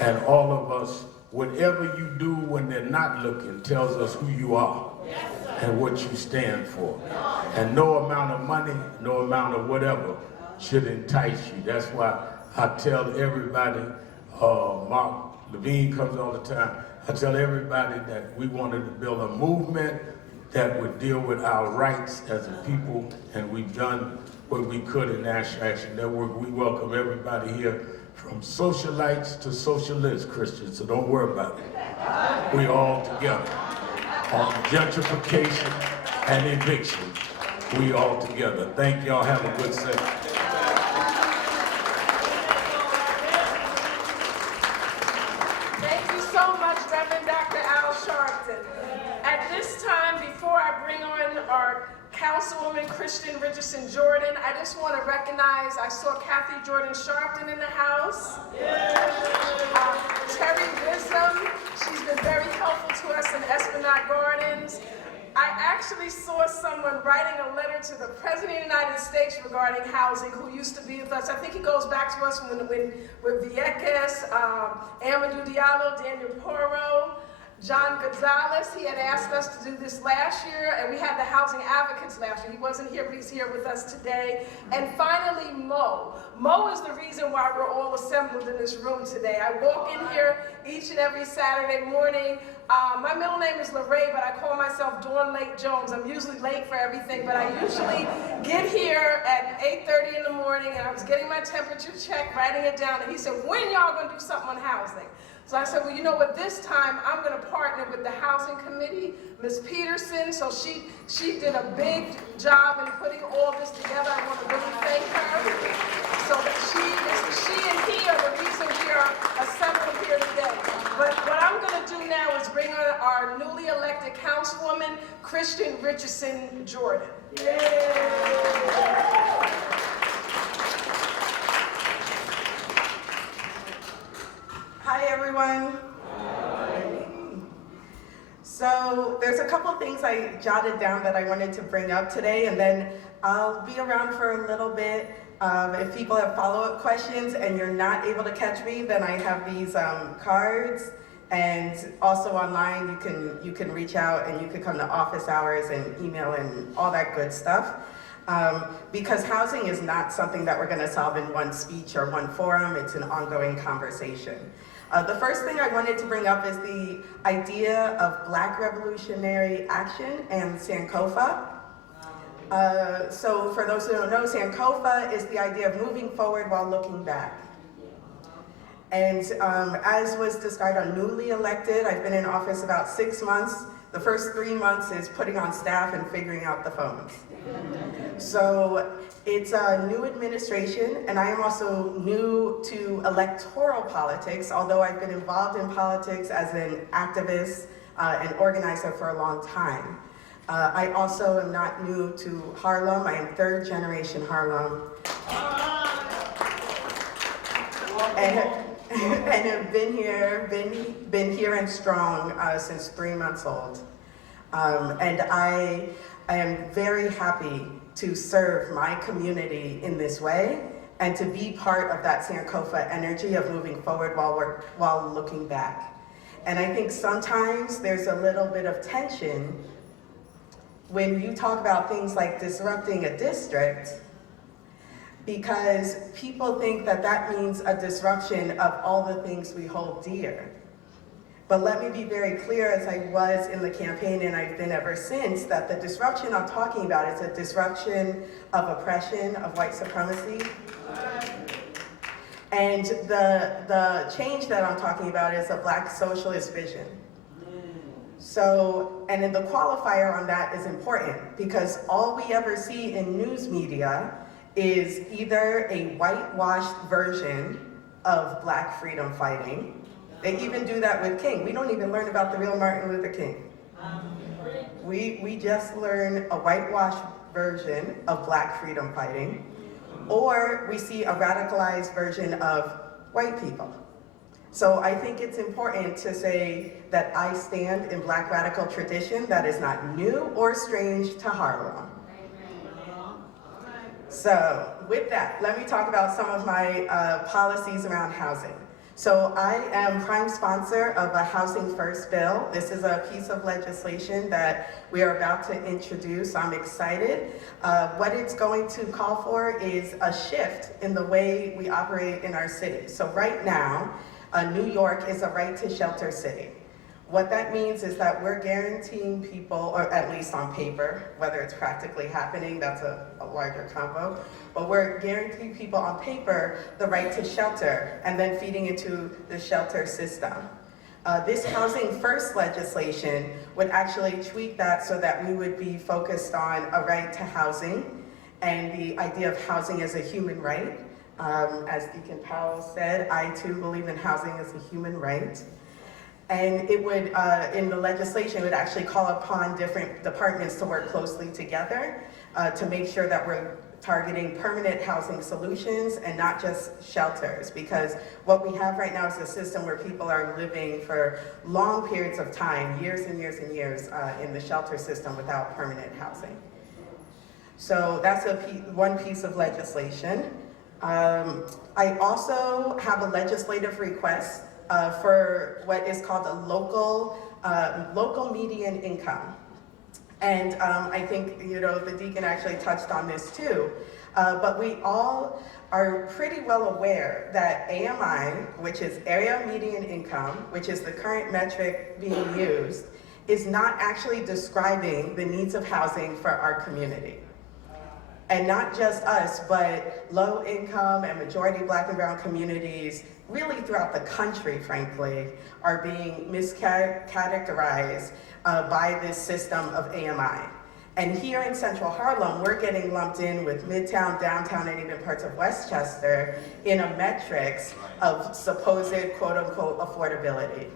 And all of us, whatever you do when they're not looking tells us who you are and what you stand for. And no amount of money, no amount of whatever should entice you. That's why I tell everybody, Mark Levine comes all the time, I tell everybody that we wanted to build a movement that would deal with our rights as a people, and we've done what we could in National Action Network. We welcome everybody here, from socialites to socialist Christians, so don't worry about it. We all together. On gentrification and eviction, we all together. Thank y'all, have a good session. Thank you so much, Reverend Dr. Al Sharpton. At this time, before I bring on our Councilwoman Christian Richardson Jordan, I just want to recognize, I saw Kathy Jordan Sharpton in the house. Terry Wisdom, she's been very helpful to us in Esplanade Gardens. I actually saw someone writing a letter to the President of the United States regarding housing, who used to be with us. I think he goes back to us with Vieques, Amadou Diallo, Daniel Porro, John Gonzalez. He had asked us to do this last year, and we had the housing advocates last year. He wasn't here, but he's here with us today. And finally, Mo. Mo is the reason why we're all assembled in this room today. I walk in here each and every Saturday morning. My middle name is LaRae, but I call myself Dawn Late Jones. I'm usually late for everything, but I usually get here at 8:30 in the morning, and I was getting my temperature checked, writing it down, and he said, when y'all gonna do something on housing? So I said, well, you know what, this time I'm going to partner with the Housing Committee, Ms. Peterson. So she did a big job in putting all this together. I want to really thank her. So that she and he are the reason we are assembled here today. But what I'm going to do now is bring on our newly elected Councilwoman, Christian Richardson Jordan. Yay. everyone. So there's a couple things I jotted down that I wanted to bring up today, and then I'll be around for a little bit. If people have follow-up questions and you're not able to catch me, then I have these cards, and also online you can reach out and you can come to office hours and email and all that good stuff. Because housing is not something that we're going to solve in one speech or one forum. It's an ongoing conversation. The first thing I wanted to bring up is the idea of Black revolutionary action and Sankofa. So for those who don't know, Sankofa is the idea of moving forward while looking back. And as was described, I'm newly elected. I've been in office about 6 months. The first 3 months is putting on staff and figuring out the phones. So it's a new administration, and I am also new to electoral politics, although I've been involved in politics as an activist and organizer for a long time. I also am not new to Harlem. I am third generation Harlem. And have been here and strong since 3 months old. And I am very happy to serve my community in this way and to be part of that Sankofa energy of moving forward while looking back. And I think sometimes there's a little bit of tension when you talk about things like disrupting a district, because people think that that means a disruption of all the things we hold dear. But let me be very clear, as I was in the campaign and I've been ever since, that the disruption I'm talking about is a disruption of oppression, of white supremacy. And the change that I'm talking about is a Black socialist vision. So, and then the qualifier on that is important, because all we ever see in news media is either a whitewashed version of Black freedom fighting. They even do that with King. We don't even learn about the real Martin Luther King. We just learn a whitewashed version of Black freedom fighting, or we see a radicalized version of white people. So I think it's important to say that I stand in Black radical tradition that is not new or strange to Harlem. So with that, let me talk about some of my policies around housing. So I am prime sponsor of a Housing First bill. This is a piece of legislation that we are about to introduce. I'm excited. What it's going to call for is a shift in the way we operate in our city. So right now, New York is a right to shelter city. What that means is that we're guaranteeing people, or at least on paper, whether it's practically happening, that's a larger combo, but we're guaranteeing people on paper the right to shelter and then feeding into the shelter system. This Housing First legislation would actually tweak that so that we would be focused on a right to housing and the idea of housing as a human right. As Deacon Powell said, I too believe in housing as a human right. And it would, in the legislation, it would actually call upon different departments to work closely together to make sure that we're targeting permanent housing solutions and not just shelters. Because what we have right now is a system where people are living for long periods of time, years and years and years, in the shelter system without permanent housing. So that's one piece of legislation. I also have a legislative request for what is called a local median income. And I think, the deacon actually touched on this too. But we all are pretty well aware that AMI, which is area median income, which is the current metric being used, is not actually describing the needs of housing for our community. And not just us, but low income and majority Black and brown communities really throughout the country, frankly, are being miscategorized by this system of AMI. And here in Central Harlem, we're getting lumped in with Midtown, downtown, and even parts of Westchester in a metrics of supposed quote unquote affordability.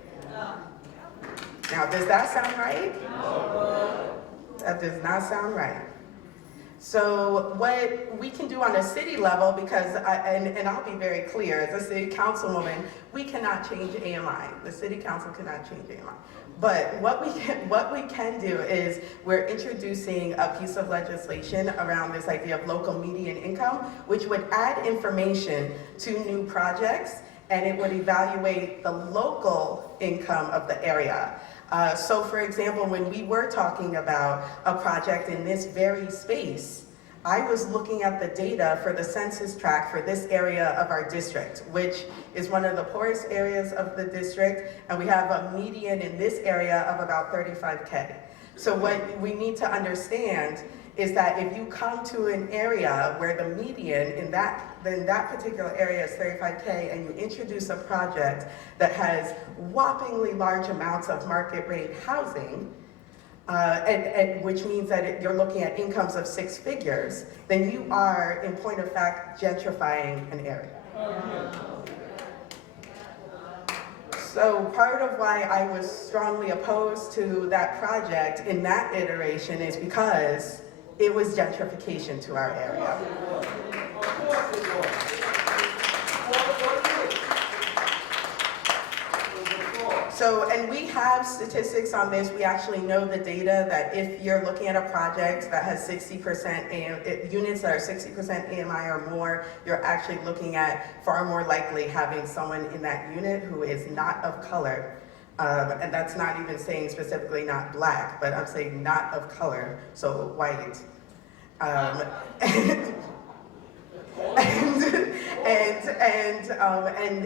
Now, does that sound right? No. That does not sound right. So what we can do on a city level, because, and I'll be very clear, as a city councilwoman, we cannot change AMI. The city council cannot change AMI. But what we can do is we're introducing a piece of legislation around this idea of local median income, which would add information to new projects, and it would evaluate the local income of the area. So for example, when we were talking about a project in this very space, I was looking at the data for the census tract for this area of our district, which is one of the poorest areas of the district, and we have a median in this area of about 35K. So what we need to understand is that if you come to an area where the median in that particular area is 35K, and you introduce a project that has whoppingly large amounts of market rate housing, which means that you're looking at incomes of 6 figures, then you are, in point of fact, gentrifying an area. So part of why I was strongly opposed to that project in that iteration is because it was gentrification to our area. So, and we have statistics on this. We actually know the data that if you're looking at a project that has 60% units that are 60% AMI or more, you're actually looking at far more likely having someone in that unit who is not of color. And that's not even saying specifically not black, but I'm saying not of color, so white.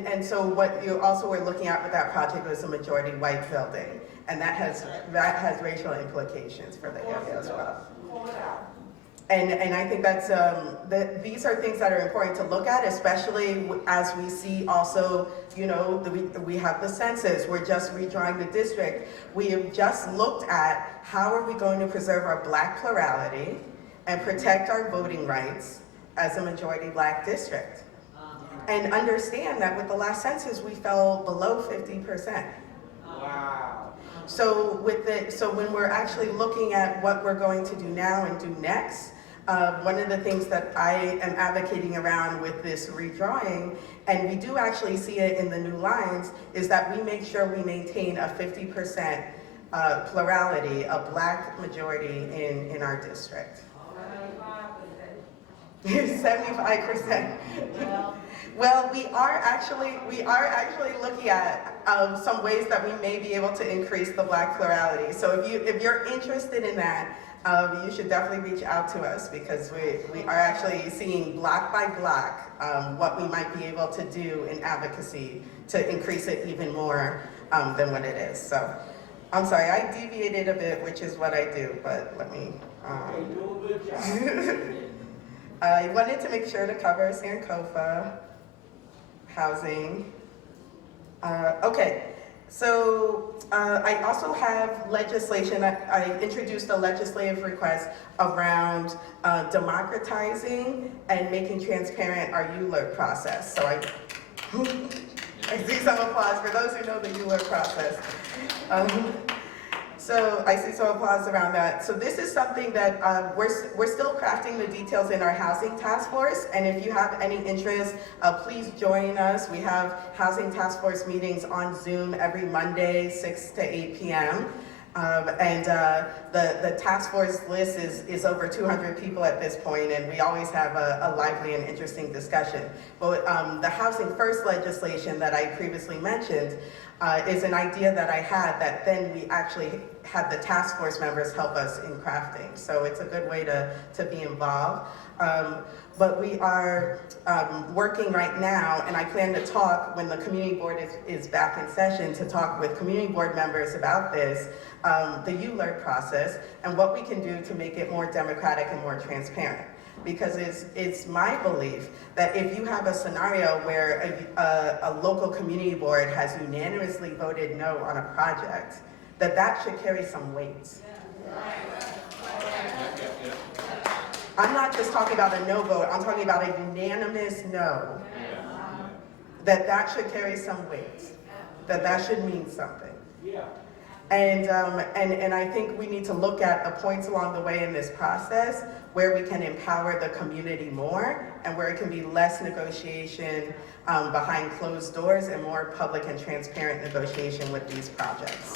And so what you also were looking at with that project was a majority white building, and that has racial implications for the area as well. And I think that's these are things that are important to look at, especially as we see also, you know, we have the census. We're just redrawing the district. We have just looked at how are we going to preserve our black plurality and protect our voting rights as a majority black district. And understand that with the last census, we fell below 50%. Wow. So when we're actually looking at what we're going to do now and do next, one of the things that I am advocating around with this redrawing, and we do actually see it in the new lines, is that we make sure we maintain a 50% plurality, a black majority in our district. 75%. Well, we are actually looking at some ways that we may be able to increase the black plurality. So if you're interested in that, you should definitely reach out to us, because we are actually seeing block by block what we might be able to do in advocacy to increase it even more than what it is. So I'm sorry, I deviated a bit, which is what I do, but let me. I wanted to make sure to cover Sankofa, housing. Okay, so I also have legislation. I introduced a legislative request around democratizing and making transparent our ULERP process. So I see some applause for those who know the ULERP process. So I see some applause around that. So this is something that we're still crafting the details in our housing task force. And if you have any interest, please join us. We have housing task force meetings on Zoom every Monday, 6 to 8 p.m. The task force list is over 200 people at this point, and we always have a lively and interesting discussion. But the Housing First legislation that I previously mentioned is an idea that I had that then we actually had the task force members help us in crafting. So it's a good way to be involved. But we are working right now, and I plan to talk when the community board is back in session to talk with community board members about this, the ULERP process, and what we can do to make it more democratic and more transparent. Because it's my belief that if you have a scenario where a local community board has unanimously voted no on a project, that should carry some weight. I'm not just talking about a no vote, I'm talking about a unanimous no. That should carry some weight, that should mean something. And I think we need to look at the points along the way in this process where we can empower the community more and where it can be less negotiation behind closed doors and more public and transparent negotiation with these projects.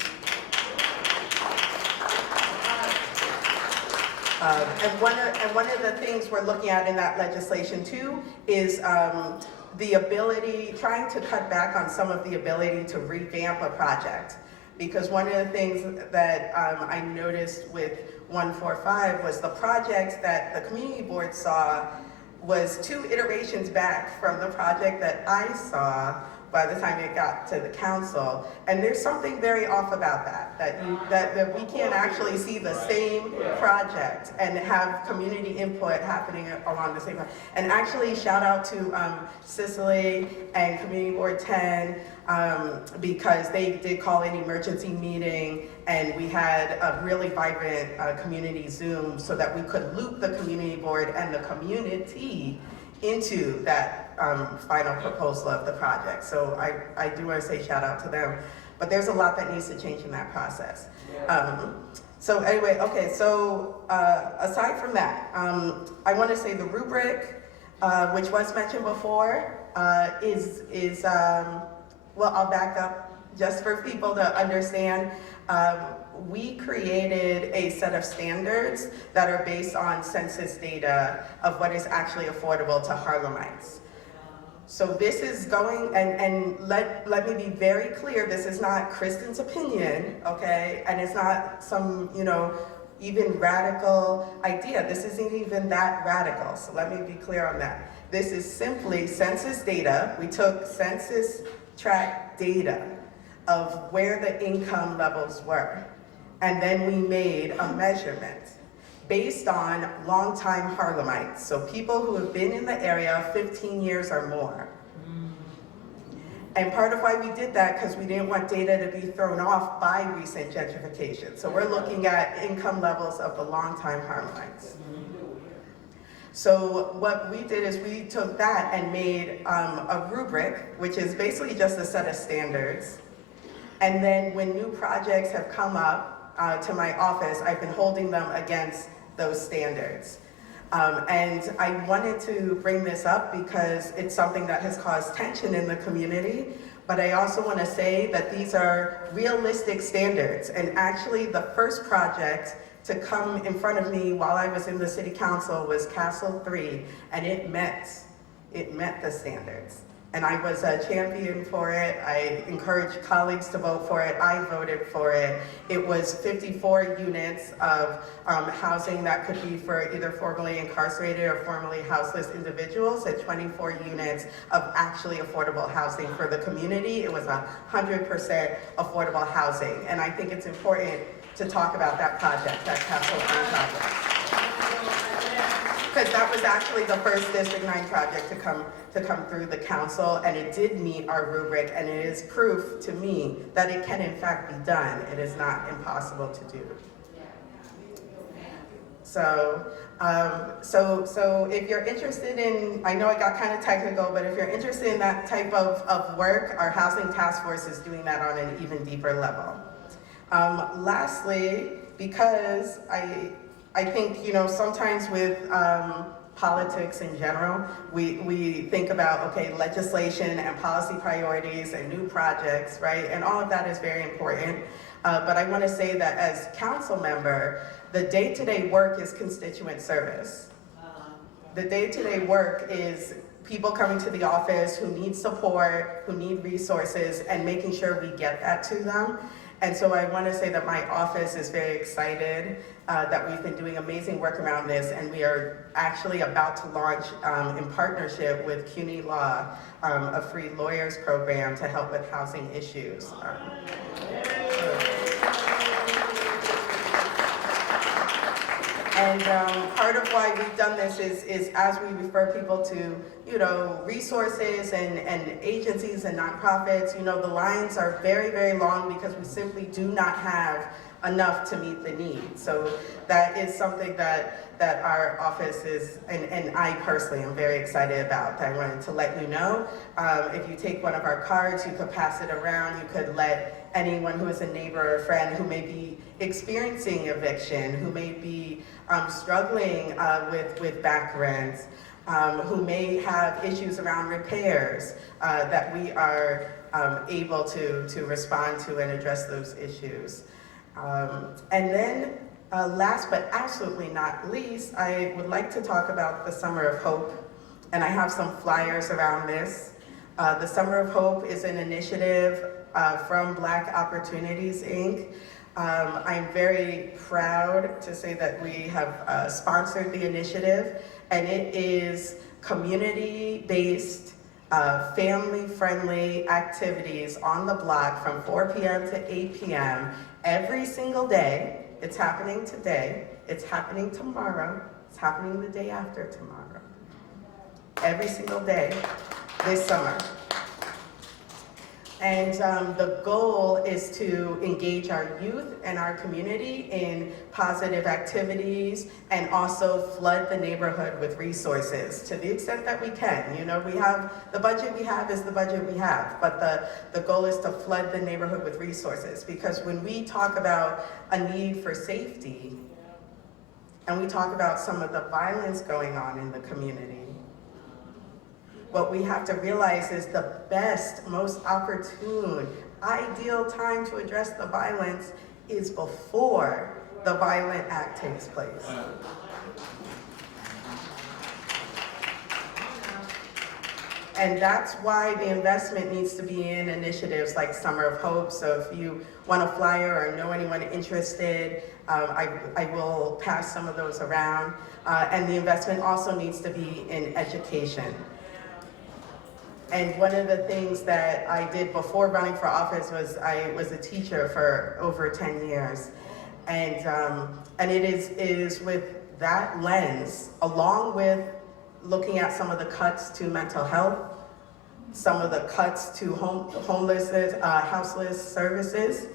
And one of the things we're looking at in that legislation too is the ability, trying to cut back on some of the ability to revamp a project. Because one of the things that I noticed with 145 was the project that the community board saw was 2 iterations back from the project that I saw by the time it got to the council. And there's something very off about that, that we can't actually see the same project and have community input happening along the same time. And actually shout out to Cicely and Community Board 10, because they did call an emergency meeting and we had a really vibrant community Zoom so that we could loop the community board and the community into that final proposal of the project. So I do want to say shout out to them, but there's a lot that needs to change in that process. So anyway, okay, so aside from that, I want to say the rubric, which was mentioned before, well, I'll back up just for people to understand. We created a set of standards that are based on census data of what is actually affordable to Harlemites. So this is going, and let me be very clear, this is not Kristen's opinion, okay? And it's not some, even radical idea. This isn't even that radical, so let me be clear on that. This is simply census data. We took census tract data of where the income levels were. And then we made a measurement based on longtime Harlemites, so people who have been in the area 15 years or more. And part of why we did that, because we didn't want data to be thrown off by recent gentrification. So we're looking at income levels of the longtime Harlemites. So what we did is we took that and made a rubric, which is basically just a set of standards. And then when new projects have come up to my office, I've been holding them against those standards. And I wanted to bring this up because it's something that has caused tension in the community, but I also want to say that these are realistic standards. And actually the first project to come in front of me while I was in the city council was Castle 3, and it met the standards. And I was a champion for it. I encouraged colleagues to vote for it. I voted for it. It was 54 units of housing that could be for either formerly incarcerated or formerly houseless individuals, and 24 units of actually affordable housing for the community. It was 100% affordable housing. And I think it's important to talk about that project, that Castle 3 project. Because that was actually the first District 9 project to come through the council, and it did meet our rubric, and it is proof to me that it can in fact be done. It is not impossible to do. So if you're interested in, I know I got kind of technical, but if you're interested in that type of work, our housing task force is doing that on an even deeper level. Lastly, because I think, sometimes with politics in general, we think about, okay, legislation and policy priorities and new projects, right? And all of that is very important. But I want to say that as council member, the day-to-day work is constituent service. The day-to-day work is people coming to the office who need support, who need resources, and making sure we get that to them. And so I want to say that my office is very excited that we've been doing amazing work around this, and we are actually about to launch in partnership with CUNY Law, a free lawyers program to help with housing issues. And part of why we've done this is as we refer people to, resources and agencies and nonprofits, the lines are very, very long because we simply do not have enough to meet the need. So that is something that our office is, and I personally am very excited about, that I wanted to let you know. If you take one of our cards, you could pass it around, you could let anyone who is a neighbor or friend who may be experiencing eviction, who may be struggling with back rents, who may have issues around repairs, that we are able to respond to and address those issues. And then last but absolutely not least, I would like to talk about the Summer of Hope, and I have some flyers around this. The Summer of Hope is an initiative from Black Opportunities, Inc. I'm very proud to say that we have sponsored the initiative, and it is community-based, family-friendly activities on the block from 4 p.m. to 8 p.m. every single day. It's happening today, it's happening tomorrow, it's happening the day after tomorrow. Every single day this summer. And the goal is to engage our youth and our community in positive activities and also flood the neighborhood with resources to the extent that we can. You know, the budget we have is the budget we have, but the goal is to flood the neighborhood with resources, because when we talk about a need for safety and we talk about some of the violence going on in the community, what we have to realize is the best, most opportune, ideal time to address the violence is before the violent act takes place. And that's why the investment needs to be in initiatives like Summer of Hope. So if you want a flyer or know anyone interested, I will pass some of those around. And the investment also needs to be in education. And one of the things that I did before running for office was I was a teacher for over 10 years. And it is with that lens, along with looking at some of the cuts to mental health, some of the cuts to homelessness, houseless services.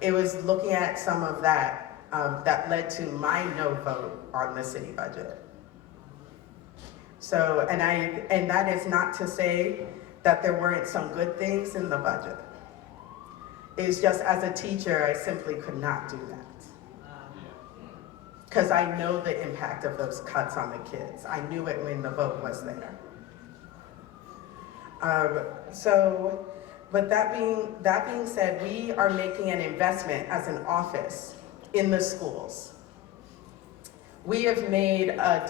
It was looking at some of that that led to my no vote on the city budget. So, and that is not to say that there weren't some good things in the budget. It's just, as a teacher, I simply could not do that. Because I know the impact of those cuts on the kids. I knew it when the vote was there. But that being said, we are making an investment as an office in the schools. We have made I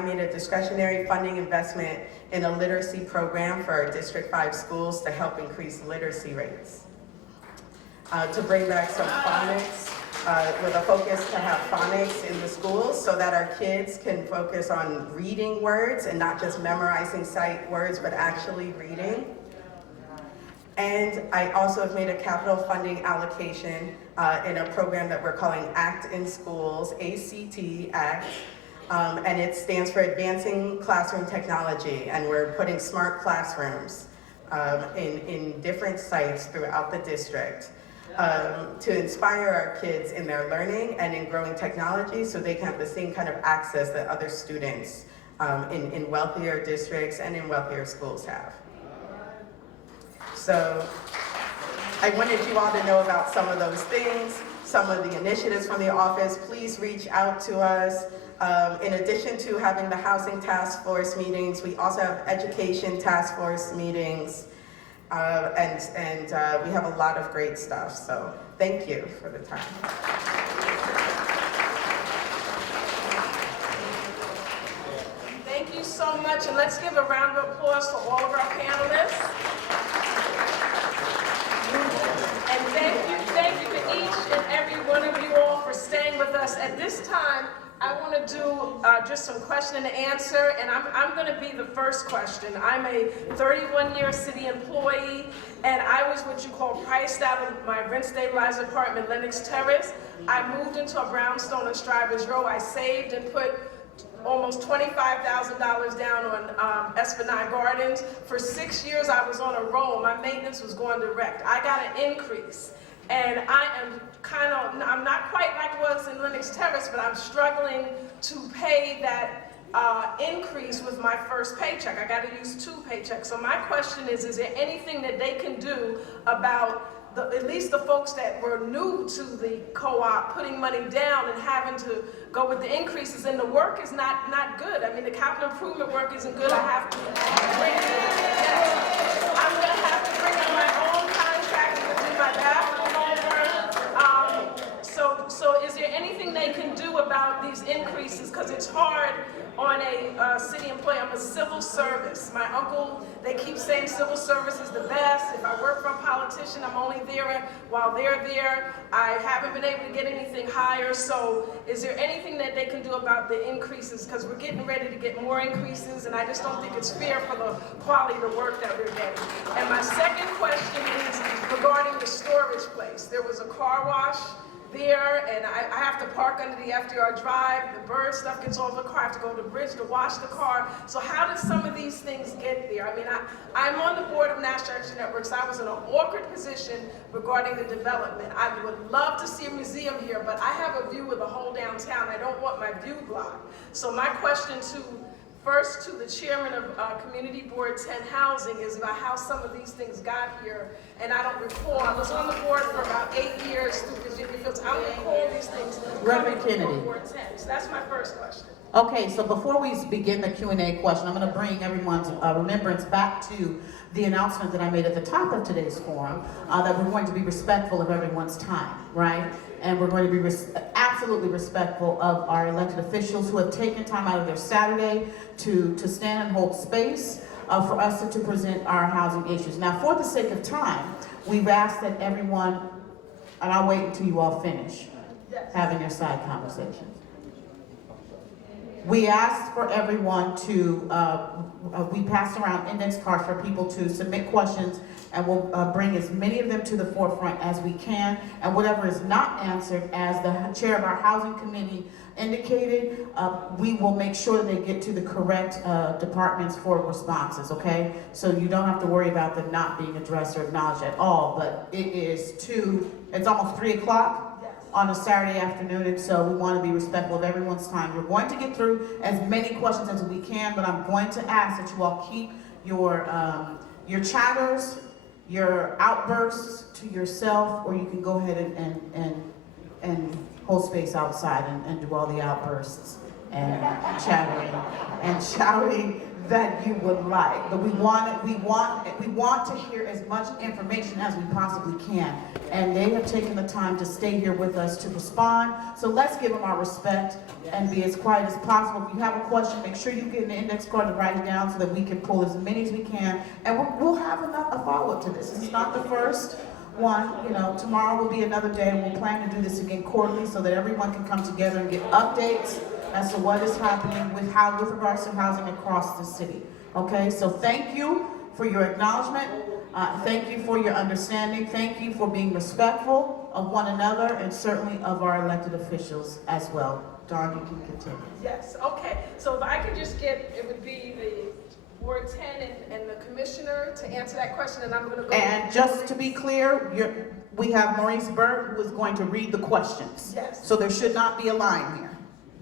made a discretionary funding investment in a literacy program for our District 5 schools to help increase literacy rates. To bring back some phonics, with a focus to have phonics in the schools so that our kids can focus on reading words and not just memorizing sight words, but actually reading. And I also have made a capital funding allocation in a program that we're calling ACT in Schools, ACT, ACT, and it stands for Advancing Classroom Technology, and we're putting smart classrooms in different sites throughout the district to inspire our kids in their learning and in growing technology so they can have the same kind of access that other students in wealthier districts and in wealthier schools have. So I wanted you all to know about some of those things, some of the initiatives from the office. Please reach out to us. In addition to having the housing task force meetings, we also have education task force meetings, and we have a lot of great stuff. So thank you for the time. Thank you so much, and let's give a round of applause to all of our panelists. And thank you to each and every one of you all for staying with us. At this time, I want to do just some question and answer, and I'm going to be the first question. I'm a 31-year city employee, and I was what you call priced out of my rent-stabilized apartment, Lenox Terrace. I moved into a brownstone on Strivers Row. I saved and put almost $25,000 down on Esplanade Gardens. For 6 years, I was on a roll. My maintenance was going direct. I got an increase. And I am I'm not quite like I was in Lenox Terrace, but I'm struggling to pay that increase with my first paycheck. I got to use 2 paychecks. So my question is there anything that they can do about at least the folks that were new to the co-op putting money down and having to go with the increases, and the work is not good. I mean, the capital improvement work isn't good. I have to bring in, yes, I'm going to have to bring in my own contractor to do my bathroom homework. So is there anything they can do about these increases? Because it's hard on a city employee. I'm a civil service. My uncle, they keep saying civil service is the best. If I work for a politician, I'm only there while they're there. I haven't been able to get anything higher. So is there anything that they can do about the increases? Because we're getting ready to get more increases, and I just don't think it's fair for the quality of the work that we're getting. And my second question is regarding the storage place. There was a car wash there, and I have to park under the FDR Drive. The bird stuff gets over the car. I have to go to the bridge to wash the car. So how did some of these things get there? I mean, I'm on the board of National Action Networks. I was in an awkward position regarding the development. I would love to see a museum here, but I have a view of the whole downtown. I don't want my view blocked. So my question first to the chairman of Community Board 10 Housing is about how some of these things got here. And I don't recall, I was on the board for about 8 years through Virginia Fields. I don't recall these things coming before Board 10. So that's my first question. Okay, so before we begin the Q&A question, I'm going to bring everyone's remembrance back to the announcement that I made at the top of today's forum, that we're going to be respectful of everyone's time, right? And we're going to be absolutely respectful of our elected officials who have taken time out of their Saturday to stand and hold space for us to present our housing issues. Now, for the sake of time, we've asked that everyone, and I'll wait until you all finish having your side conversations. We asked for everyone to, we passed around index cards for people to submit questions, and we'll bring as many of them to the forefront as we can. And whatever is not answered, as the chair of our housing committee indicated, we will make sure they get to the correct departments for responses, okay? So you don't have to worry about them not being addressed or acknowledged at all, but it's almost 3 o'clock on a Saturday afternoon, and so we want to be respectful of everyone's time. We're going to get through as many questions as we can, but I'm going to ask that you all keep your chatters, your outbursts to yourself, or you can go ahead and hold space outside and do all the outbursts and chattering and shouting that you would like. But we want to hear as much information as we possibly can. And they have taken the time to stay here with us to respond. So let's give them our respect and be as quiet as possible. If you have a question, make sure you get an index card to write it down so that we can pull as many as we can. And we'll have a follow-up to this. This is not the first one. You know, tomorrow will be another day, and we'll plan to do this again quarterly so that everyone can come together and get updates as to what is happening with regards to housing across the city. Okay, so thank you for your acknowledgement. Thank you for your understanding. Thank you for being respectful of one another and certainly of our elected officials as well. Dawn, you can continue. Yes, okay. So if I could just it would be the Ward 10 and the commissioner to answer that question, and I'm going to go. And just to be clear, we have Maurice Burt who is going to read the questions. Yes. So there should not be a line here.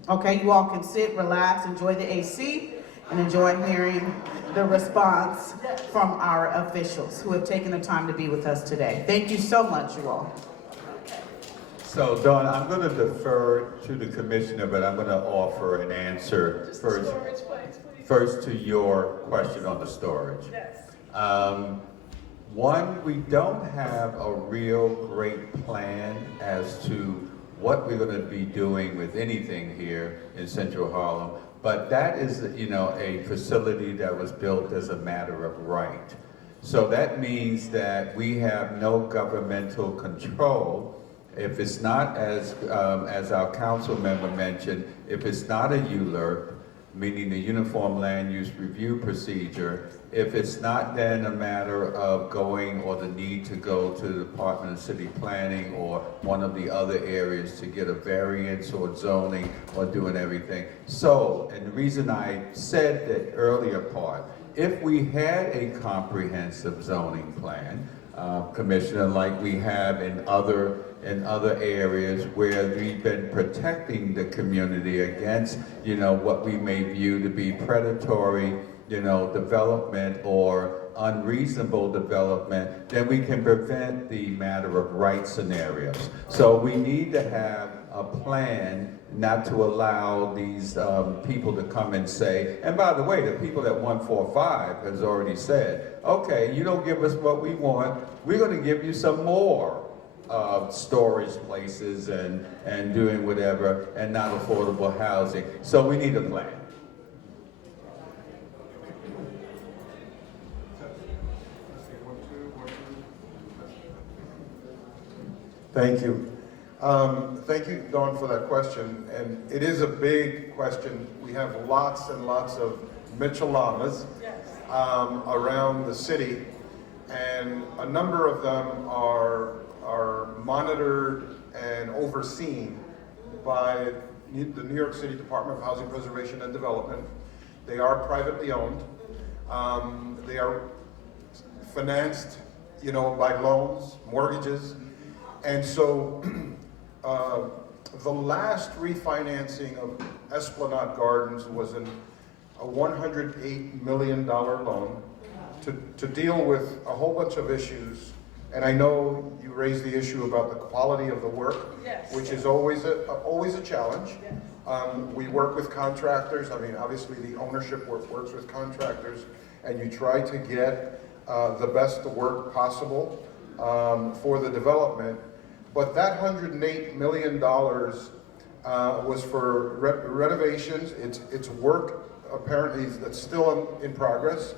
Okay, you all can sit, relax, enjoy the AC, and enjoy hearing the response from our officials who have taken the time to be with us today. Thank you so much, you all. So, Dawn, I'm going to defer to the commissioner, but I'm going to offer an answer first to your question on the storage. Yes. One, we don't have a real great plan as to what we're going to be doing with anything here in Central Harlem, but that is, a facility that was built as a matter of right. So that means that we have no governmental control. If it's not, as our council member mentioned, if it's not a ULURP, meaning the Uniform Land Use Review Procedure, if it's not then a matter of going or the need to go to the Department of City Planning or one of the other areas to get a variance or zoning or doing everything. So, and the reason I said that earlier part, if we had a comprehensive zoning plan, Commissioner, like we have in other areas where we've been protecting the community against, what we may view to be predatory, development or unreasonable development, then we can prevent the matter of right scenarios. So we need to have a plan not to allow these people to come and say, and by the way, the people at 145 has already said, okay, you don't give us what we want, we're going to give you some more storage places and doing whatever, and not affordable housing. So we need a plan. Thank you. Thank you, Dawn, for that question. And it is a big question. We have lots and lots of Michelamas around the city, and a number of them are monitored and overseen by the New York City Department of Housing Preservation and Development. They are privately owned. They are financed, by loans, mortgages. And so the last refinancing of Esplanade Gardens was a $108 million loan to deal with a whole bunch of issues. And I know you raised the issue about the quality of the work, which is always a challenge. We work with contractors. I mean, obviously the ownership works with contractors, and you try to get the best work possible for the development. But that $108 million was for renovations. It's work apparently that's still in progress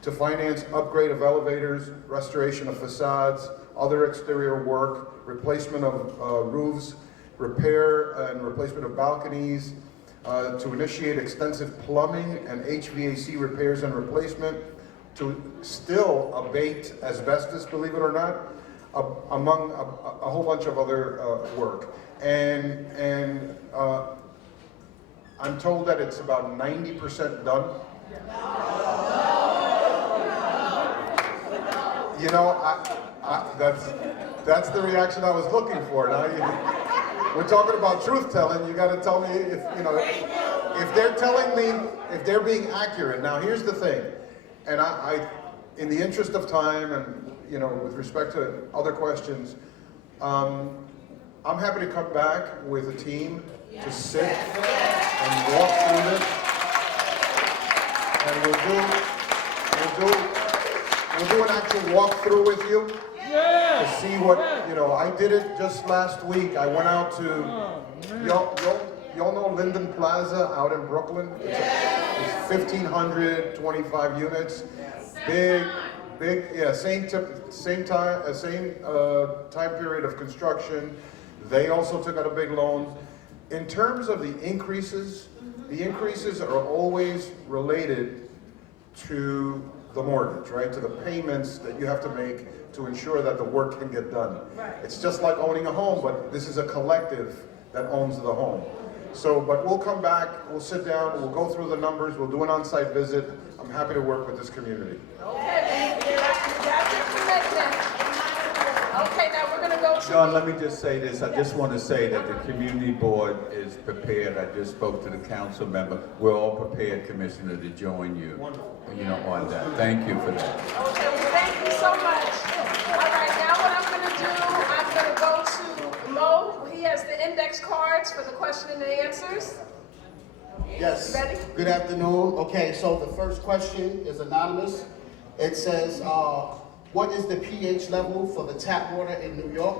to finance upgrade of elevators, restoration of facades, other exterior work, replacement of roofs, repair and replacement of balconies, to initiate extensive plumbing and HVAC repairs and replacement, to still abate asbestos, believe it or not, among a whole bunch of other work. And I'm told that it's about 90% done. That's the reaction I was looking for. Now we're talking about truth telling. You got to tell me if they're telling me, if they're being accurate. Now here's the thing, and I in the interest of time and with respect to other questions, I'm happy to come back with a team to sit and walk through this, and we'll do an actual walkthrough with you to see what I did it just last week. I went out to y'all know Linden Plaza out in Brooklyn. It's 1,525 units, big, yeah, same time period of construction. They also took out a big loan. In terms of the increases are always related to the mortgage, right? To the payments that you have to make to ensure that the work can get done. Right. It's just like owning a home, but this is a collective that owns the home. So, but we'll come back, we'll sit down, we'll go through the numbers, we'll do an on-site visit. I'm happy to work with this community. Okay, thank you. That's your commitment. Okay, now we're going to go to... John, let me just say this. I just want to say that the community board is prepared. I just spoke to the council member. We're all prepared, Commissioner, to join you, on that. Thank you for that. Okay, well, thank you so much. All right, now what I'm going to do, I'm going to go to Mo. He has the index cards for the question and the answers. Yes. Ready? Good afternoon. Okay, so the first question is anonymous. It says, what is the pH level for the tap water in New York?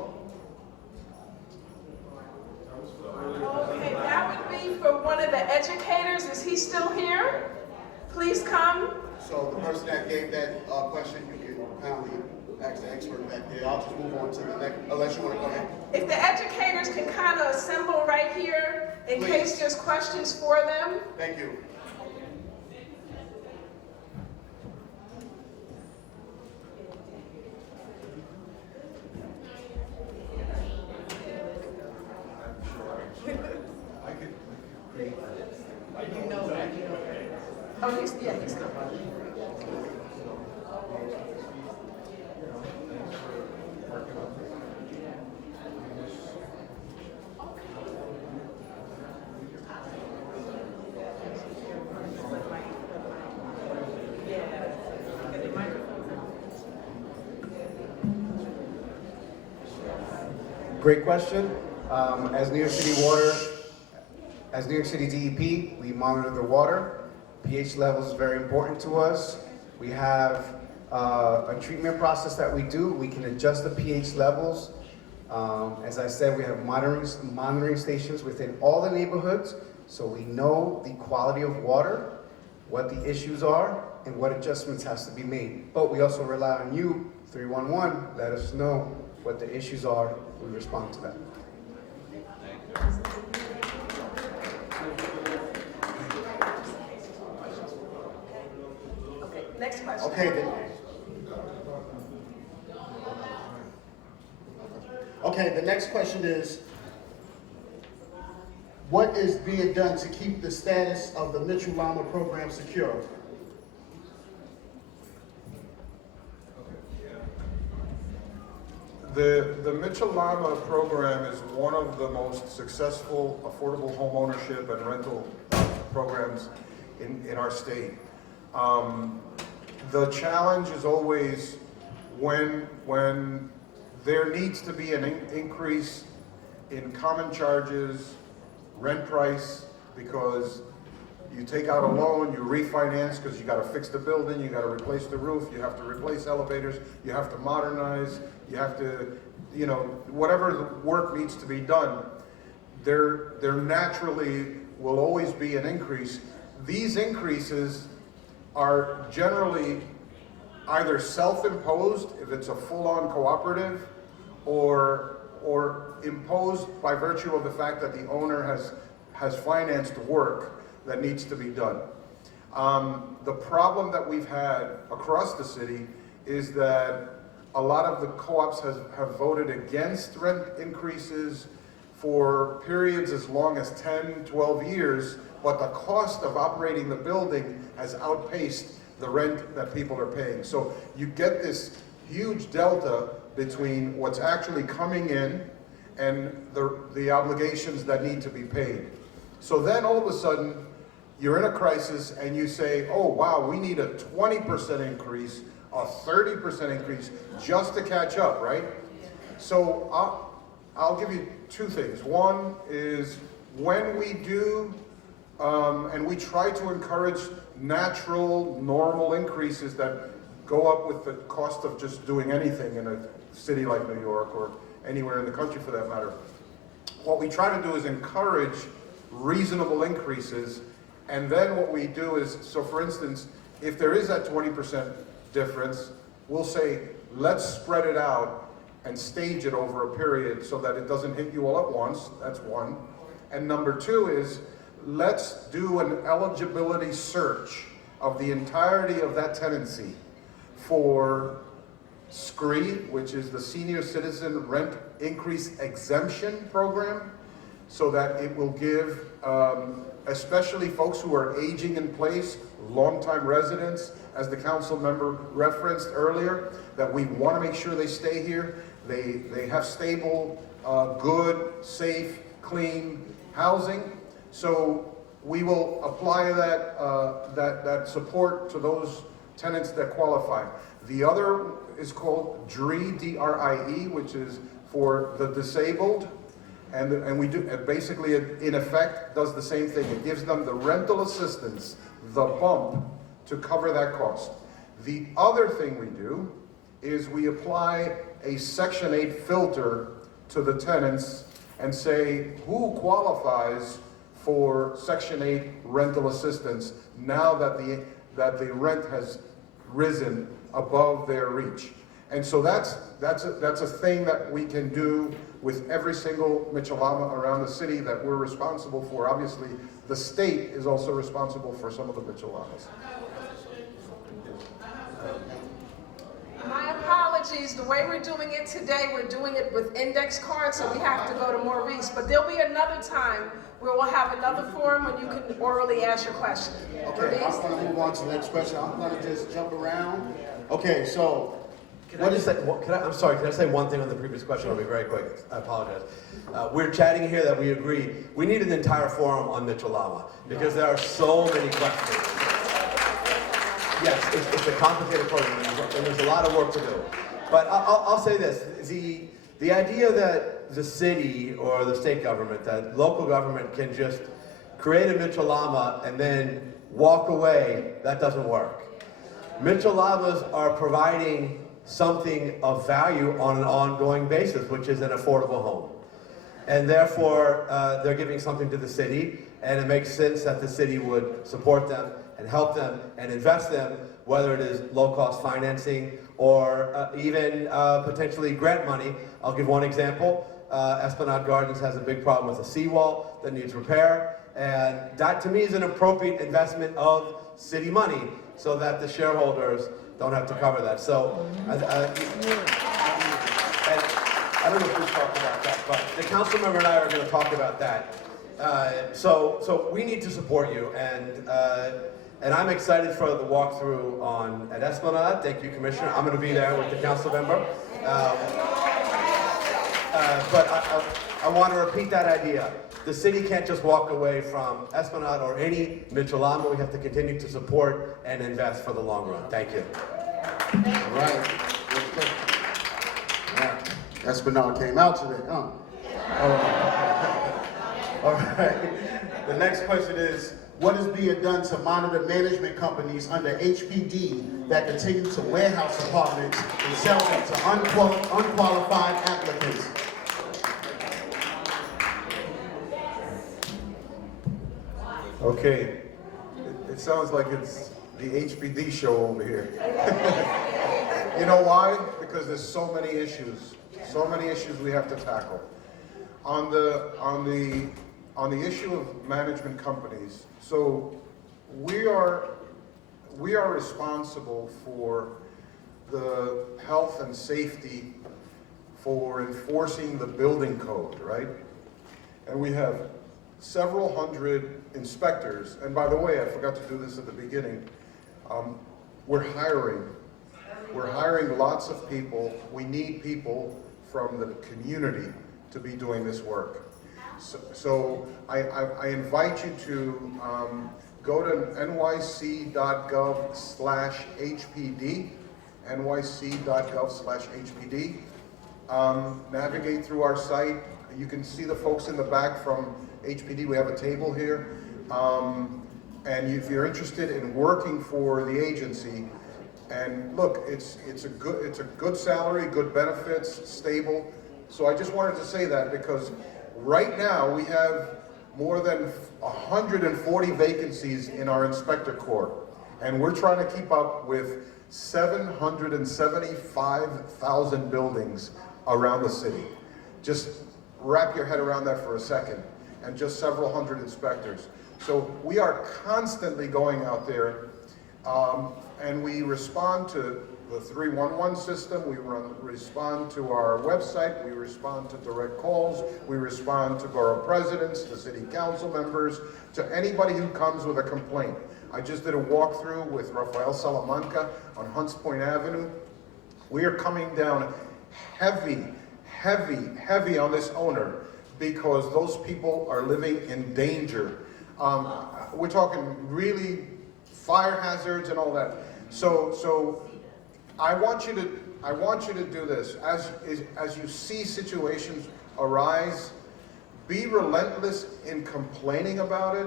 Okay, that would be for one of the educators. Is he still here? Please come. So the person that gave that question, you can kindly ask the expert back there. I'll just move on to the next, unless you want to come in. If the educators can kind of assemble right here in case there's questions for them. Thank you. Oh, he's coming. Great question. As New York City Water, as New York City DEP, we monitor the water. pH level is very important to us. We have a treatment process that we do. We can adjust the pH levels. As I said, we have monitoring stations within all the neighborhoods, so we know the quality of water, what the issues are, and what adjustments has to be made. But we also rely on you, 311, let us know what the issues are, we respond to them. Okay, next question. Okay, the next question is, what is being done to keep the status of the Mitchell-Lama program secure? The Mitchell-Lama program is one of the most successful affordable home ownership and rental programs in our state. The challenge is always when there needs to be an increase in common charges, rent price, because you take out a loan, you refinance because you got to fix the building, you got to replace the roof, you have to replace elevators, you have to modernize, you have to, you know, whatever the work needs to be done, there naturally will always be an increase. These increases are generally either self-imposed, if it's a full-on cooperative, or imposed by virtue of the fact that the owner has financed work that needs to be done. The problem that we've had across the city is that a lot of the co-ops have voted against rent increases for periods as long as 10, 12 years, but the cost of operating the building has outpaced the rent that people are paying. So you get this huge delta between what's actually coming in and the obligations that need to be paid. So then all of a sudden, you're in a crisis and you say, oh wow, we need a 20% increase, a 30% increase just to catch up, right? So I'll give you two things. One is when we do, and we try to encourage natural, normal increases that go up with the cost of just doing anything in a city like New York or anywhere in the country for that matter. What we try to do is encourage reasonable increases, and then what we do is, so for instance, if there is that 20% difference, we'll say, let's spread it out and stage it over a period so that it doesn't hit you all at once. That's one. And number two is, let's do an eligibility search of the entirety of that tenancy for SCREE, which is the Senior Citizen Rent Increase Exemption Program, so that it will give, especially folks who are aging in place, longtime residents, as the council member referenced earlier, that we want to make sure they stay here. They have stable, good, safe, clean housing. So we will apply that support to those tenants that qualify. The other is called DRIE, D-R-I-E, which is for the disabled. And we do, basically, in effect, does the same thing. It gives them the rental assistance, the bump, to cover that cost. The other thing we do is we apply a Section 8 filter to the tenants and say, who qualifies for Section 8 rental assistance now that the rent has risen above their reach. And so that's a thing that we can do with every single Mitchell-Lama around the city that we're responsible for. Obviously, the state is also responsible for some of the Mitchell-Lamas. My apologies, the way we're doing it today, we're doing it with index cards, so we have to go to Maurice. But there'll be another time where we'll have another forum when you can orally ask your question. Okay, I'm going to move on to the next question. I'm going to just jump around. Okay, so I'm sorry, can I say one thing on the previous question? I'll be very quick. I apologize. We're chatting here that we agree. We need an entire forum on Mitchell-Lama because there are so many questions. Yes, it's a complicated program and there's a lot of work to do. But I'll say this. The idea that the city or the state government, that local government can just create a Mitchell-Lama and then walk away, that doesn't work. Mitchell-Lamas are providing something of value on an ongoing basis, which is an affordable home. And therefore, they're giving something to the city, and it makes sense that the city would support them and help them and invest them, whether it is low-cost financing or even potentially grant money. I'll give one example. Esplanade Gardens has a big problem with a seawall that needs repair, and that to me is an appropriate investment of city money so that the shareholders don't have to cover that. So, and I don't know if we talked about that, but the council member and I are going to talk about that. So we need to support you, and I'm excited for the walkthrough at Esplanade. Thank you, Commissioner. I'm going to be there with the council member. But I want to repeat that idea. The city can't just walk away from Esplanade or any Mitchell-Lama. We have to continue to support and invest for the long run. Thank you. All right. Yeah. Esplanade came out today, huh? All right. The next question is, what is being done to monitor management companies under HPD that continue to warehouse apartments and sell them to unqualified applicants? Okay, it sounds like it's the HPD show over here. You know why? Because there's so many issues we have to tackle. On the issue of management companies, so we are responsible for the health and safety for enforcing the building code, right? And we have several hundred inspectors, and by the way, I forgot to do this at the beginning, we're hiring lots of people. We need people from the community to be doing this work. So I invite you to go to nyc.gov/HPD, nyc.gov/HPD, navigate through our site. You can see the folks in the back from HPD. We have a table here. And if you're interested in working for the agency, and look, it's a good salary, good benefits, stable. So I just wanted to say that because right now we have more than 140 vacancies in our inspector corps, and we're trying to keep up with 775,000 buildings around the city. Just wrap your head around that for a second, and just several hundred inspectors. So we are constantly going out there, and we respond to the 311 system, we respond to our website, we respond to direct calls, we respond to borough presidents, to city council members, to anybody who comes with a complaint. I just did a walkthrough with Rafael Salamanca on Hunts Point Avenue. We are coming down heavy on this owner because those people are living in danger. We're talking really fire hazards and all that. So I want you to do this. As you see situations arise, be relentless in complaining about it.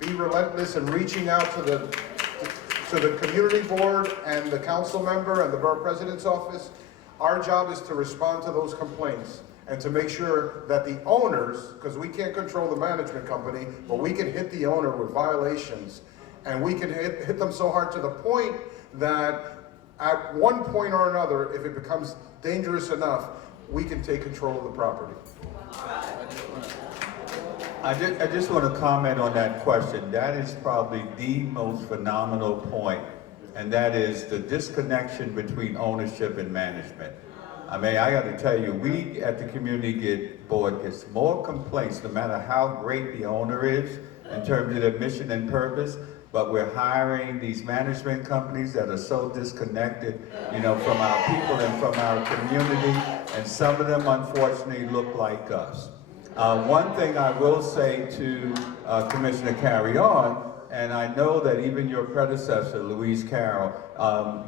Be relentless in reaching out to the community board and the council member and the borough president's office. Our job is to respond to those complaints and to make sure that the owners, because we can't control the management company, but we can hit the owner with violations, and we can hit them so hard to the point that at one point or another, if it becomes dangerous enough, we can take control of the property. I just want to comment on that question. That is probably the most phenomenal point, and that is the disconnection between ownership and management. I mean, I got to tell you, we at the community board gets more complaints, no matter how great the owner is in terms of their mission and purpose, but we're hiring these management companies that are so disconnected, you know, from our people and from our community, and some of them unfortunately look like us. One thing I will say to Commissioner Carry On, And I know that even your predecessor, Louise Carroll,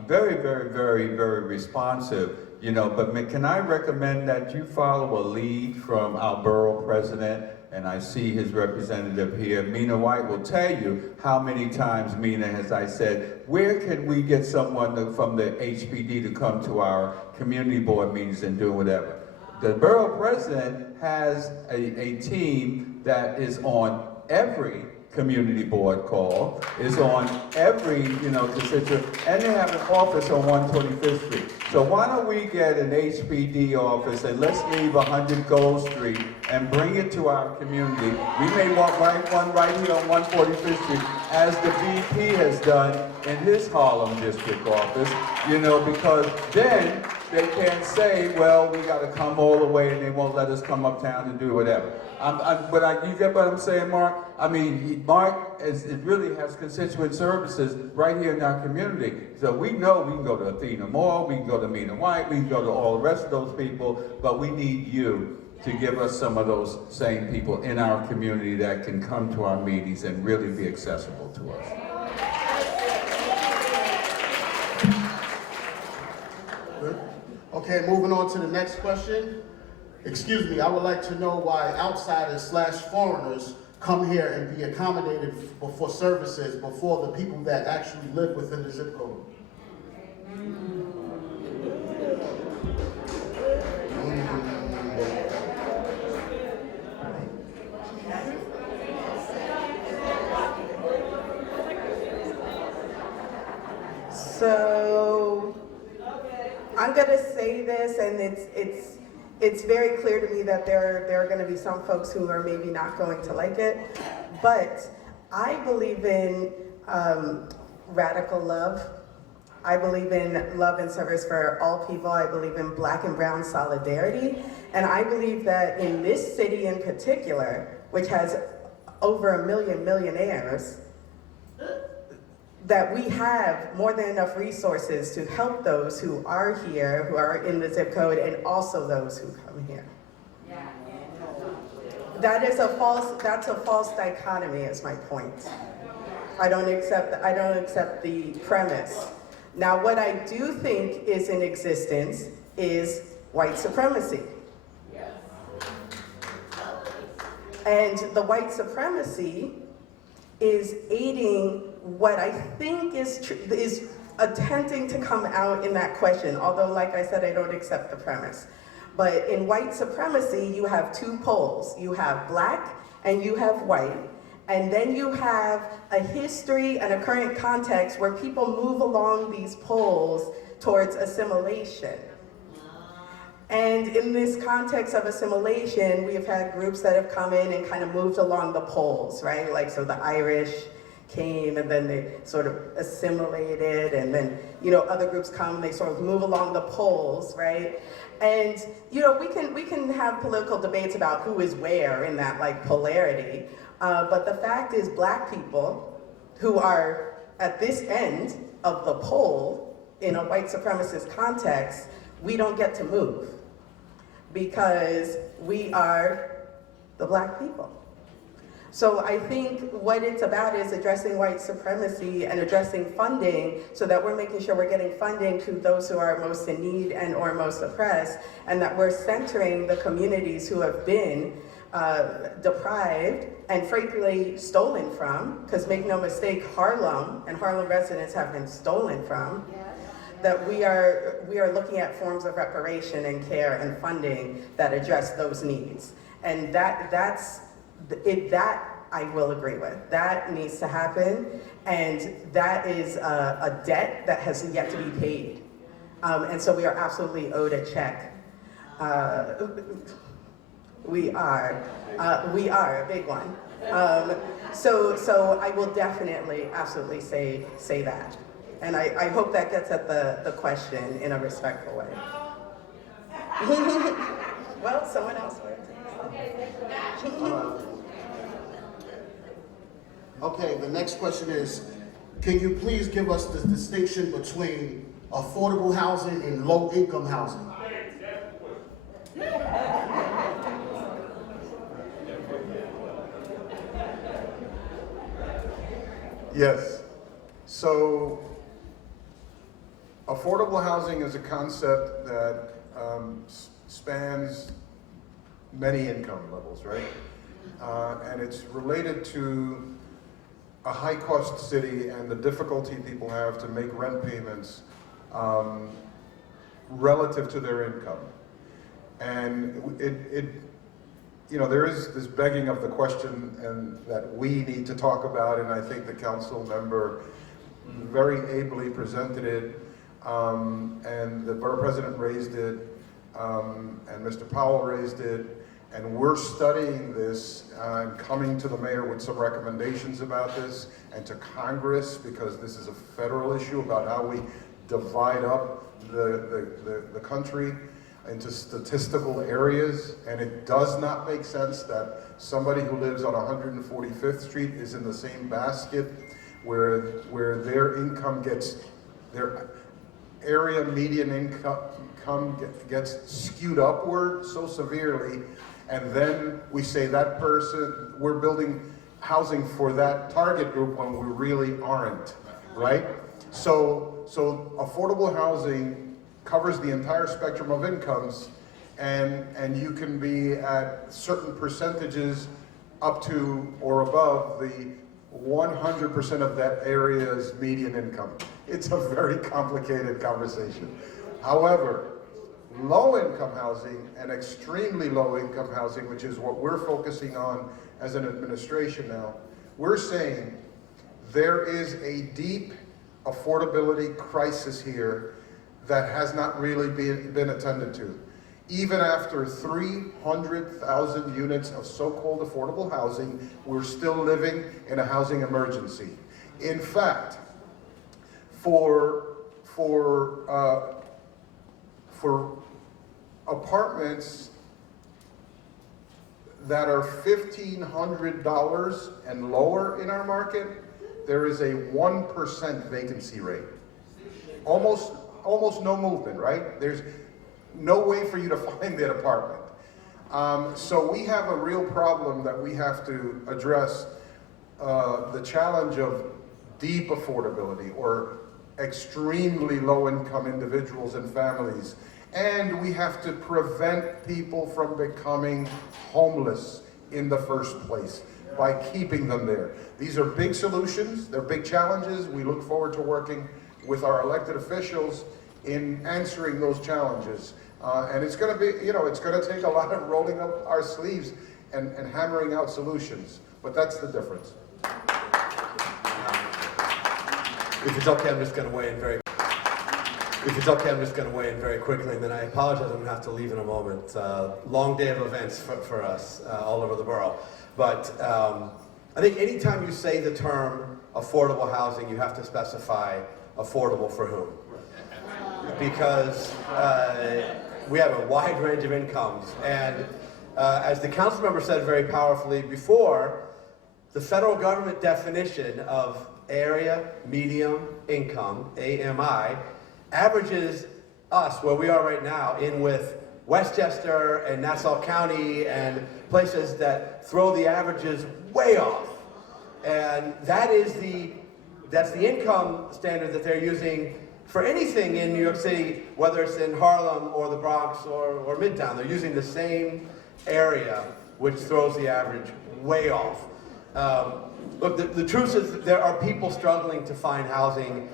very, very, very, very responsive, you know, but can I recommend that you follow a lead from our borough president, and I see his representative here. Mina White will tell you how many times Mina has I said, where can we get someone from the HPD to come to our community board meetings and do whatever? The borough president has a team that is on every community board call, is on every, you know, constituent, and they have an office on 125th Street. So why don't we get an HPD office and let's leave 100 Gold Street and bring it to our community. We may want one right here on 145th Street, as the VP has done in his Harlem district office, you know, because then they can't say, well, we got to come all the way and they won't let us come uptown and do whatever. You get what I'm saying, Mark? I mean, Mark it really has constituent services right here in our community. So we know we can go to Athena Moore, we can go to Mina White, we can go to all the rest of those people, but we need you to give us some of those same people in our community that can come to our meetings and really be accessible to us. Good. Okay, moving on to the next question. Excuse me, I would like to know why outsiders/foreigners come here and be accommodated for services before the people that actually live within the zip code. So I'm gonna say this, and it's very clear to me that there are gonna be some folks who are maybe not going to like it, but I believe in radical love. I believe in love and service for all people. I believe in Black and brown solidarity. And I believe that in this city in particular, which has over 1 million millionaires, that we have more than enough resources to help those who are here, who are in the zip code, and also those who come here. That's a false dichotomy, is my point. I don't accept the premise. Now, what I do think is in existence is white supremacy. And the white supremacy is aiding what I think is attempting to come out in that question, although, like I said, I don't accept the premise. But in white supremacy, you have two poles. You have Black and you have white. And then you have a history and a current context where people move along these poles towards assimilation. And in this context of assimilation, we have had groups that have come in and kind of moved along the poles, right? Like, so the Irish came and then they sort of assimilated, and then, you know, other groups come, they sort of move along the poles, right? And, you know, we can have political debates about who is where in that, like, polarity, but the fact is Black people who are at this end of the pole in a white supremacist context, we don't get to move because we are the Black people. So I think what it's about is addressing white supremacy and addressing funding so that we're making sure we're getting funding to those who are most in need and or most oppressed, and that we're centering the communities who have been deprived and frankly stolen from, because make no mistake, Harlem and Harlem residents have been stolen from, that we are looking at forms of reparation and care and funding that address those needs. And that I will agree with. That needs to happen, and that is a debt that has yet to be paid. And so we are absolutely owed a check. We are a big one. So I will definitely, absolutely say that. And I hope that gets at the question in a respectful way. Well, someone else will. Okay, the next question is, can you please give us the distinction between affordable housing and low-income housing? Yes. So, affordable housing is a concept that spans many income levels, right? And it's related to a high-cost city and the difficulty people have to make rent payments relative to their income. And there is this begging of the question and that we need to talk about, and I think the council member very ably presented it, and the borough president raised it, and Mr. Powell raised it, and we're studying this and coming to the mayor with some recommendations about this, and to Congress, because this is a federal issue about how we divide up the country into statistical areas, and it does not make sense that somebody who lives on 145th Street is in the same basket where their income their area median income gets skewed upward so severely, and then we say that person, we're building housing for that target group when we really aren't, right? So affordable housing covers the entire spectrum of incomes, and you can be at certain percentages up to or above the 100% of that area's median income. It's a very complicated conversation. However, low-income housing and extremely low-income housing, which is what we're focusing on as an administration now, we're saying there is a deep affordability crisis here that has not really been attended to. Even after 300,000 units of so-called affordable housing, we're still living in a housing emergency. In fact, for apartments that are $1,500 and lower in our market, there is a 1% vacancy rate. Almost no movement, right? There's no way for you to find that apartment. So we have a real problem that we have to address, the challenge of deep affordability or extremely low-income individuals and families. And we have to prevent people from becoming homeless in the first place by keeping them there. These are big solutions, they're big challenges. We look forward to working with our elected officials in answering those challenges. And it's gonna be, it's gonna take a lot of rolling up our sleeves and hammering out solutions, but that's the difference. If it's okay, I'm just gonna weigh in very quickly, and then I apologize, I'm gonna have to leave in a moment. Long day of events for us all over the borough. But I think anytime you say the term affordable housing, you have to specify affordable for whom. Because we have a wide range of incomes. And as the council member said very powerfully before, the federal government definition of area medium income, AMI, averages us, where we are right now, in with Westchester and Nassau County and places that throw the averages way off. And that's the income standard that they're using for anything in New York City, whether it's in Harlem or the Bronx or Midtown. They're using the same area, which throws the average way off. Look, the truth is that there are people struggling to find housing,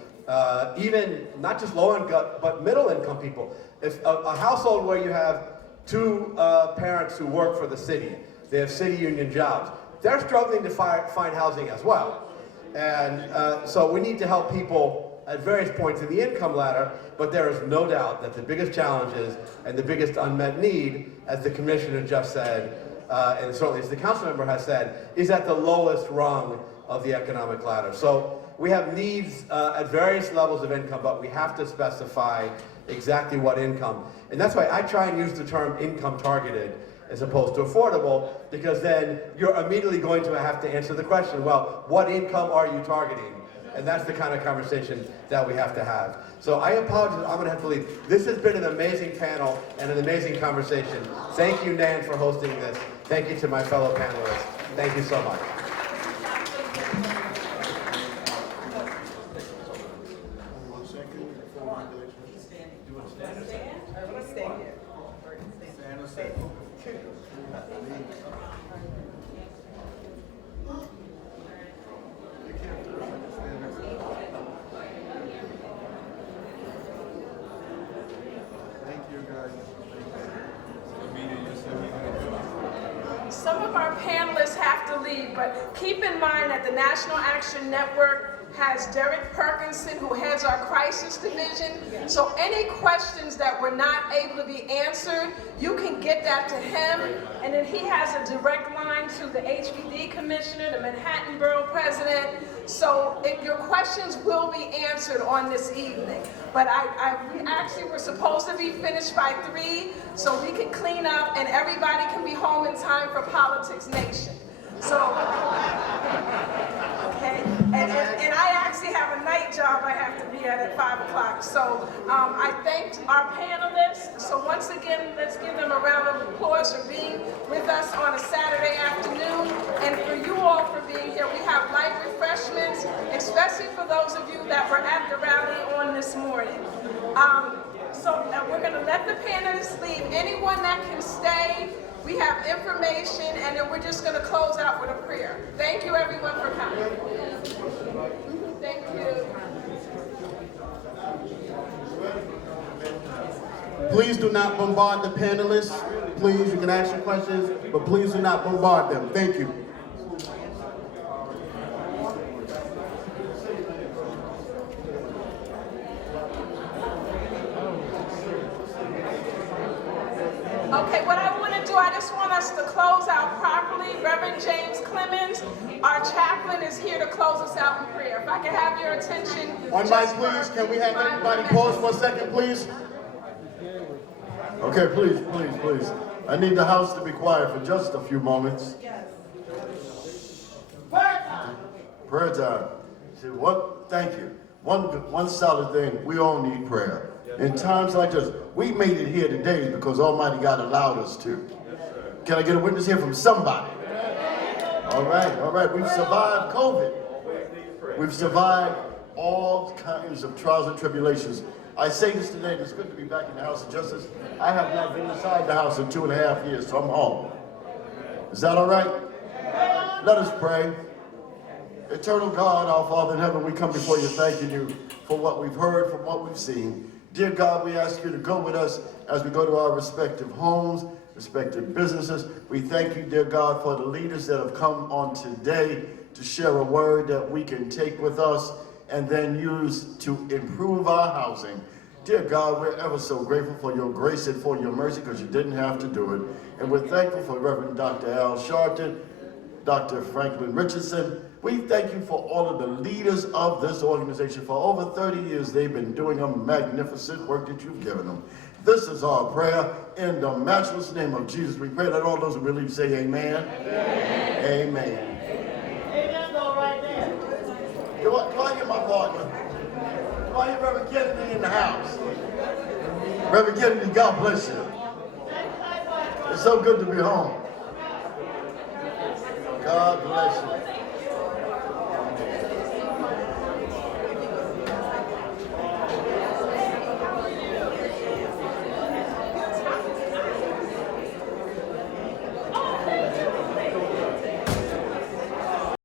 even not just low income, but middle income people. If a household where you have two parents who work for the city, they have city union jobs, they're struggling to find housing as well. And so we need to help people at various points in the income ladder, but there is no doubt that the biggest challenges and the biggest unmet need, as the commissioner just said, and certainly as the council member has said, is at the lowest rung of the economic ladder. So we have needs at various levels of income, but we have to specify exactly what income. And that's why I try and use the term income targeted as opposed to affordable, because then you're immediately going to have to answer the question, well, what income are you targeting? And that's the kind of conversation that we have to have. So I apologize, I'm gonna have to leave. This has been an amazing panel and an amazing conversation. Thank you, Nan, for hosting this. Thank you to my fellow panelists. Thank you so much. sit. Some of our panelists have to leave, but keep in mind that the National Action Network has Derek Perkinson, who heads our crisis division. So any questions that were not able to be answered, you can get that to him. And then he has a direct line to the HPD commissioner, the Manhattan Borough president. So if your questions will be answered on this evening. But we actually were supposed to be finished by 3, so we can clean up and everybody can be home in time for Politics Nation. So, okay, and I actually have a night job I have to be at 5 o'clock. So I thanked our panelists. So once again, let's give them a round of applause for being with us on a Saturday afternoon. And for you all for being here, we have light refreshments, especially for those of you that were at the rally on this morning. So we're gonna let the panelists leave. Anyone that can stay, we have information, and then we're just going to close out with a prayer. Thank you, everyone, for coming. Thank you. Please do not bombard the panelists. Please, you can ask your questions, but please do not bombard them. Thank you. Okay, what I want to do, I just want us to close out properly. Reverend James Clemens, our chaplain, is here to close us out in prayer. If I can have your attention. On mic, please. Can we have everybody pause for a second, please? Okay, please. I need the house to be quiet for just a few moments. Prayer time. See, thank you. One solid thing, we all need prayer. In times like this, we made it here today because Almighty God allowed us to. Can I get a witness here from somebody? All right. We've survived COVID. We've survived all kinds of trials and tribulations. I say this today, it's good to be back in the house of justice. I have not been inside the house in 2.5 years, so I'm home. Is that all right? Let us pray. Eternal God, our Father in heaven, we come before you thanking you for what we've heard, for what we've seen. Dear God, we ask you to go with us as we go to our respective homes, respective businesses. We thank you, dear God, for the leaders that have come on today to share a word that we can take with us and then use to improve our housing. Dear God, we're ever so grateful for your grace and for your mercy because you didn't have to do it. And we're thankful for Reverend Dr. Al Sharpton, Dr. Franklin Richardson. We thank you for all of the leaders of this organization. For over 30 years, they've been doing a magnificent work that you've given them. This is our prayer. In the matchless name of Jesus, we pray that all those who believe say amen. Amen. Amen. All right there. Do I hear my partner? Do I hear Reverend Kennedy in the house? Reverend Kennedy, God bless you. It's so good to be home. God bless you.